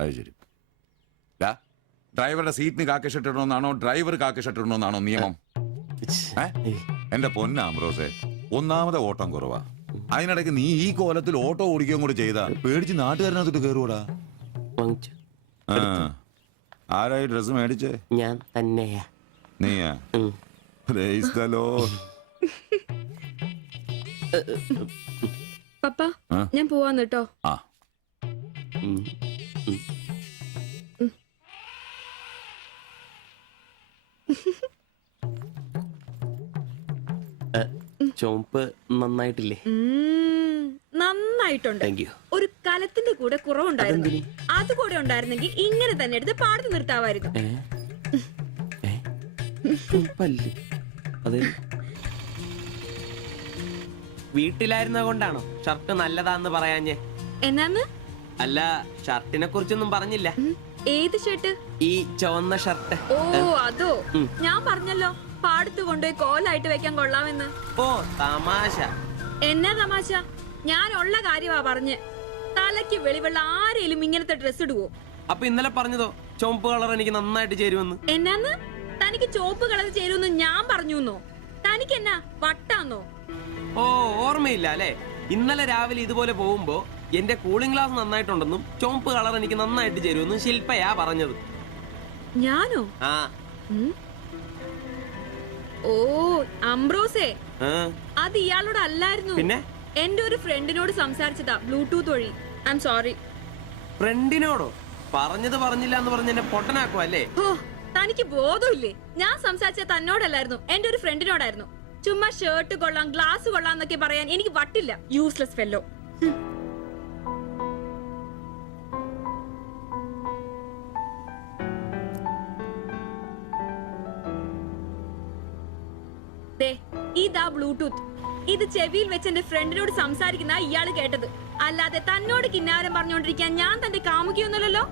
അത് ശരി. ഡ്രൈവറുടെ സീറ്റിന് കാക്കി ഷർട്ട് ഇടണമെന്നാണോ ഡ്രൈവർ കാക്കി ഷർട്ട് ഇടണമെന്നാണോ നിയമം? എന്റെ പൊന്ന ആംബ്രോസേ, ഒന്നാമത്തെ ഓട്ടം കുറവാ. അതിനിടയ്ക്ക് നീ ഈ കോലത്തിൽ ഓട്ടോ ഓടിക്കുകയും കൂടി ചെയ്താ പേടിച്ച് നാട്ടുകാരനകത്തോട്ട് കയറുകൂടാ. ആരായി ഡ്രസ് മേടിച്ചേ? ഞാൻ തന്നെയാ. നീയാ? Price the Lord. പപ്പ, ഞാൻ പോവാന്ന് കേട്ടോ. ആ, ചോപ്പ് നന്നായിട്ടില്ലേ? നന്നായിട്ടുണ്ട്. ഒരു കലത്തിന്റെ കൂടെ കുറവുണ്ടായിരുന്നു. അത് കൂടെ ഉണ്ടായിരുന്നെങ്കിൽ ഇങ്ങനെ തന്നെ എടുത്ത് പാടത്ത് നിർത്താമായിരുന്നു. വീട്ടിലായിരുന്ന കൊണ്ടാണോ ഷർട്ട് നല്ലതാന്ന് പറയാഞ്ഞേ? എന്നാന്ന്? അല്ല, ഷർട്ടിനെ കുറിച്ചൊന്നും പറഞ്ഞില്ല. ഏത് ഷർട്ട്? ഈ ചുവന്ന ഷർട്ട്. ഓ അതോ, ഞാൻ പറഞ്ഞല്ലോ പാടത്ത് കൊണ്ടുപോയി കോലായിട്ട് വെക്കാൻ കൊള്ളാമെന്ന്. ഓ തമാശ. എന്നാ തമാശ? ഞാൻ ഉള്ള കാര്യമാ പറഞ്ഞ്. തലയ്ക്ക് വെളിവുള്ള ആരെയും ഇങ്ങനത്തെ ഡ്രസ് ഇടുവോ? അപ്പൊ ഇന്നലെ പറഞ്ഞതോ ചുവപ്പ് കളർ എനിക്ക് നന്നായിട്ട് ചേരുമെന്ന്? എന്നാന്ന്? തനിക്ക് ചുവപ്പ് കളർ ചേരുമെന്ന് ഞാൻ പറഞ്ഞുന്നോ? തനിക്ക് എന്നാ വട്ടാന്നോ? ഓ, ഓർമ്മയില്ല അല്ലേ? ഇന്നലെ രാവിലെ ഇതുപോലെ പോകുമ്പോ എന്റെ കൂളിംഗ് ഗ്ലാസ് നന്നായിട്ടുണ്ടെന്നും ചുവപ്പ് കളർ എനിക്ക് നന്നായിട്ട് ചേരുമെന്നും ശില്പയാ പറഞ്ഞത്. ഞാനോ? ആ. ഓ അംബ്രോസേ, അത് ഇയാളോട് അല്ലായിരുന്നു. പിന്നെ എന്റെ ഒരു ഫ്രണ്ടിനോട് സംസാരിച്ചതാ ബ്ലൂടൂത്ത് വഴി. I am sorry. ഫ്രണ്ടിനോടോ? പറഞ്ഞത് പറഞ്ഞില്ല എന്ന് പറഞ്ഞ് എന്നെ പൊട്ടനാക്കുവ അല്ലേ? ഓ, തനിക്ക് ബോധമില്ലേ? ഞാൻ സംസാരിച്ച തന്നോടല്ലായിരുന്നു, എന്റെ ഒരു ഫ്രണ്ടിനോടായിരുന്നു. ചുമ്മാ ഷർട്ട് കൊള്ളാം, ഗ്ലാസ് കൊള്ളാം എന്നൊക്കെ പറയാൻ എനിക്ക് വട്ടില്ല. Useless fellow. ഇതാ ബ്ലൂടൂത്ത്. ഇത് ചെവിയിൽ വെച്ച് എന്റെ ഫ്രണ്ടിനോട് സംസാരിക്കുന്ന ഇയാള് കേട്ടത്. അല്ലാതെ തന്നോട് കിന്നാരം പറഞ്ഞോണ്ടിരിക്കാൻ ഞാൻ തന്റെ കാമുകിയൊന്നുമല്ലല്ലോ.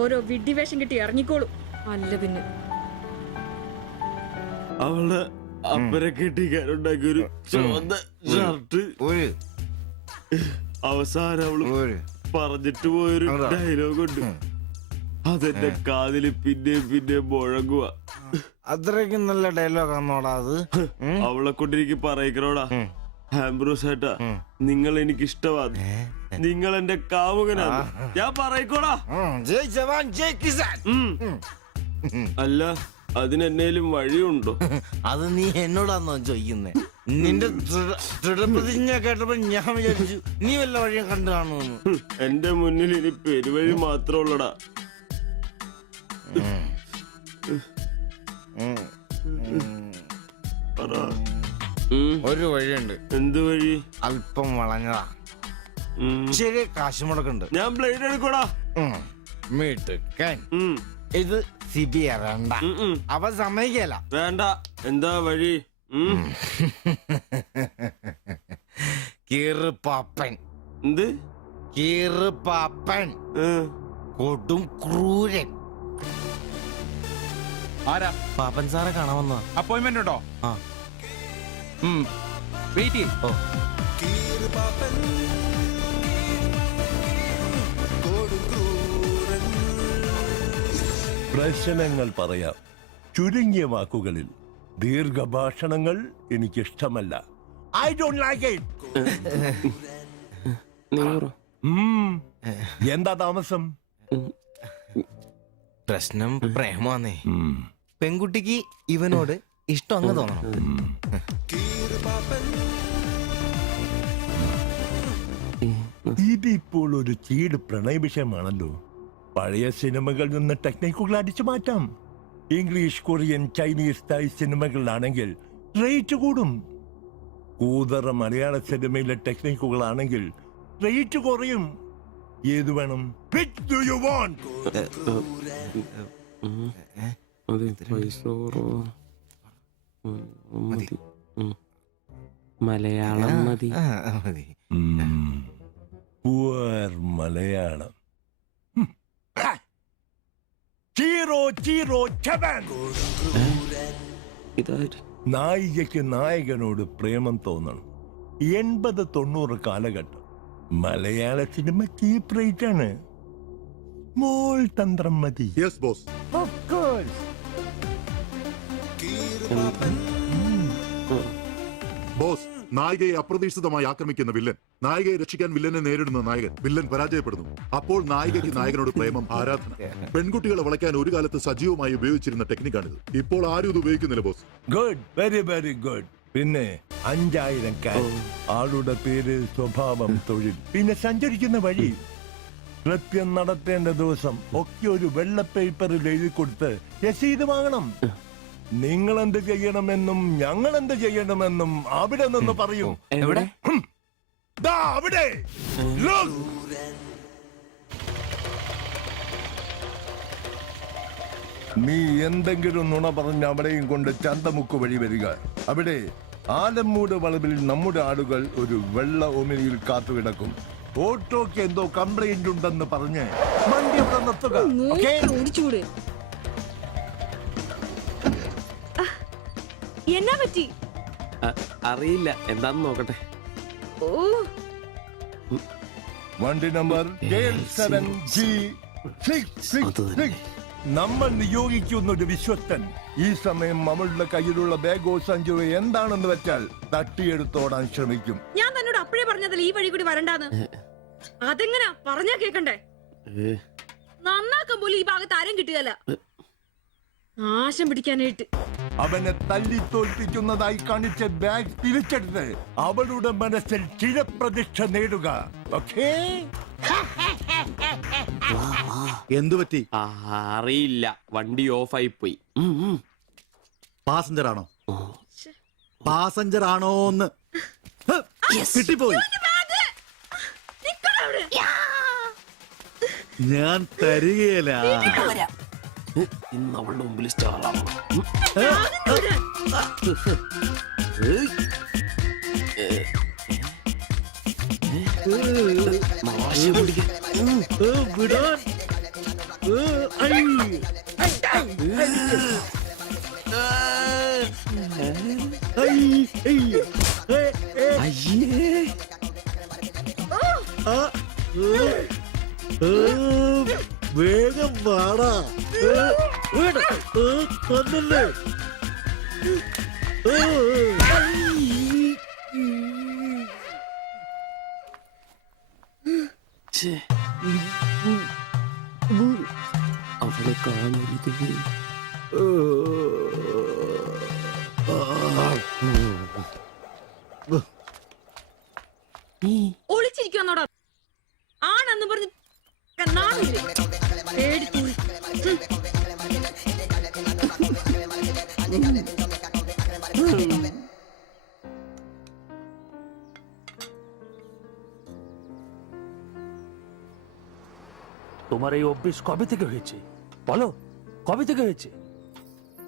ഓരോ വിഡ്ഢിവേഷം കിട്ടി ഇറങ്ങിക്കോളൂ. അല്ല പിന്നെ അവള് അപ്പനെ കെട്ടിക്കാനുണ്ടാക്കിയൊരു ചുവന്ന ഷർട്ട്. അവസാനം അവള് പറഞ്ഞിട്ട് പോയൊരു ഡയലോഗ് ഉണ്ട്. അതെന്റെ കാതില് പിന്നെ മുഴങ്ങുക. അത്രയ്ക്കും നല്ല ഡയലോഗ് ആണോടാ അത്? അവളെ കൊണ്ടെനിക്ക് പറയിക്കണോടാ. ആംബ്രോസ് ഏട്ടാ, നിങ്ങൾ എനിക്ക് ഇഷ്ടമാണ്, നിങ്ങൾ എന്റെ കാമുകനാണ്, ഞാൻ പറയിക്കോടാ. അല്ല, അതിനെന്നേലും വഴിയുണ്ടോ? അത് നീ എന്നോടാന്നോ ചോദിക്കുന്നേ? നിന്റെ ദൃഢപ്രതിജ്ഞ കേട്ടപ്പോ ഞാൻ വിചാരിച്ചു നീ വല്ല വഴിയും കണ്ടു കാണുമെന്ന്. എന്റെ മുന്നിൽ ഇനി പെരുവഴി മാത്രമുള്ളടാ. ഒരു വഴിയുണ്ട്. എന്ത് വഴി? അല്പം വളഞ്ഞതാ. ശരി കാശ് മുടക്കുണ്ട്. ഞാൻ ബ്ലേഡ് എടുക്കൂടാ. മിടുക്കൻ. ഇത് സിബി ഇറണ്ട. അവൻ സമ്മതിക്കല. വേണ്ട. എന്താ വഴി? കീറുപാപ്പൻ. എന്ത്? കീറുപാപ്പൻ. കൊടും ക്രൂരൻ. ആരാ? പാപ്പൻ സാറെ കാണാൻ വന്നതാ. അപ്പോയിന്റ്മെന്റ് ഉണ്ടോ? ആ. വെയിറ്റ് ചെയ്യ്. ഓ. പ്രശ്നങ്ങൾ പറയാം. ചുരുങ്ങിയ വാക്കുകളിൽ. ദീർഘഭാഷണങ്ങൾ എനിക്കിഷ്ടമല്ല. I don't like it. എന്താ താമസം? പ്രശ്നം പ്രേമാന്നേ. പെൺകുട്ടിക്ക് ഇവനോട് ഇഷ്ടം അങ്ങ് തോന്നണം. ഇതിപ്പോൾ ഒരു ചീട് പ്രണയ വിഷയമാണല്ലോ. പഴയ സിനിമകളിൽ നിന്ന് ടെക്നിക്കുകൾ അടിച്ചു മാറ്റാം. ഇംഗ്ലീഷ്, കൊറിയൻ, ചൈനീസ്, തായ് സിനിമകളിലാണെങ്കിൽ റേറ്റ് കൂടും. കൂതറ മലയാള സിനിമയിലെ ടെക്നിക്കുകളാണെങ്കിൽ റേറ്റ് കുറയും. ഏത് വേണം? Which do you want? Malayalam മതി. Poor മലയാളം. Chi Rho Chi Rho ചവൻ. നായികയ്ക്ക് നായകനോട് പ്രേമം തോന്നണം. 80-90 കാലഘട്ടം മലയാള സിനിമ ചീപ്പ് റേറ്റ് ആണ്. മോൾ തന്ത്രം മതി. Yes boss. Of course. Boss, നായികയെ അപ്രതീക്ഷിതമായി ആക്രമിക്കുന്ന വില്ലൻ, നായികയെ രക്ഷിക്കാൻ വില്ലനെ നേരിടുന്ന നായകൻ, വില്ലൻ പരാജയപ്പെടുന്നു. അപ്പോൾ നായികയ്ക്ക് നായകനോട് പ്രേമം, ആരാധന. പെൺകുട്ടികളെ വളയ്ക്കാൻ ഒരു കാലത്ത് സജീവമായി ഉപയോഗിച്ചിരുന്ന ടെക്നിക്കാണിത്. ഇപ്പോൾ ആരും ഇത് ഉപയോഗിക്കുന്നില്ല boss. Good, very very good. പിന്നെ 5000 ആളുടെ പേര്, സ്വഭാവം, തൊഴിൽ, പിന്നെ സഞ്ചരിക്കുന്ന വഴി, കൃത്യം നടത്തേണ്ട ദിവസം ഒക്കെ ഒരു വെള്ള പേപ്പറിൽ എഴുതി കൊടുത്ത് രസീത് വാങ്ങണം. നിങ്ങൾ എന്ത് ചെയ്യണമെന്നും ഞങ്ങൾ എന്ത് ചെയ്യണമെന്നും അവിടെ നിന്ന് പറയും. എവിടെ? ദാ അവിടെ. Look. നീ എന്തെങ്കിലും നുണ പറഞ്ഞ് അവിടെയും കൊണ്ട് ചന്തമുക്ക് വഴി വരിക. അവിടെ ആലമ്മൂട് വളവിൽ നമ്മുടെ ആളുകൾ ഒരു വെള്ള ഒമിനിയിൽ കാത്തുകിടക്കും. ഓട്ടോക്ക് എന്തോ കംപ്ലൈന്റ് ഉണ്ടെന്ന് പറഞ്ഞ് വണ്ടി ഇവിടെ നിർത്തുക. എന്നാ പറ്റി? അറിയില്ല, എന്താന്ന് നോക്കട്ടെ. വണ്ടി നമ്പർ K7G666. നമ്മൾ നിയോഗിക്കുന്ന ഒരു വിശ്വസ്തൻ ഈ സമയം അവളുടെ കയ്യിലുള്ള ബാഗോ സഞ്ചോ എന്താണെന്ന് വെച്ചാൽ തട്ടിയെടുത്തോടാൻ ശ്രമിക്കും. ഞാൻ തന്നോട് അപ്പോഴേ പറഞ്ഞതല്ലേ ഈ വഴി കൂടി വരണ്ടാന്ന്. അതെങ്ങനാ പറഞ്ഞാ കേക്കണ്ടേ? നന്നാക്കാൻ പോലും ഈ ഭാഗത്ത് ആരും കിട്ടുകയല്ല. നാശം പിടിക്കാനായിട്ട് അവനെ തല്ലി തോൽപ്പിക്കുന്നതായി കാണിച്ച ബാഗ് തിരിച്ചെടുത്ത് അവളുടെ മനസ്സിൽ ചിരപ്രതിഷ്ഠ നേടുക. ഓക്കേ? എന്തു പറ്റി? അറിയില്ല, വണ്ടി ഓഫായി പോയി. പാസഞ്ചർ ആണോ? പാസഞ്ചർ ആണോന്ന് കിട്ടിപ്പോയി. ഞാൻ തരികയില്ല. ഇന്ന് അവളുടെ മുമ്പിൽ സ്റ്റാറാണ്. വേഗം വാടാ. കൊന്നല്ലേ? അവളെ കാണരുത്. ഒളിച്ചിരിക്കുന്നോടാ ആണെന്ന് പറഞ്ഞ് তোমার এই অভ্যেস কবে থেকে হয়েছে বলো, কবে থেকে হয়েছে?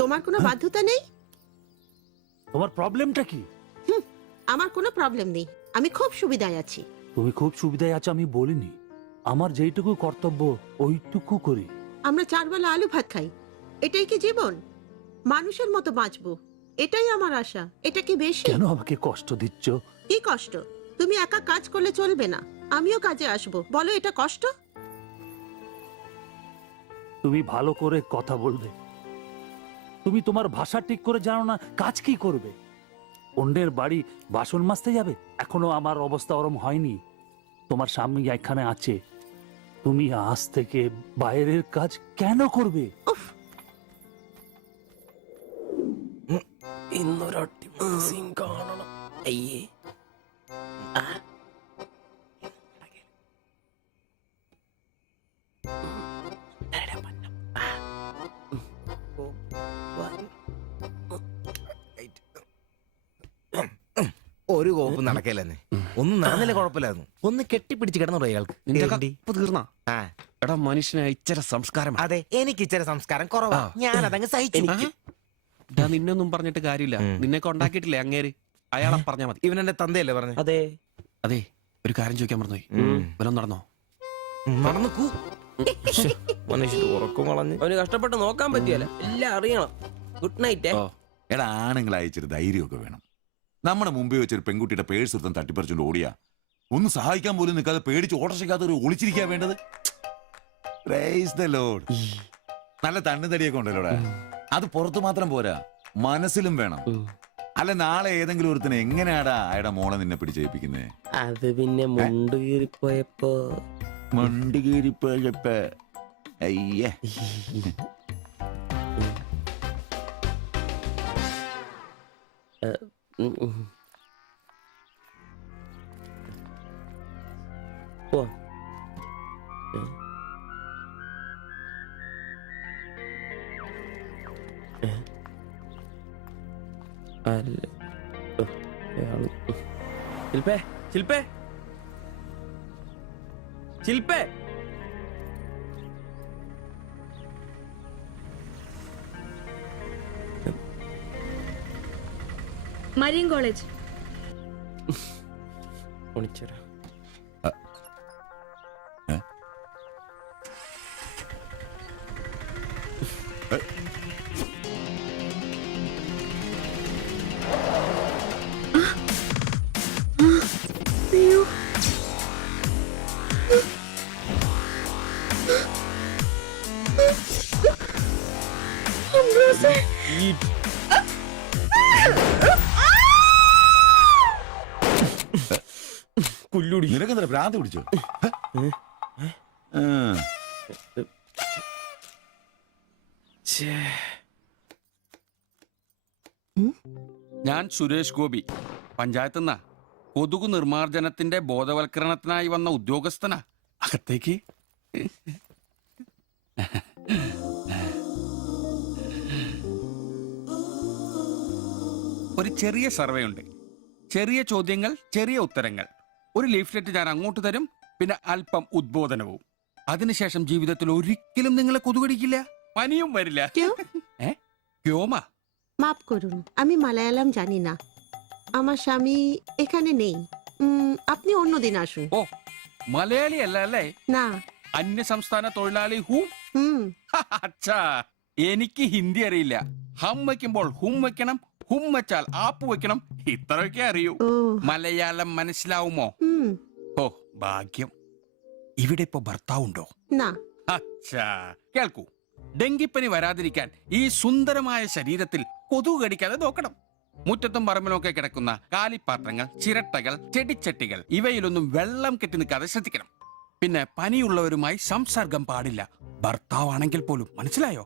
তোমার কোনো বাধ্যতা নেই। তোমার প্রবলেমটা কি? আমার কোনো প্রবলেম নেই, আমি খুব সুবিধায় আছি। তুমি খুব সুবিধায় আছো আমি বলিনি, আমার যেইটুকু কর্তব্য ওইটুকু করি। আমরা 4 বেলা আলু ভাত খাই, এটাই কি জীবন? মানুষের মতো বাঁচবো, এটাই আমার আশা। এটা কি বেশি? কেন আমাকে কষ্ট দিচ্ছ? কি কষ্ট? তুমি একা কাজ করলে চলবে না, আমিও কাজে আসবো। বলো এটা কষ্ট? তুমি ভালো করে কথা বলবে। তুমি তোমার ভাষা ঠিক করে জানো না, কাজ কি করবে? অন্যের বাড়ি বাসন মাজতে যাবে? এখনো আমার অবস্থা ওরম হয়নি। তোমার স্বামী এখানে আছে, তুমি আজ থেকে বাইরের কাজ কেন করবে? ഇന്നൊരൊട്ടി സീൻ കാണണം. അയ്യേ ഒരു കോപ്പ് നടക്കല്ലെന്നെ. ഒന്നും നടന്നില്ല കുഴപ്പമില്ലായിരുന്നു. ഒന്ന് കെട്ടിപ്പിടിച്ച് കിടന്നു അയാൾക്ക്. നിന്റെ കപ്പ് തീർന്നാ? ആ എടാ മനുഷ്യന് ഇച്ചിരി സംസ്കാരം. അതെ, എനിക്ക് ഇച്ചിരി സംസ്കാരം കുറവാ. ഞാൻ അതങ്ങ് സഹിച്ചു. നിന്നൊന്നും പറഞ്ഞിട്ട് കാര്യമില്ല. നിന്നെ കൊണ്ടാക്കിയിട്ടില്ലേ അങ്ങേര്? അയാളെ പറഞ്ഞാ മതി. ഇവനെന്റെ തന്തയല്ലേ പറഞ്ഞു? അതെ അതെ. ഒരു കാര്യം ചോദിക്കാൻ മറന്നുപോയി. ഇവനൊന്നും നടന്നോ? നടന്നു. മനുഷ്യർ ഉറക്കം കളഞ്ഞ് അവന് കഷ്ടപ്പെട്ട് നോക്കാൻ പറ്റിയല്ല, എല്ലാം അറിയണം. Good night. എടാ ആണുങ്ങൾ അയച്ചൊരു ധൈര്യമൊക്കെ വേണം. നമ്മുടെ മുമ്പേ വെച്ചൊരു പെൺകുട്ടിയുടെ പേഴ്സ് ഒരുത്തൻ തട്ടിപ്പറിച്ചുകൊണ്ട് ഓടിയാ ഒന്ന് സഹായിക്കാൻ പോലും നിൽക്കാതെ പേടിച്ച് ഓട്ടർഷയ്ക്കകത്ത് ഒരു ഒളിച്ചിരിക്കാ വേണ്ടത്. Praise the Lord. നല്ല തണ്ണുതടിയൊക്കെ ഉണ്ടല്ലോടാ. അത് പുറത്ത് മാത്രം പോരാ, മനസ്സിലും വേണം. അല്ല നാളെ ഏതെങ്കിലും ഒരുത്തനെ എങ്ങനെയാടാ അയാളുടെ മോളെ നിന്നെ പിടിച്ചേൽപ്പിക്കുന്നേ? അത് പിന്നെ മുണ്ട് കീറിപ്പോയപ്പോ അയ്യേ പോ. ശില്പേ, ശില്പേ, ശില്പേ. Marian college. വിളിച്ചോരാ. നിനക്കെന്താ ഭ്രാന്ത് പിടിച്ചോ? ഞാൻ സുരേഷ് ഗോപി, പഞ്ചായത്ത് നിന്നാ. കൊതുകു നിർമാർജനത്തിന്റെ ബോധവൽക്കരണത്തിനായി വന്ന ഉദ്യോഗസ്ഥനാ. അകത്തേക്ക്. ഒരു ചെറിയ സർവേ ഉണ്ട്. ചെറിയ ചോദ്യങ്ങൾ, ചെറിയ ഉത്തരങ്ങൾ. ഒരു ലീഫ്ലെറ്റ് ഞാൻ അങ്ങോട്ട് തരും, പിന്നെ അല്പം ഉദ്ബോധനവും. അതിനുശേഷം ജീവിതത്തിൽ ഒരിക്കലും നിങ്ങളെ കൊതുകടിക്കില്ല, പനിയും വരില്ല. ക്യോമാ? মাফ করুন, আমি মালায়ালাম জানি না, আমার স্বামী এখানে নেই। আপনি অন্যদিন আসুন। ഓ, മലയാളി അല്ല അല്ലേ? না। അന്യ സംസ്ഥാന തൊഴിലാളി ഹൂം? അച്ഛാ, എനിക്ക് ഹിന്ദി അറിയില്ല. ഹം വയ്ക്കുമ്പോൾ ഹും വെക്കണം, ഹും വെച്ചാൽ ആപ്പ് വെക്കണം, ഇത്രയൊക്കെ അറിയൂ. മലയാളം മനസ്സിലാവുമോ? ഓ ഭാഗ്യം. ഇവിടെ ഇപ്പൊ ഭർത്താവുണ്ടോ? അച്ഛാ കേൾക്കൂ, ഡെങ്കിപ്പനി വരാതിരിക്കാൻ ഈ സുന്ദരമായ ശരീരത്തിൽ കൊതുക് കടിക്കാതെ നോക്കണം. മുറ്റത്തും പറമ്പിലൊക്കെ കിടക്കുന്ന കാലിപ്പാത്രങ്ങൾ, ചിരട്ടകൾ, ചെടിച്ചട്ടികൾ ഇവയിലൊന്നും വെള്ളം കെട്ടി നിൽക്കാതെ ശ്രദ്ധിക്കണം. പിന്നെ പനിയുള്ളവരുമായി സംസർഗം പാടില്ല, ഭർത്താവാണെങ്കിൽ പോലും. മനസ്സിലായോ?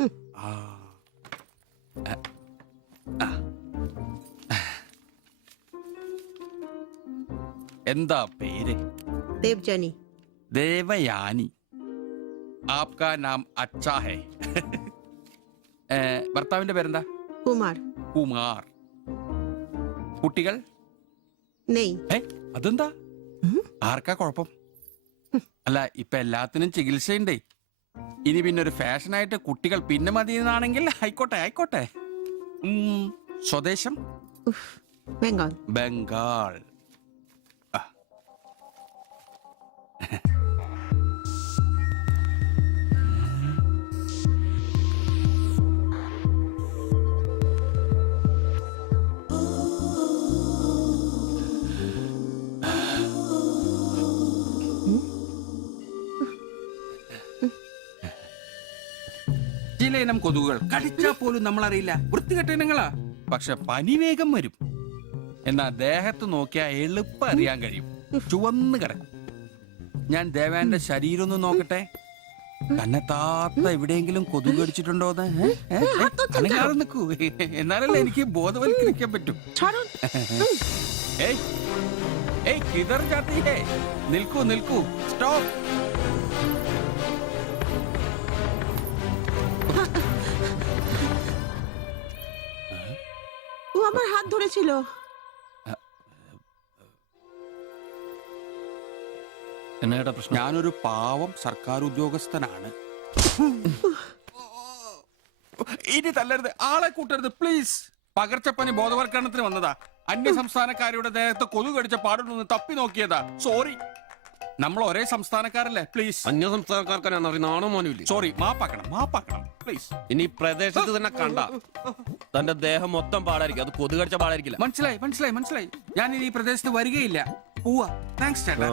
എന്താ പേര്? ദേവ്ജാനി. ദേവയാനി. ആപ്കാ നാം അച്ഛാ ഹൈ. ഭർത്താവിന്റെ പേരെന്താ? കുമാർ. കുമാർ. കുട്ടികൾ? അതെന്താ? ആർക്കാ കുഴപ്പം? അല്ല, ഇപ്പൊ എല്ലാത്തിനും ചികിത്സയുണ്ടേ. ഇനി പിന്നെ ഒരു ഫാഷനായിട്ട് കുട്ടികൾ പിന്നെ മതി എന്നാണെങ്കിൽ ആയിക്കോട്ടെ ആയിക്കോട്ടെ. സ്വദേശം ബംഗാൾ. ബംഗാൾ. ചില ഇനം കൊതുകുകൾ കടിച്ചാൽ പോലും നമ്മൾ അറിയില്ല, വൃത്തികെട്ട ഇനങ്ങളാ. പക്ഷെ പനി വേഗം വരും. എന്നാ ദേഹത്ത് നോക്കിയാൽ എളുപ്പം അറിയാൻ കഴിയും, ചുവന്ന് കിടക്കും. ഞാൻ ദേവാന്റെ ശരീരം ഒന്ന് നോക്കട്ടെ. കന്നെത്താത്ത എവിടെയെങ്കിലും കൊതുക് കടിച്ചിട്ടുണ്ടോന്ന് അനങ്ങാതെ നിൽക്കൂ, എന്നാലല്ലേ എനിക്ക് ബോധവൽക്കരിക്കാൻ പറ്റും. ഏയ് ഏയ് കിതർ ജാത്തി ഹേ, നിൽക്കൂ നിൽക്കൂ, സ്റ്റോപ്പ്. ও আমার হাত ধরেছিল। എന്നാ പ്രശ്നം? ഞാനൊരു പാവം സർക്കാർ ഉദ്യോഗസ്ഥനാണ്. ഇനി തല്ലരുത്, ആളെ കൂട്ടരുത് പ്ലീസ്. പകർച്ചപ്പനി ബോധവൽക്കരണത്തിന് വന്നതാ. അന്യ സംസ്ഥാനക്കാരുടെ ദേഹത്ത് കൊതുക് കടിച്ച പാടുണ്ടെന്ന് തപ്പി നോക്കിയതാ. സോറി, നമ്മൾ ഒരേ സംസ്ഥാനക്കാരല്ലേ, പ്ലീസ്. അന്യ സംസ്ഥാനക്കാർക്കാണ് നാണോ മോനുമില്ലേ? സോറി, മാപ്പാക്കണം മാപ്പാക്കണം പ്ലീസ്. ഇനി പ്രദേശത്ത് തന്നെ കണ്ട തന്റെ ദേഹം മൊത്തം പാടായിരിക്കും, അത് കൊതുക് കടിച്ച പാടായിരിക്കില്ല. മനസ്സിലായി മനസ്സിലായി മനസ്സിലായി. ഞാൻ ഇനി ഈ പ്രദേശത്ത് വരികയില്ല. പോവാ. താങ്ക്സ് ചേട്ടാ.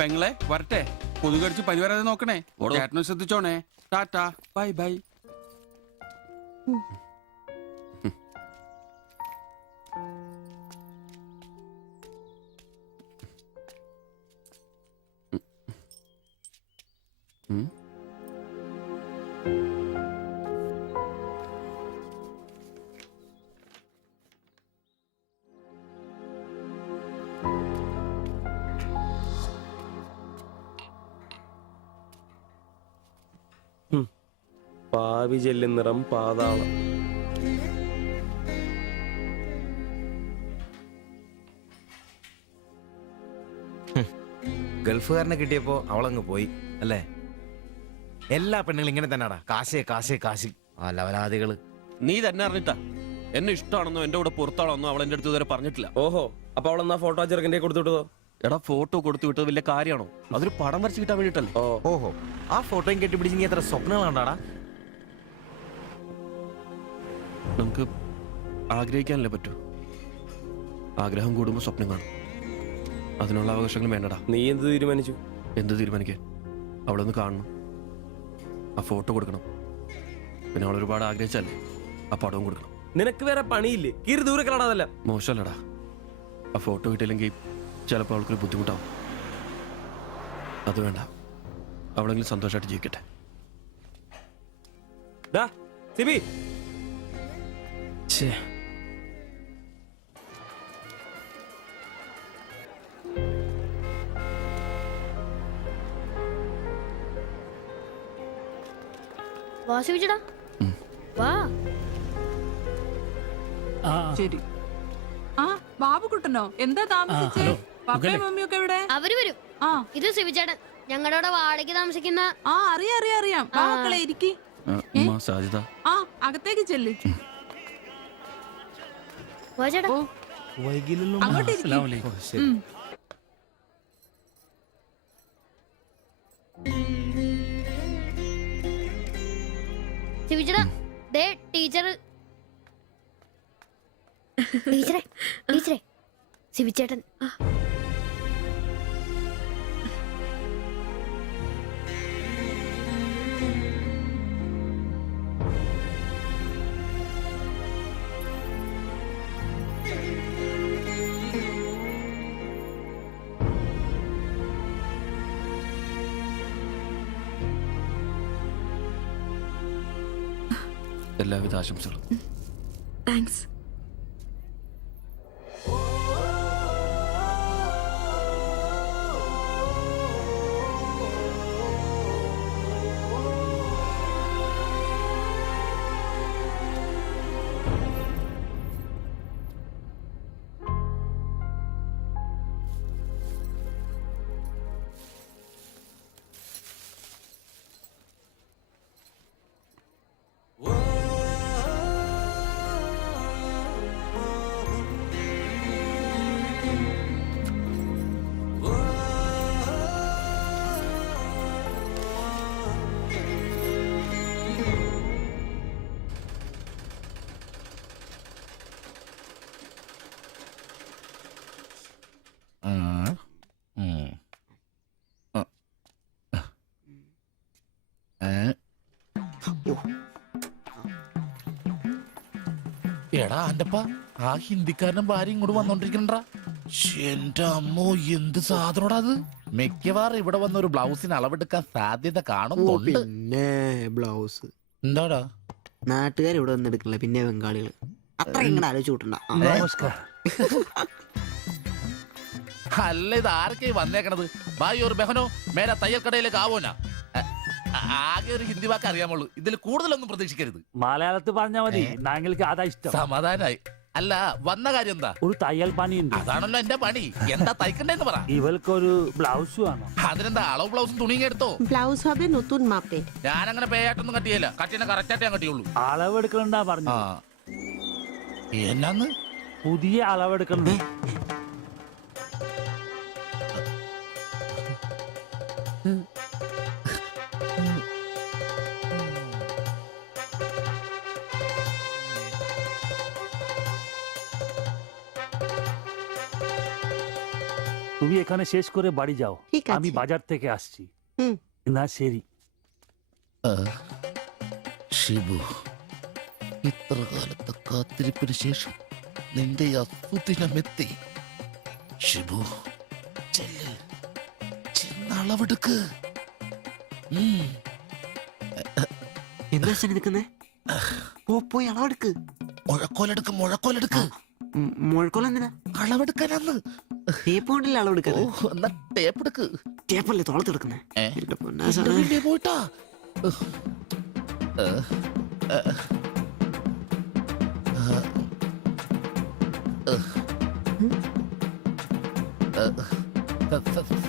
പെങ്ങളെ വരട്ടെ. കൊതുക് കടിച്ച് പനി വരാതെ നോക്കണേ. ചേട്ടനും ശ്രദ്ധിച്ചോണേ. Tata, bye bye. പാവി ചെല്ലുന്നിറം പാതാളം. ഗൾഫുകാരനെ കിട്ടിയപ്പോ അവളങ്ങ് പോയി അല്ലേ? എല്ലാ പെണ്ണുങ്ങളും ഇങ്ങനെ തന്നെയാടാ, കാശേ കാശേ കാശ്. ആ ലവലാദികള്. നീ തന്നെ അറിഞ്ഞിട്ടാ എന്നെ ഇഷ്ടമാണെന്നോ എന്റെ കൂടെ പുറത്താണെന്നോ അവൾ എന്റെ അടുത്ത് ഇതുവരെ പറഞ്ഞിട്ടില്ല. ഓഹോ, അപ്പൊ അവളെന്നാ ഫോട്ടോ ചെറുക്കൻ്റെ കൊടുത്തു വിട്ടതോ? എടാ ഫോട്ടോ കൊടുത്തു വിട്ടത് വലിയ കാര്യമാണോ? അതൊരു പടം വരച്ച് കിട്ടാൻ വേണ്ടിട്ടല്ലേ. ഓഹോ, ആ ഫോട്ടോയും കെട്ടിപ്പിടിച്ച് നീ എത്ര സ്വപ്നങ്ങളുണ്ടാടാ? നമുക്ക് ആഗ്രഹിക്കാനല്ലേ പറ്റൂ. ആഗ്രഹം കൂടുമ്പോ സ്വപ്നം കാണും. അതിനുള്ള അവകാശങ്ങൾ വേണ്ടടാ. നീ എന്ത് തീരുമാനിച്ചു? എന്ത് തീരുമാനിക്കാൻ? അവളൊന്ന് കാണണം, ആ ഫോട്ടോ കൊടുക്കണം, പിന്നെ അവൾ ഒരുപാട് ആഗ്രഹിച്ചല്ലേ ആ പടവും കൊടുക്കണം. നിനക്ക് വേറെ പണിയില്ലേ? കീറി ദൂരെ കളടാതല്ല. മോശമല്ലടാ, ആ ഫോട്ടോ കിട്ടിയില്ലെങ്കിൽ ചിലപ്പോൾ അവൾക്കൊരു ബുദ്ധിമുട്ടാവും. അത് വേണ്ട, അവളെങ്കിലും സന്തോഷമായിട്ട് ജീവിക്കട്ടെ. സിബി, വാ സിബിച്ചേട്ടാ, വാ. ശരി. ആ ബാബുക്കുട്ടനോ, എന്താ താമസിച്ചേ? പപ്പയും മമ്മിയൊക്കെ എവിടെ? അവര് വരും. ഇത് സിബിച്ചേട്ടൻ, ഞങ്ങളുടെ വാടകയ്ക്ക് താമസിക്കുന്ന. ആ അറിയാം അറിയാം അറിയാം. മക്കളെ ഇരിക്കി. സാജിദ, ആ അകത്തേക്ക് ചെല്ല്. അങ്ങോട്ട് ഇരിക്ക്. സിബിച്ചേട്ടാ, ദേ ടീച്ചർ. ടീച്ചറെ ടീച്ചറെ, സിബിച്ചേട്ടൻ. എല്ലാവിധ ആശംസകളും. താങ്ക്സ്. എടാ അന്റപ്പ ആ ഹിന്ദിക്കാരനും ഭാര്യ ഇങ്ങോട്ട് വന്നോണ്ടിരിക്കണ്ടാ. എന്റെ അമ്മോ എന്ത് സാധനോടാ അത്. മിക്കവാറും ഇവിടെ വന്ന ഒരു ബ്ലൗസിന് അളവെടുക്കാൻ സാധ്യത കാണുന്നുണ്ട്. പിന്നെ ബ്ലൗസ് എന്താടാ നാട്ടുകാർ ഇവിടെ വന്ന് എടുക്കില്ല, പിന്നെ ബംഗാളികൾ അത്ര ഇങ്ങനെ ആലോചിച്ച് കൂട്ടണ്ട. നമസ്കാരം. അല്ല ഇത് ആരൊക്കെ വന്നേക്കണത്? ഭായി ഒരു ബഹനോ മേര തയ്യൽ കടയിലേക്ക് ആവോനാ. ആകെ ഒരു ഹിന്ദി വാക്ക് അറിയാമുള്ളൂ, ഇതിൽ കൂടുതലൊന്നും പ്രതീക്ഷിക്കരുത്. മലയാളത്തിൽ പറഞ്ഞാൽ മതി, ഞങ്ങൾക്ക് അതാ ഇഷ്ടം. സമാധാനായി. അല്ല വന്ന കാര്യം എന്താ? ഒരു തയ്യൽ പണിയുണ്ട്. അതാണല്ലോ എന്റെ പണി. എന്താ തയ്ക്കണ്ടേന്ന് പറ. ഇവൾക്കൊരു ബ്ലൗസ് വേണം. അതിനെന്താ അളവ് ബ്ലൗസും തുണിയും എടുത്തോ? ব্লাউজ হবে নতুন মাপে। ഞാനങ്ങനെ പേയായിട്ടൊന്നും കട്ടിയല്ല, കട്ടിനെ കറക്റ്റായിട്ട് ഞാൻ കട്ടിയുള്ളൂ. അളവെടുക്കണ്ടാ പറഞ്ഞു. എന്നാന്ന്? പുതിയ അളവെടുക്കണം. তুমি এখানে শেষ করে বাড়ি যাও, আমি বাজার থেকে আসছি। না ശരി. ഷിബു, ഇത്ര കാലത്തെ കാത്തിരിപ്പിന് ശേഷം നിന്റെ അസുദിനമെത്തി. ഷിബു ചെല്ല്, ചെന്നളവെടുക്ക്. എന്താ നിൽക്കുന്നേ? പോയി അളവെടുക്ക്. മുഴക്കോലെടുക്ക്, മുഴക്കോലെടുക്ക്. മുഴക്കോല എന്തിനാ? അളവെടുക്കാനാന്ന്. ടേപ്പ് കൊണ്ടല്ലേ അളവെടുക്കാൻ? എന്നാ ടേപ്പ് എടുക്ക്. ടേപ്പല്ലേ തോളത്തെടുക്കുന്നേ? പോയിട്ടാ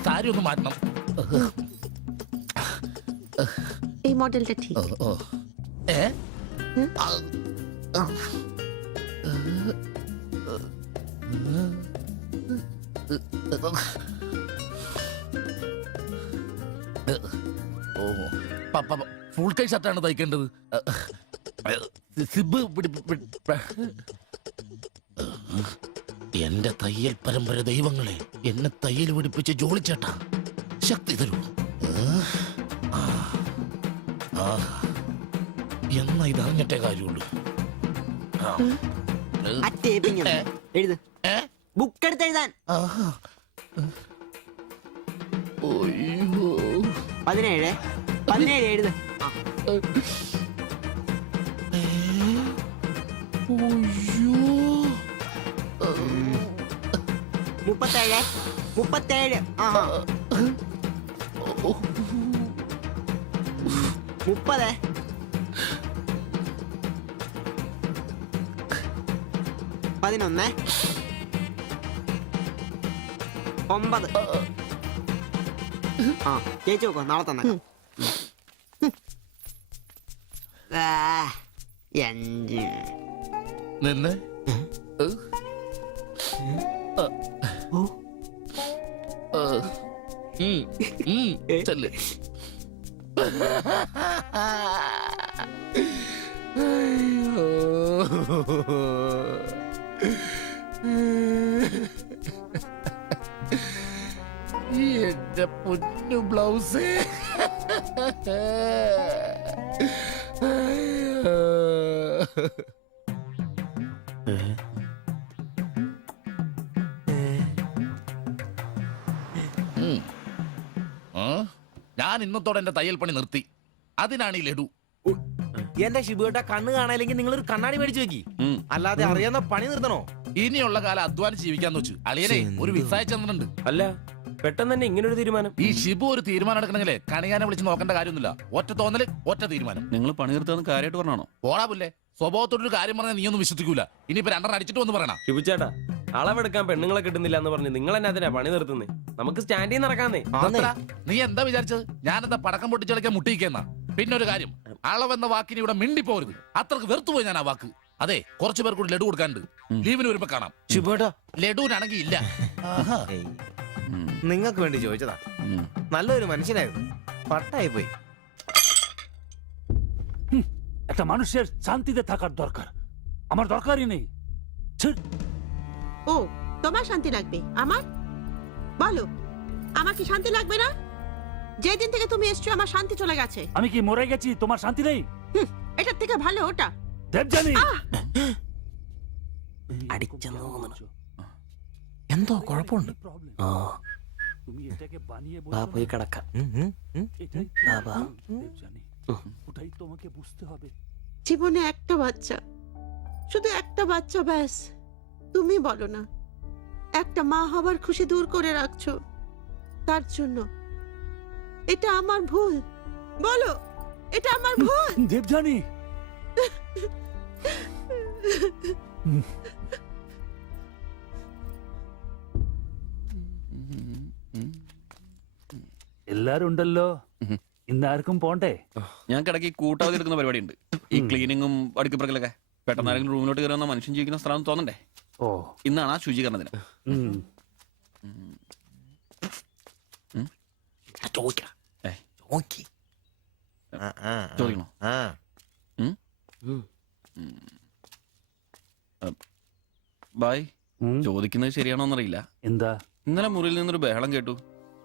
സാരി ഒന്ന് മാറ്റണം. এই মডেলটা ঠিক। ഫുൾ കൈ ഷർട്ടാണ് തയ്ക്കേണ്ടത്. സിബ് എന്റെ തയ്യൽ പരമ്പര ദൈവങ്ങളെ, എന്നെ തയ്യൽ പിടിപ്പിച്ച് ജോളിച്ചേട്ടാ ശക്തി തരൂ. എന്നാ ഇത് അറിഞ്ഞിട്ടേ കാര്യമുള്ളൂ. എഴുത്, ബുക്ക് എടുത്ത് എഴുതാൻ. 17 എഴുത്. 37. 30. 11. 9. ചേച്ചി നോക്കോ, നാളെ തന്നെ. 5. നിന്ന് ചെല്ല്. എന്റെ പൊന്നു ബ്ലൗസ്. ഞാൻ ഇന്നത്തോടെ എന്റെ തയ്യൽ പണി നിർത്തി. അതിനാണ് ഈ ലഡു. എന്റെ ഷിബുവേട്ട കണ്ണ് കാണാനില്ലെങ്കിൽ നിങ്ങൾ ഒരു കണ്ണാടി മേടിച്ചു വെക്കി, അല്ലാതെ അറിയാവുന്ന പണി നിർത്തണോ? ഇനിയുള്ള കാലം അധ്വാനിച്ച് ജീവിക്കാന്ന് വെച്ചു അളിയനെ ഒരു വിസായ ചെന്നിട്ടുണ്ട്. അല്ല പെട്ടെന്ന് തന്നെ ഇങ്ങനെ ഒരു തീരുമാനം. ഈ ഷിബു ഒരു തീരുമാനം എടുക്കണമെങ്കിലേ കണിയാനെ വിളിച്ച് നോക്കേണ്ട കാര്യമൊന്നുമില്ല. ഒറ്റ തോന്നല്, ഒറ്റ തീരുമാനം. നിങ്ങൾ പണി നിർത്താന്ന് കാര്യമായിട്ട് പറഞ്ഞാണോ? പോടാ പുല്ലേ, സ്വഭാവത്തോടൊരു കാര്യം പറഞ്ഞാൽ നീ ഒന്നും വിശ്വസിക്കൂല. ഇനിയിപ്പോ 2 അടിച്ചിട്ട് വന്ന് പറയണം. ഷിബുച്ചേട്ടാ, അളവെടുക്കാൻ പെണ്ണുങ്ങളെ കിട്ടുന്നില്ല എന്ന് പറഞ്ഞ് നിങ്ങൾ തന്നെ അതിനാ പണി നിർത്തുന്നേ. നമുക്ക് സ്റ്റാൻഡിൽ നടക്കാന്നേ. നീ എന്താ വിചാരിച്ചത്? ഞാനെന്താ പടക്കം പൊട്ടിച്ചടക്കാൻ മുട്ടിയിക്കുന്ന? പിന്നെ ഒരു കാര്യം, അളവെന്ന വാക്കിന് ഇവിടെ മിണ്ടിപ്പോരുത്. അത്രക്ക് വെറുത്തുപോയി ഞാൻ ആ വാക്ക്. അതെ, കുറച്ചു പേർ കൂടി ലഡു കൊടുക്കാനുണ്ട്. ലീവിന് വരുമ്പോ കാണാം. ലഡുവിനാണെങ്കിൽ ഇല്ല. നിങ്ങൾക്ക് വേണ്ടി ചോദിച്ചതാ. നല്ലൊരു മനുഷ്യനായിരുന്നു, പട്ടായി പോയി. একটা মানুষের শান্তিতে থাকার দরকার, আমার দরকারই নেই। ও তোমার শান্তি লাগবে? আমার বলো, আমার কি শান্তি লাগবে না? যেদিন থেকে তুমি এসছো আমার শান্তি চলে গেছে। আমি কি মরে গেছি? তোমার শান্তি নেই? এটার থেকে ভালো ওটা। দেবজানি, അടിച്ചെന്ന് തോന്നുന്നു. എന്തോ കുഴപ്പമുണ്ട്. ആ ബാ പോയി കിടക്കാം. বাবা ওটাই তোমাকে বুঝতে হবে। জীবনে একটা বাচ্চা, শুধু একটা বাচ্চা, ব্যাস। তুমি বলো না, একটা মা হবার খুশি দূর করে রাখছো, তার জন্য এটা আমার ভুল? বলো, এটা আমার ভুল? দেবযানী, എല്ലാരും ഉണ്ടല്ലോ, ഇന്നാർക്കും പോണ്ടേ? ഞങ്ങൾക്ക് ഇടയ്ക്ക് കൂട്ടാതെ എടുക്കുന്ന പരിപാടി ഉണ്ട്. ഈ ക്ലീനിങ്ങും അടുക്കപ്പുറക്കലൊക്കെ. പെട്ടെന്ന് ആരെങ്കിലും റൂമിലോട്ട് കയറി വന്നാൽ മനുഷ്യൻ ജീവിക്കുന്ന സ്ഥലം തോന്നണ്ടേ? ഓ, ഇന്നാണ് ആ ശുചീകരണ ദിനം. ചോദിക്കണോ? ബായ്, ചോദിക്കുന്നത് ശരിയാണോന്നറിയില്ല. എന്താ? ഇന്നലെ മുറിയിൽ നിന്നൊരു ബഹളം കേട്ടു.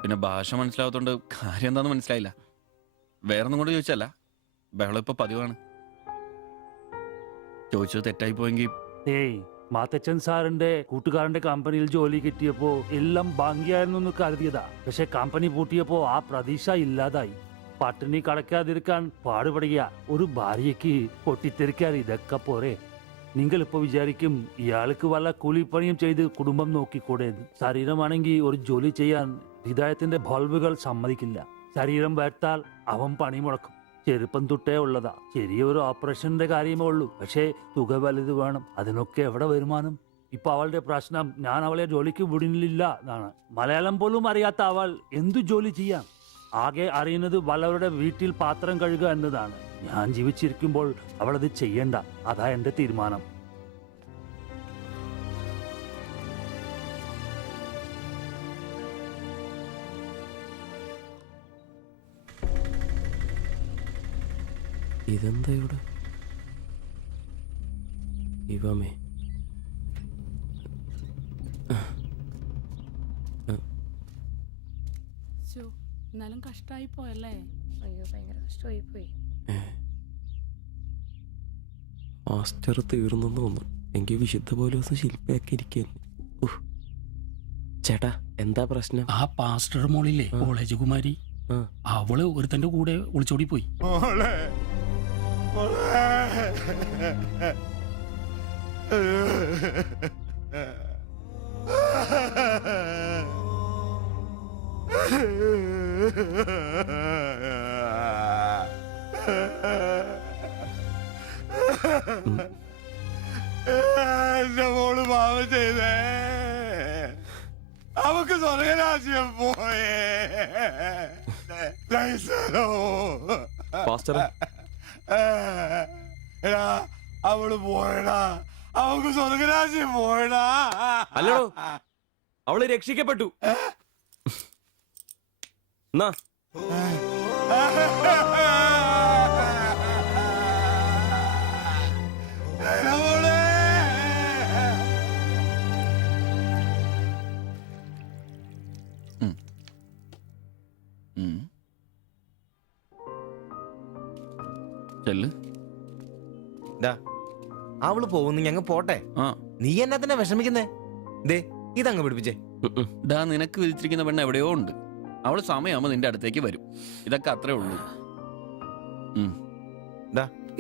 പിന്നെ ഭാഷ മനസ്സിലാവാത്തോണ്ട് കാര്യം എന്താന്ന് മനസ്സിലായില്ല. വേറൊന്നും കൊണ്ട് ചോദിച്ചല്ല, ബഹളം ഇപ്പൊ പതിവാണ്. ചോദിച്ചത് തെറ്റായി പോയെങ്കിൽ. ഏയ്, മാത്തച്ചൻ സാറിന്റെ കൂട്ടുകാരന്റെ കമ്പനിയിൽ ജോലി കിട്ടിയപ്പോ എല്ലാം ഭംഗിയായിരുന്നു എന്ന് കരുതിയതാ. പക്ഷെ കമ്പനി പൂട്ടിയപ്പോ ആ പ്രതീക്ഷ ഇല്ലാതായി. പട്ടിണി കടക്കാതിരിക്കാൻ പാടുപെടുക. ഒരു ഭാര്യയ്ക്ക് പൊട്ടിത്തെറിക്കാൻ ഇതൊക്കെ പോരെ? നിങ്ങൾ ഇപ്പൊ വിചാരിക്കും ഇയാൾക്ക് വല്ല കൂലിപ്പണിയും ചെയ്ത് കുടുംബം നോക്കിക്കൂടെ? ശരീരമാണെങ്കിൽ ഒരു ജോലി ചെയ്യാൻ ഹൃദയത്തിന്റെ ബൾബുകൾ സമ്മതിക്കില്ല. ശരീരം വേട്ടാൽ അവൻ പണി മുടക്കും. ചെറുപ്പം തൊട്ടേ ഉള്ളതാ. ചെറിയൊരു ഓപ്പറേഷന്റെ കാര്യമേ ഉള്ളൂ, പക്ഷേ തുക വലുത് വേണം. അതിനൊക്കെ എവിടെ വരുമാനം? ഇപ്പൊ അവളുടെ പ്രശ്നം ഞാൻ അവളെ ജോലിക്ക് വിടുന്നില്ല എന്നാണ്. മലയാളം പോലും അറിയാത്ത അവൾ എന്തു ജോലി ചെയ്യാം? ആകെ അറിയുന്നത് വല്ലവരുടെ വീട്ടിൽ പാത്രം കഴുകുക എന്നതാണ്. ഞാൻ ജീവിച്ചിരിക്കുമ്പോൾ അവളത് ചെയ്യണ്ട. അതാ എന്റെ തീരുമാനം. ഇതെന്താ ഇവിടെ? ഇവമേ എന്നാലും കഷ്ടായി പോയല്ലേ? അയ്യോ, ഭയങ്കര കഷ്ടമായി പോയി. മാസ്റ്റർ തീർന്നെന്ന് തോന്നുന്നു. എനിക്ക് വിശുദ്ധ പോലെ ദിവസം ശില്പയാക്കി ഇരിക്കുന്നു. ചേട്ടാ, എന്താ പ്രശ്നം? ആ പാസ്റ്റർ മോളില്ലേ, കോളേജ് കുമാരി, അവള് ഒരുത്തന്റെ കൂടെ ഒളിച്ചോടി പോയി. എന്റെ മോള് പാവം ചെയ്തേ. അവക്ക് സ്വർഗരാജ്യം പോയേ. എടാ, അവള് പോയടാ. അവക്ക് സ്വർഗരാജ്യം പോയടാ. അല്ലടോ, അവള് രക്ഷിക്കപ്പെട്ടു. എന്നാ അവള് പോകുന്നു, ഞങ്ങ പോട്ടെ. നീ എന്നാ വിഷമിക്കുന്നേ? ദേ, ഇതങ്ങ് പിടിപ്പിച്ചേ. നിനക്ക് വിളിച്ചിരിക്കുന്ന പെണ്ണ് എവിടെയോ ഉണ്ട്. അവള് സമയമാകുമ്പോ നിന്റെ അടുത്തേക്ക് വരും. ഇതൊക്കെ അത്രേ ഉള്ളൂ.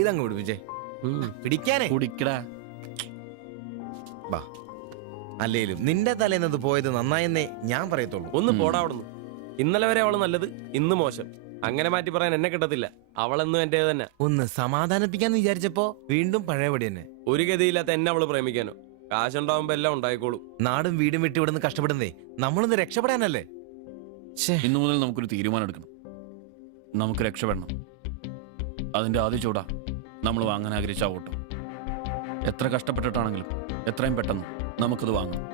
ഇതങ്ങ് പിടിപ്പിച്ചേ. പിടിക്കാനേ കുടിക്കടാ. അല്ലേലും നിന്റെ തലേന്നത് പോയത് നന്നായെന്നേ ഞാൻ പറയത്തുള്ളൂ. ഒന്ന് പോടാ അവിടുന്ന്. ഇന്നലെ വരെ അവള് നല്ലത്, ഇന്ന് മോശം. അങ്ങനെ മാറ്റി പറയാൻ എന്നെ കിട്ടത്തില്ല. അവളെന്നും എന്റെ തന്നെ. ഒന്ന് സമാധാനിപ്പിക്കാന്ന് വിചാരിച്ചപ്പോ വീണ്ടും പഴയപടി തന്നെ. ഒരു ഗതിയില്ലാത്ത എന്നെ അവള് പ്രേമിക്കാനോ? കാശുണ്ടാവുമ്പോ എല്ലാം ഉണ്ടായിക്കോളൂ. നാടും വീടും വിട്ട് ഇവിടുന്ന് കഷ്ടപ്പെടുന്നേ നമ്മളൊന്ന് രക്ഷപ്പെടാനല്ലേ? ഇന്നു മുതൽ നമുക്കൊരു തീരുമാനം എടുക്കണം. നമുക്ക് രക്ഷപ്പെടണം. അതിന്റെ ആദ്യ ചൂടാ നമ്മൾ വാങ്ങാൻ ആഗ്രഹിച്ച ഓട്ടോ. എത്ര കഷ്ടപ്പെട്ടിട്ടാണെങ്കിലും എത്രയും പെട്ടെന്ന് നമുക്കത് വാങ്ങണം.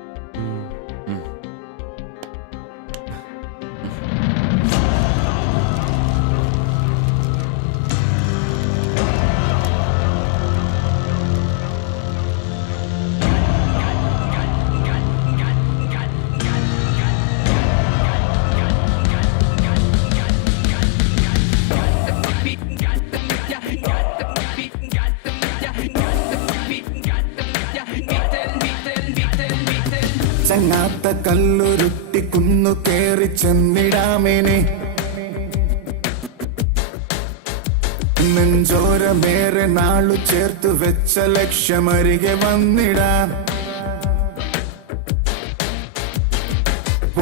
Tell me ചങ്ങാത്ത കല്ലുരുട്ടി കുന്നു കേറി ചെന്നിടാമേനെ നെഞ്ചോരമേറെ നാളു ചേർത്ത് വെച്ച ലക്ഷ്യമരികെ വന്നിടാം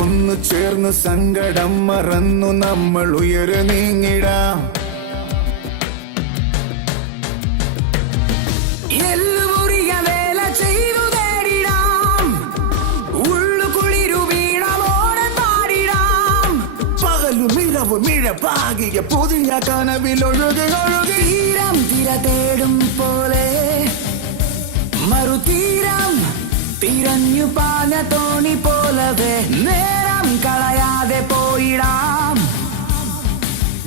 ഒന്നു ചേർന്ന് സങ്കടം മറന്നു നമ്മൾ ഉയര് നീങ്ങിടാം എല്ലുമുറിയ വേല ചെയ്തു നേടിടാം ഉള്ളു കുളിരു വീണമോടെ പാടിടാം പകലും ഇരവും ഇഴപ്പാകിയ പുതിയ കനവിലൊഴുകി ഒഴുകി തീരം തിര തേടും പോലെ മറുതീരം തിരഞ്ഞു പാഞ്ഞ തോണി പോലവേ നേരം കളയാതെ പോയിടാം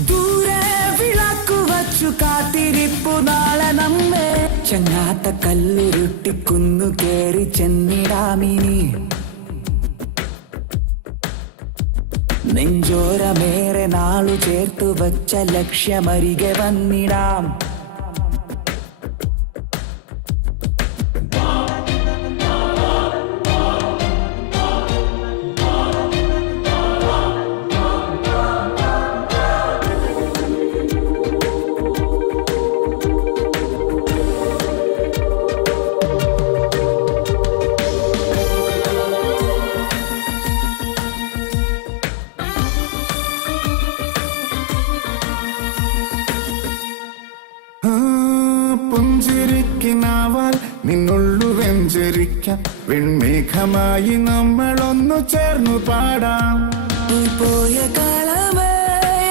ദൂരെ വിളക്കു വച്ചു കാത്തിരിപ്പു നാളെ നമ്മെ ചങ്ങാത്ത കല്ലുരുട്ടി കുന്നു കേറി ചെന്നിടാമിനി നെഞ്ചോരമേറെ നാളു ചേർത്തു വച്ച ലക്ഷ്യമരികെ വന്നിടാം പുഞ്ചിരിക്കിനാവാൽ നിന്നുള്ളു വെഞ്ചരിക്കാം വെൺമേഘമായി നമ്മളൊന്നു ചേർന്നു പാടാം പോയ കാലമേ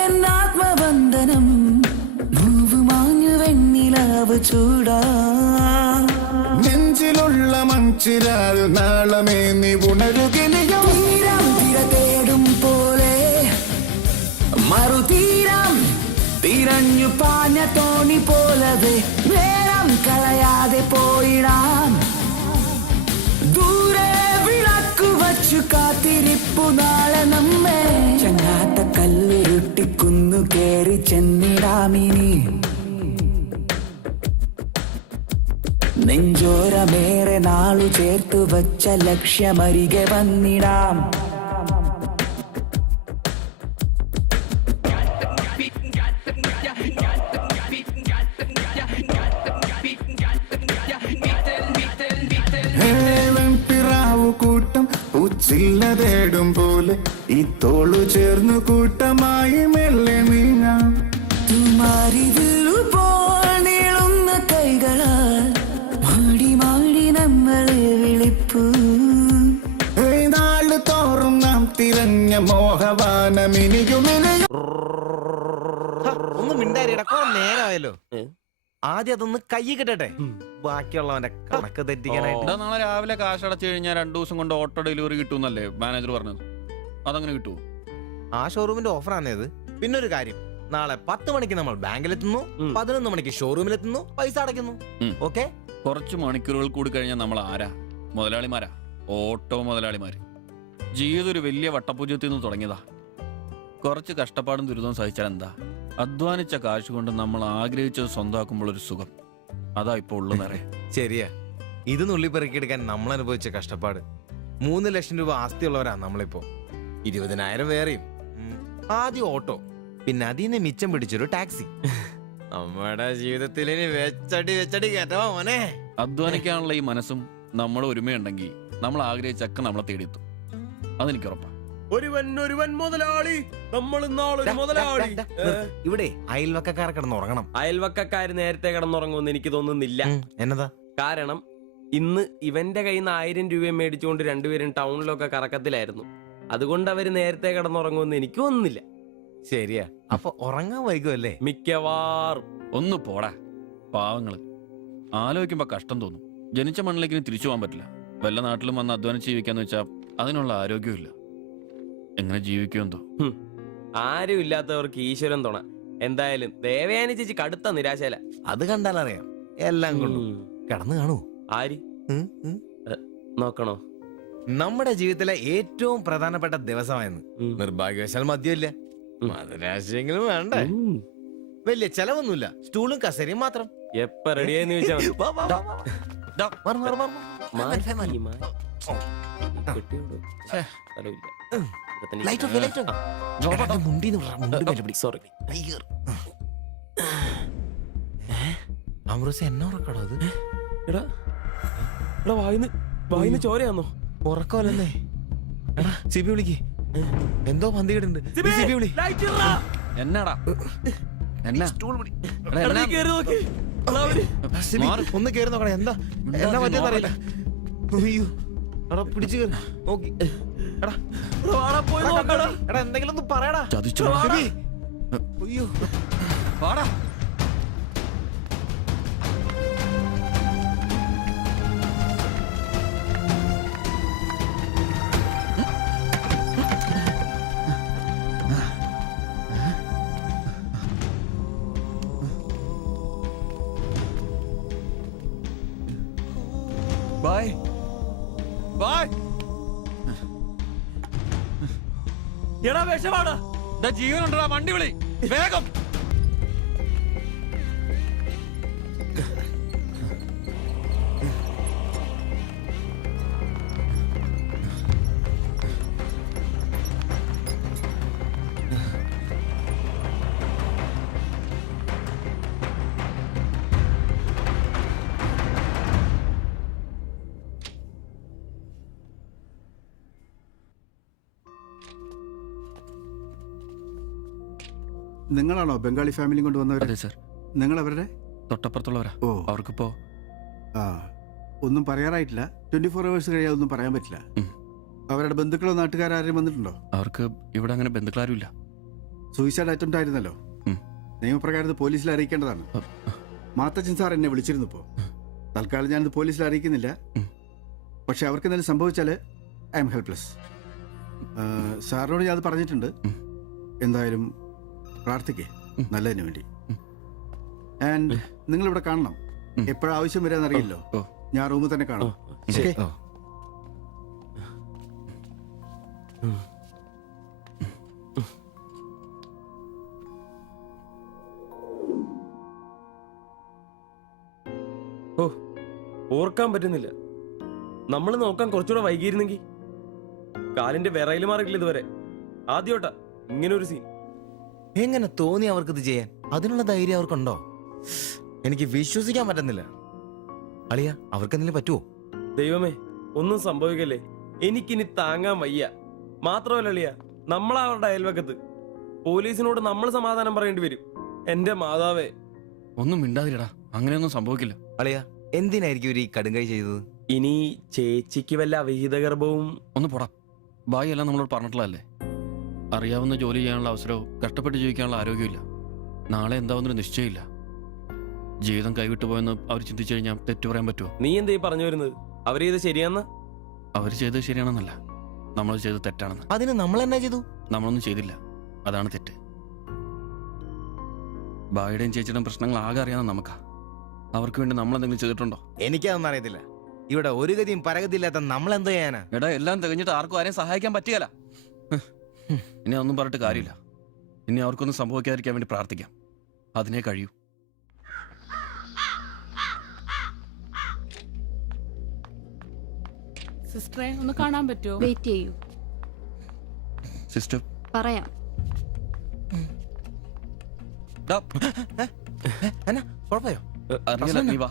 എന്നാത്മബന്ധനം നോവുമാഞ്ഞു വെണ്ണിലാവ് ചൂടാ നെഞ്ചിലുള്ള മഞ്ചിരാൽ നാളമേ നീ ഉണരുകിനിയോ തീരം തിര തേടും പോലെ മറുതീരം തിരഞ്ഞു പാഞ്ഞ തോണി പോലവേ നേരം കളയാതെ പോയിടാം ദൂരെ വിളക്കു വച്ചു കാത്തിരിപ്പു നാളെ നമ്മെ ചങ്ങാത്ത കല്ലുരുട്ടി കുന്നു കേറി ചെന്നിടാമിനി നെഞ്ചോരമേറെ നാളു ചേർത്തു വച്ച ലക്ഷ്യമരികെ വന്നിടാം കൂട്ടം ഉച്ചില്ല തേടും പോലെ ഈ തോളു ചേർന്നു കൂട്ടമായി മെല്ലെ നീങ്ങാം തുമാരിതിലുപോൽ നീളുന്ന കൈകളാൽ മാടി മാടി നമ്മളെ വിളിപ്പൂ നാളു തോറും നാം തിരഞ്ഞ മോഹവാനമിനിയുമിനിയും ഒന്ന് മിണ്ടാരിടാ നേരമായല്ലോ ആദ്യം അതൊന്ന് കൈ കിട്ടട്ടെ ബാക്കിയുള്ളവന്റെ കണക്ക് തെറ്റിക്കാനായിട്ട്. നാളെ രാവിലെ കാശ് അടച്ചു കഴിഞ്ഞാൽ 2 ദിവസം കൊണ്ട് ഓട്ടോ ഡെലിവറി കിട്ടുമെന്നല്ലേ മാനേജർ പറഞ്ഞത്? അതങ്ങനെ കിട്ടുമോ? ആ ഷോറൂമിന്റെ ഓഫറാണ് ഇത്. പിന്നെ ഒരു കാര്യം, നാളെ 10 മണിക്ക് നമ്മൾ ബാങ്കിലെത്തുന്നു, 11 മണിക്ക് ഷോറൂമിലെത്തുന്നു, പൈസ അടയ്ക്കുന്നു. ഓക്കെ, കുറച്ച് മണിക്കൂറുകൾ കൂടി കഴിഞ്ഞാൽ നമ്മൾ ആരാ? മുതലാളിമാരാ, ഓട്ടോ മുതലാളിമാര്. ജീവിതം ഒരു വലിയ വട്ടപൂജ്യത്തിൽ നിന്ന് തുടങ്ങിയതാ. കുറച്ച് കഷ്ടപ്പാടും ദുരിതവും സഹിച്ചാൽ എന്താ? അധ്വാനിച്ച കാശ് കൊണ്ട് നമ്മൾ ആഗ്രഹിച്ചത് സ്വന്തമാക്കുമ്പോൾ ഒരു സുഖം, അതാ ഇപ്പൊ ഉള്ളു നിറയെ. ശരിയാ, ഇത് നുള്ളിപ്പെറുക്കിയെടുക്കാൻ നമ്മൾ അനുഭവിച്ച കഷ്ടപ്പാട്. 3 ലക്ഷം രൂപ ആസ്തിയുള്ളവരാ നമ്മളിപ്പോ. 20,000 വേറെയും. ആദ്യം ഓട്ടോ, പിന്നെ അതിന് മിച്ചം പിടിച്ചൊരു ടാക്സി. നമ്മുടെ ജീവിതത്തിൽ ഇനി വെച്ചടി കേട്ടോ മോനെ. അധ്വാനിക്കാനുള്ള ഈ മനസ്സും നമ്മൾ ഒരുമയുണ്ടെങ്കിൽ നമ്മൾ ആഗ്രഹിച്ചൊക്കെ നമ്മളെ തേടിയെത്തും, അതെനിക്ക് ഉറപ്പാ. ഒരുവൻ മുതലാളി, നമ്മൾ നാളൊരു മുതലാളി. ഇവിടെ അയൽവക്കക്കാർ കിടന്നുറങ്ങണം. അയൽവക്കക്കാര് നേരത്തെ കിടന്നുറങ്ങുമെന്ന് എനിക്ക് തോന്നുന്നില്ല. എന്നതാ കാരണം ഇന്ന് ഇവന്റെ കയ്യിൽ നിന്ന് 1000 രൂപ മേടിച്ചുകൊണ്ട് രണ്ടുപേരും ടൗണിലൊക്കെ കറക്കത്തിലായിരുന്നു. അതുകൊണ്ട് അവര് നേരത്തെ കിടന്നുറങ്ങുമെന്ന് എനിക്ക് തോന്നുന്നില്ല. ശരിയാ, അപ്പൊ ഉറങ്ങാൻ വൈകുമല്ലേ? മിക്കവാറും. ഒന്ന് പോടാ പാവങ്ങള്. ആലോചിക്കുമ്പോ കഷ്ടം തോന്നും. ജനിച്ച മണ്ണിലേക്ക് തിരിച്ചു പോകാൻ പറ്റില്ല. വല്ല നാട്ടിലും വന്ന് അധ്വാനിച്ച് ജീവിക്കാന്ന് വെച്ചാൽ അതിനുള്ള ആരോഗ്യമില്ല. എങ്ങനെ ജീവിക്കുമെന്തോ. ആരും ഇല്ലാത്തവർക്ക് ഈശ്വരൻ തുണ. എന്തായാലും ദേവയാനി ചേച്ചി കടുത്ത നിരാശയില. അത് കണ്ടാലറിയാം. എല്ലാം കൊണ്ടും കിടന്നു കാണൂ. ആര് നോക്കണോ? നമ്മുടെ ജീവിതത്തിലെ ഏറ്റവും പ്രധാനപ്പെട്ട ദിവസമായിരുന്നു. നിർഭാഗ്യവശാൽ മദ്യമില്ല. മധുരാശയെങ്കിലും വേണ്ട. വലിയ ചെലവൊന്നുമില്ല, സ്റ്റൂളും കസേരയും മാത്രം. എപ്പ റെഡിയായെന്ന് ചോദിച്ചാൽ light off light off sorry Amritha എന്നെ ഉറക്കടോ അത് എടാ എടാ വായിന്ന് ചോരയാന്നോ? ഉറക്കമല്ലെന്നേ. എടാ സിബി വിളിക്ക്, എന്തോ പന്തികിട്ടുണ്ട്. സിബി വിളി. എന്നാടാ എന്നാ സിബി, ഒന്ന് കേറി നോക്കണേ. എന്താ എന്നാ പറ്റിയെന്ന് അറിയില്ല. അയ്യോ എടാ പിടിച്ചു കയറി നോക്കി. എടാ എടാ എന്തെങ്കിലും ഒന്ന് പറയടാ. സിബി അയ്യോ വാടാ. Bye bye. എടാ വിഷമാടാ. ജീവനുണ്ടടാ, വണ്ടി വിളി വേഗം. നിങ്ങളാണോ ബംഗാളി ഫാമിലി കൊണ്ട് വന്നവർ? അതെ സർ. നിങ്ങൾ അവരുടെ തൊട്ടപ്പുറത്തുള്ളവരാ. ഓ അവർക്കിപ്പോ ഒന്നും പറയാറായിട്ടില്ല. 24 hours കഴിയാതെ ഒന്നും പറയാൻ പറ്റില്ല. അവരുടെ ബന്ധുക്കളോ നാട്ടുകാരും വന്നിട്ടുണ്ടോ? അവർക്ക് ഇവിടെ അങ്ങനെ ബന്ധുക്കളാരും ഇല്ല. സൂയിസൈഡ് അറ്റംപ്റ്റ് ആയിരുന്നല്ലോ. നിയമപ്രകാരം പോലീസിൽ അറിയിക്കേണ്ടതാണ്. മാത്തച്ചൻ സാർ എന്നെ വിളിച്ചിരുന്നു. ഇപ്പോൾ തൽക്കാലം ഞാനിത് പോലീസിൽ അറിയിക്കുന്നില്ല. പക്ഷെ അവർക്ക് എന്തെങ്കിലും സംഭവിച്ചാൽ ഐ എം ഹെൽപ്ലെസ്. സാറിനോട് ഞാൻ അത് പറഞ്ഞിട്ടുണ്ട്. എന്തായാലും പ്രാർത്ഥിക്കേ നല്ലതിന് വേണ്ടി. ആൻഡ് നിങ്ങളിവിടെ കാണണം. എപ്പോഴും ആവശ്യം വരാന്നറിയില്ലോ. ഞാൻ റൂമിൽ തന്നെ കാണാം. ഓ ഓർക്കാൻ പറ്റുന്നില്ല. നമ്മൾ നോക്കാൻ കുറച്ചുകൂടെ വൈകിയിരുന്നെങ്കിൽ. കാലിന്റെ വിറയിൽ മാറിയിട്ടില്ല ഇതുവരെ. ആദ്യോട്ടാ ഇങ്ങനെ ഒരു സീൻ. എങ്ങനെ തോന്നി അവർക്കിത് ചെയ്യാൻ? അതിനുള്ള ധൈര്യം അവർക്കുണ്ടോ? എനിക്ക് വിശ്വസിക്കാൻ പറ്റുന്നില്ല. അളിയ അവർക്ക് എന്തെങ്കിലും പറ്റുമോ? ദൈവമേ ഒന്നും സംഭവിക്കല്ലേ. എനിക്കിനി താങ്ങാൻ വയ്യ. മാത്രമല്ല അളിയ, നമ്മളാ അവരുടെ അയൽവക്കത്ത്. പോലീസിനോട് നമ്മൾ സമാധാനം പറയേണ്ടി വരും. എന്റെ മാതാവേ. ഒന്നും മിണ്ടാതിരടാ, അങ്ങനെയൊന്നും സംഭവിക്കില്ല. അളിയ എന്തിനായിരിക്കും ഒരു ഈ കടുങ്കൈ ചെയ്തത്? ഇനി ചേച്ചിക്ക് വല്ല അവിഹിത ഗർഭവും. ഒന്ന് പോടാ. ബായി എല്ലാം നമ്മളോട് പറഞ്ഞിട്ടുള്ളതല്ലേ. അറിയാവുന്ന ജോലി ചെയ്യാനുള്ള അവസരവും കഷ്ടപ്പെട്ട് ജീവിക്കാനുള്ള ആരോഗ്യമില്ല. നാളെ എന്താവുന്നൊരു നിശ്ചയമില്ല. ജീവിതം കൈവിട്ടു പോയെന്ന് അവർ ചിന്തിച്ചു കഴിഞ്ഞാൽ തെറ്റു പറയാൻ പറ്റുമോ? നീ എന്തേ പറഞ്ഞു വരുന്നത്? അവർ ചെയ്ത് ശരിയാന്ന്? അവർ ചെയ്തത് ശരിയാണെന്നല്ല, നമ്മൾ ചെയ്തത് തെറ്റാണെന്ന്. അതിന് നമ്മൾ എന്നാ ചെയ്തു? നമ്മളൊന്നും ചെയ്തില്ല, അതാണ് തെറ്റ്. ബായിയുടെയും ചേച്ചിയുടെയും പ്രശ്നങ്ങൾ ആകെ അറിയാവുന്ന നമുക്കാ. അവർക്ക് വേണ്ടി നമ്മൾ എന്തെങ്കിലും ചെയ്തിട്ടുണ്ടോ? എനിക്കതൊന്നും അറിയത്തില്ല. ഇവിടെ ഒരു ഗതിയും പരഗതിയില്ലാത്ത നമ്മൾ എന്തോ ചെയ്യാനാ? എടാ എല്ലാം തികഞ്ഞിട്ട് ആർക്കും ആരെയും സഹായിക്കാൻ പറ്റിയല്ല. ഇനി ഒന്നും പറഞ്ഞിട്ട് കാര്യമില്ല. ഇനി അവർക്കൊന്നും സംഭവിക്കാതിരിക്കാൻ വേണ്ടി പ്രാർത്ഥിക്കാം. അതിനെ കഴിയൂ. സിസ്റ്ററെ ഒന്ന് കാണാൻ പറ്റുമോ? വെയിറ്റ് ചെയ്യൂ, സിസ്റ്റർ പറയാം. അറിയില്ല, നീ വാ.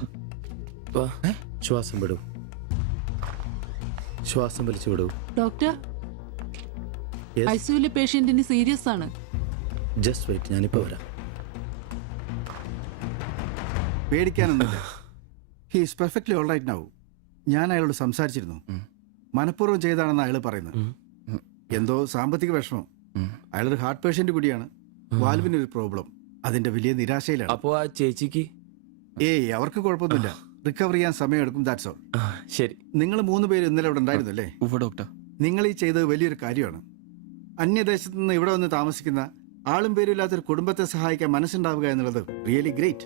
ശ്വാസം വിടൂ, ശ്വാസം വലിച്ചു വിടൂ. ഡോക്ടർ, ഐസിയുലെ പേഷ്യന്റിന് സീരിയസ് ആണ്. ജസ്റ്റ് വെയിറ്റ്, ഞാനിപ്പോ വരാം. പേടിക്കാനൊന്നുമില്ല. He is perfectly all right now. ഞാൻ അയാളോട് സംസാരിച്ചിരുന്നു. മനഃപൂർവ്വം ചെയ്താണെന്ന് അയാൾ പറയുന്നത്. എന്തോ സാമ്പത്തിക വിഷമം. അയാളൊരു ഹാർട്ട് പേഷ്യന്റ് കൂടിയാണ്. വാൽവിന് ഒരു പ്രോബ്ലം. അതിന്റെ വലിയ നിരാശയിലാണ്. അപ്പോ ആ ചേച്ചിക്ക്? അവർക്ക് കുഴപ്പമൊന്നുമില്ല. റിക്കവർ ചെയ്യാൻ സമയമെടുക്കും. That's all. ശരി. നിങ്ങൾ 3 പേര് ഇന്നലെ ഇവിടെ ഉണ്ടായിരുന്നല്ലേ? ഡോക്ടർ, നിങ്ങൾ ഈ ചെയ്തത് വലിയൊരു കാര്യമാണ്. അന്യദേശത്ത് നിന്ന് ഇവിടെ വന്ന് താമസിക്കുന്ന ആളും പേരും ഇല്ലാത്തൊരു കുടുംബത്തെ സഹായിക്കാൻ മനസ്സുണ്ടാവുക എന്നുള്ളത് really great.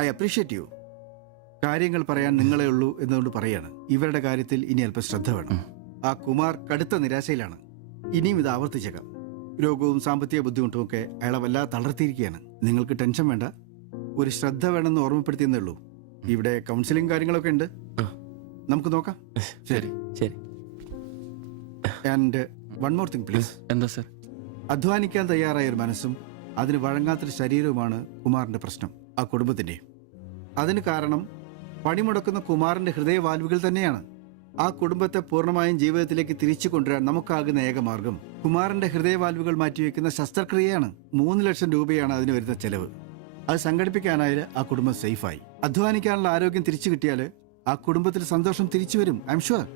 I appreciate you. കാര്യങ്ങൾ പറയാൻ നിങ്ങളെ ഉള്ളൂ എന്നുകൊണ്ട് പറയാണ്. ഇവരുടെ കാര്യത്തിൽ ഇനി അല്പം ശ്രദ്ധ വേണം. ആ കുമാർ കടുത്ത നിരാശയിലാണ്. ഇനിയും ഇത് ആവർത്തിച്ചേക്കാം. രോഗവും സാമ്പത്തിക ബുദ്ധിമുട്ടും ഒക്കെ അയാളെ വല്ലാതെ തളർത്തിയിരിക്കുകയാണ്. നിങ്ങൾക്ക് ടെൻഷൻ വേണ്ട. ഒരു ശ്രദ്ധ വേണമെന്ന് ഓർമ്മപ്പെടുത്തിയെന്നേ ഉള്ളൂ. ഇവിടെ കൗൺസിലിംഗ് കാര്യങ്ങളൊക്കെ ഉണ്ട്. നമുക്ക് നോക്കാം. ശരി ശരി. And one more thing please. എന്താ സർ? അധ്വാനിക്കാൻ തയ്യാറായ ഒരു മനസ്സും അതിന് വഴങ്ങാത്തൊരു ശരീരവുമാണ് കുമാറിന്റെ പ്രശ്നം, ആ കുടുംബത്തിന്റെ. അതിന് കാരണം പണിമുടക്കുന്ന കുമാറിന്റെ ഹൃദയവാൽവുകൾ തന്നെയാണ്. ആ കുടുംബത്തെ പൂർണ്ണമായും ജീവിതത്തിലേക്ക് തിരിച്ചു കൊണ്ടുവരാൻ നമുക്കാകുന്ന ഏക മാർഗം കുമാറിന്റെ ഹൃദയവാൽവുകൾ മാറ്റിവെക്കുന്ന ശസ്ത്രക്രിയയാണ്. 3 ലക്ഷം രൂപയാണ് അതിന് വരുന്ന ചെലവ്. അത് സംഘടിപ്പിക്കാനായാൽ ആ കുടുംബം സേഫായി. അധ്വാനിക്കാനുള്ള ആരോഗ്യം തിരിച്ചു കിട്ടിയാൽ ആ കുടുംബത്തിൽ സന്തോഷം തിരിച്ചു വരും. I am sure.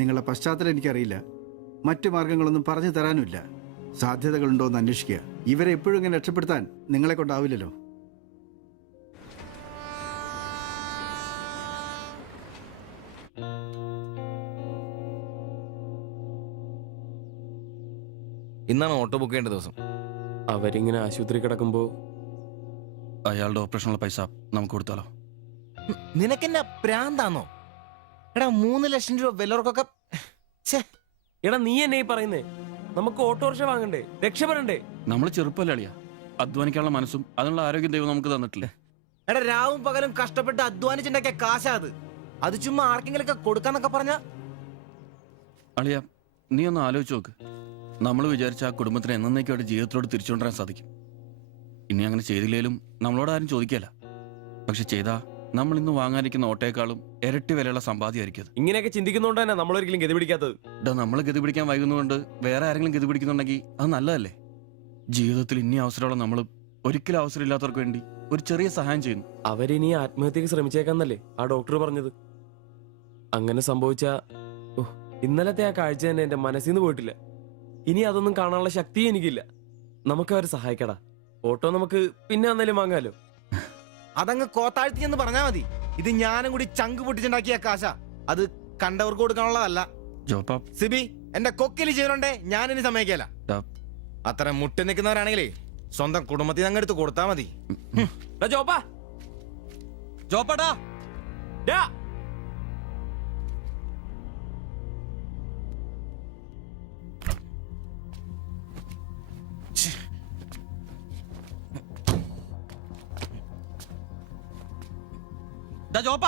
നിങ്ങളുടെ പശ്ചാത്തലം എനിക്കറിയില്ല, മറ്റു മാർഗങ്ങളൊന്നും പറഞ്ഞു തരാനുമില്ല. സാധ്യതകളുണ്ടോ എന്ന് അന്വേഷിക്കുക. ഇവരെ എപ്പോഴും ഇങ്ങനെ രക്ഷപ്പെടുത്താൻ നിങ്ങളെ കൊണ്ടാവില്ലല്ലോ. ഇന്നാണ് ഓട്ടോ ബുക്ക് ചെയ്യേണ്ട ദിവസം. അവരിങ്ങനെ ആശുപത്രി കിടക്കുമ്പോ അയാളുടെ ഓപ്പറേഷനുള്ള പൈസ നമുക്ക് കൊടുത്താലോ? നിനക്കെന്നാ പ്രാന്താന്നോ? എടാ 3 ലക്ഷം രൂപ വിലവർക്കൊക്കെ. എടാ നീ എന്നെ ഈ പറയുന്നേ? നമുക്ക് ഓട്ടോറിക്ഷ വാങ്ങണ്ടേ, രക്ഷപ്പെടണ്ടേ? നമ്മൾ ചെറുപ്പല്ലേ അളിയാ. അധ്വാനിക്കാനുള്ള മനസ്സും അതിനുള്ള ആരോഗ്യം ദൈവം നമുക്ക് തന്നിട്ടില്ലേ? എടാ രാവും പകലും കഷ്ടപ്പെട്ട് അധ്വാനിച്ചുണ്ടാക്കിയ കാശാ അത് ചുമ്മാ ആർക്കെങ്കിലൊക്കെ കൊടുക്കാന്നൊക്കെ പറഞ്ഞ. അളിയ, നീ ഒന്ന് ആലോചിച്ച് നോക്ക്. നമ്മൾ വിചാരിച്ച ആ കുടുംബത്തിന് എന്നേക്കുമായിട്ട് ജീവിതത്തിലോട് തിരിച്ചുകൊണ്ടുവരാൻ സാധിക്കും. ഇനി അങ്ങനെ ചെയ്തില്ലേലും നമ്മളോട് ആരും ചോദിക്കല്ല. പക്ഷെ ചെയ്താ നമ്മൾ ഇന്ന് വാങ്ങാനിരിക്കുന്ന ഓട്ടേക്കാളും ഇരട്ടി വിലയുള്ള സമ്പാദ്യമായിരിക്കും. ഇങ്ങനെയൊക്കെ ചിന്തിക്കുന്നതുകൊണ്ട് തന്നെ നമ്മളൊരിക്കലും ഗതി പിടിക്കാത്തത്. നമ്മൾ ഗതി പിടിക്കാൻ വൈകുന്നതുകൊണ്ട് വേറെ ആരെങ്കിലും ഗതി പിടിക്കുന്നുണ്ടെങ്കിൽ അത് നല്ലതല്ലേ? ജീവിതത്തിൽ ഇനി അവസരമുള്ള നമ്മൾ ഒരിക്കലും അവസരം ഇല്ലാത്തവർക്ക് വേണ്ടി ഒരു ചെറിയ സഹായം ചെയ്യുന്നു. അവരിനി ആത്മഹത്യക്ക് ശ്രമിച്ചേക്കാന്നല്ലേ ആ ഡോക്ടർ പറഞ്ഞത്? അങ്ങനെ സംഭവിച്ച ഇന്നലത്തെ ആ കാഴ്ച തന്നെ എന്റെ മനസ്സിൽ നിന്ന് പോയിട്ടില്ല. ഇനി അതൊന്നും കാണാനുള്ള ശക്തിയും എനിക്കില്ല. നമുക്ക് അവരെ സഹായിക്കടാ. ഓട്ടോ നമുക്ക് പിന്നെ അന്നേലും വാങ്ങാലോ. അതങ്ങ് കോത്താഴ്ത്തി എന്ന് പറഞ്ഞാ മതി. ഇത് ഞാനും കൂടി ചങ്ക് പൊട്ടിച്ചുണ്ടാക്കിയ കാശ. അത് കണ്ടവർക്ക് കൊടുക്കാനുള്ളതല്ല. സിബി, എന്റെ കൊക്കില് ജീവനുണ്ടേ ഞാൻ ഇനി സമ്മതിക്കല. അത്ര മുട്ടി നിൽക്കുന്നവരാണെങ്കിലേ സ്വന്തം കുടുംബത്തിൽ അങ്ങ് എടുത്ത് കൊടുത്താ മതി. ജോപ്പാടാ ജോപ്പാ,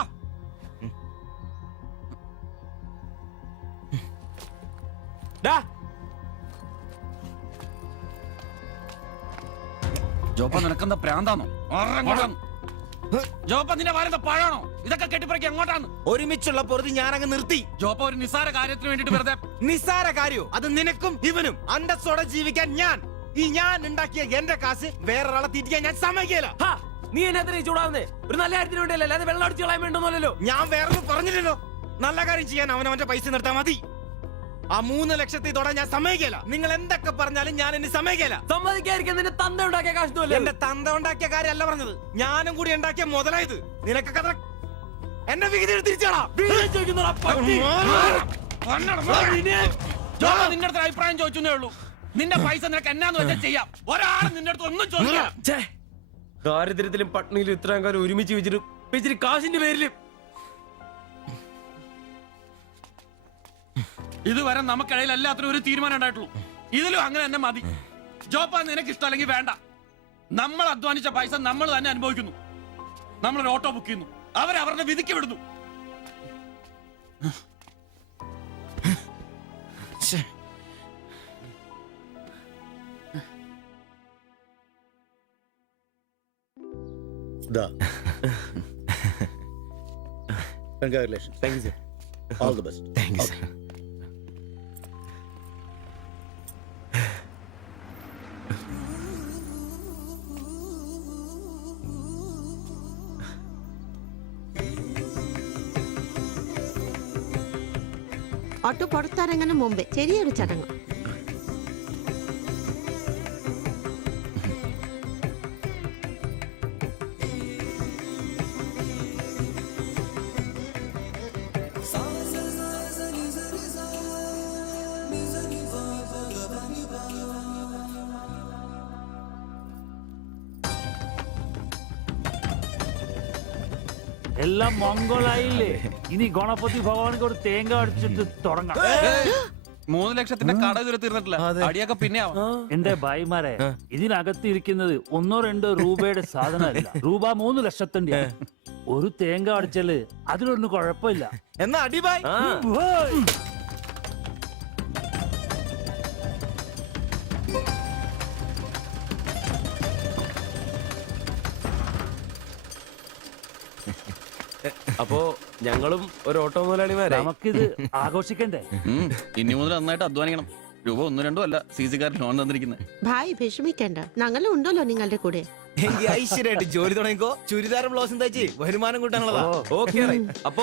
ജോപ്പ നിനക്കെന്താ പ്രാന്താണോ? ജോപ്പ നിന്റെ വാരെന്താ പഴാണോ? ഇതൊക്കെ കെട്ടിപ്പറക്കി അങ്ങോട്ടാണ്. ഒരുമിച്ചുള്ള പൊറുതി ഞാൻ അങ്ങ് നിർത്തി. ജോപ്പ ഒരു നിസ്സാര കാര്യത്തിന് വേണ്ടിട്ട് വെറുതെ. നിസ്സാര കാര്യോ? അത് നിനക്കും ഇവനും അന്തസ്സോടെ ജീവിക്കാൻ ഞാൻ ഉണ്ടാക്കിയ എന്റെ കാശ് വേറൊരാളെ തീറ്റിക്കാൻ ഞാൻ സമ്മതിക്കില്ല. നീ എന്നെ ചൂടാവുന്നേ? ഒരു നല്ല കാര്യത്തിന് വേണ്ടിയല്ലേ, അല്ലാതെ വെള്ളം അടിച്ചു കളയാൻ വേണ്ടല്ലോ. ഞാൻ വേറെ പറഞ്ഞില്ലല്ലോ. നല്ല കാര്യം ചെയ്യാൻ അവനവന്റെ പൈസ നിർത്താൻ മതി. ആ 3 ലക്ഷത്തിൽ തൊടാൻ ഞാൻ സമ്മതിക്കില്ല. നിങ്ങൾ എന്തൊക്കെ പറഞ്ഞാലും ഞാൻ എന്നെ സമ്മതിക്കില്ല. സമ്മതിക്കാതിരിക്കാൻ നിന്റെ തന്ത ഉണ്ടാക്കിയ കാശൊന്നുമല്ലേ? എന്റെ തന്ത ഉണ്ടാക്കിയ കാര്യമല്ല പറഞ്ഞത്, ഞാനും കൂടി ഉണ്ടാക്കിയ മുതലായത്. നിനക്കൊക്കെ എന്റെ വിഹിതം തിരിച്ചാടാ. നിന്റെ അടുത്ത് അഭിപ്രായം ചോദിച്ചേ ഉള്ളൂ. നിന്റെ പൈസ നിനക്ക് എന്നാന്ന് വെച്ചാൽ ചെയ്യാം. ഒരാൾ നിന്റെ അടുത്ത് ഒന്നും ചോദിക്കാം. ദാരിദ്ര്യത്തിലും പട്ടിണിയിലും ഇത്രയും കാലം ഒരുമിച്ച് വെച്ചിട്ട് കാശിന്റെ പേരിലും ഇതുവരെ നമുക്കിടയിൽ എല്ലാത്തിനും ഒരു തീരുമാനം ഉണ്ടായിട്ടുള്ളൂ. ഇതിലും അങ്ങനെ തന്നെ മതി. ജോപ്പ നിനക്ക് ഇഷ്ടമല്ലെങ്കിൽ വേണ്ട. നമ്മൾ അധ്വാനിച്ച പൈസ നമ്മൾ തന്നെ അനുഭവിക്കുന്നു. നമ്മളൊരു ഓട്ടോ ബുക്ക് ചെയ്യുന്നു, അവരവരുടെ വിധിക്ക് വിടുന്നു. Congratulations. Thank you, sir. All the best. Thank you, sir. Auto പുറത്തിറങ്ങുന്ന മുമ്പേ ചെറിയൊരു ചടങ്ങ്. എല്ലാം മംഗളായില്ലേ? ഇനി ഗണപതി ഭഗവാനിക്ക് ഒരു തേങ്ങ അടിച്ചിട്ട് തുടങ്ങാം. 3 ലക്ഷത്തിന്റെ കട ഇതുവരെ തീർന്നിട്ടില്ല. അടിയൊക്കെ പിന്നെ എന്റെ ഭായിമാരെ, ഇതിനകത്ത് ഇരിക്കുന്നത് 1-2 രൂപയുടെ സാധനമല്ല, രൂപ 3 ലക്ഷത്തിന്റെ. ഒരു തേങ്ങ അടിച്ചാല് അതിലൊന്നും കുഴപ്പമില്ല. എന്നാ അടിബായ്. അപ്പോ ഞങ്ങളും ഒരു ഓട്ടോ മുതലാളിമാരെ നമുക്കിത് ആഘോഷിക്കണ്ടേ? ഇനി മുതൽ നന്നായിട്ട് അധ്വാനിക്കണം. രൂപ 1-2 അല്ല CC-കാരൻ ലോൺ തന്നിരിക്കുന്നത്. ഭായ് വിഷമിക്കണ്ട, ഞങ്ങളും ഉണ്ടല്ലോ നിങ്ങളുടെ കൂടെ. എങ്കിൽ ഐശ്വര്യമായിട്ട് ജോലി തുടങ്ങിക്കോ. ചുരിദാറും ബ്ലൗസും തയ്ച്ച് വരുമാനം കൂട്ടാനുള്ളതാ. ഓക്കെ അപ്പോ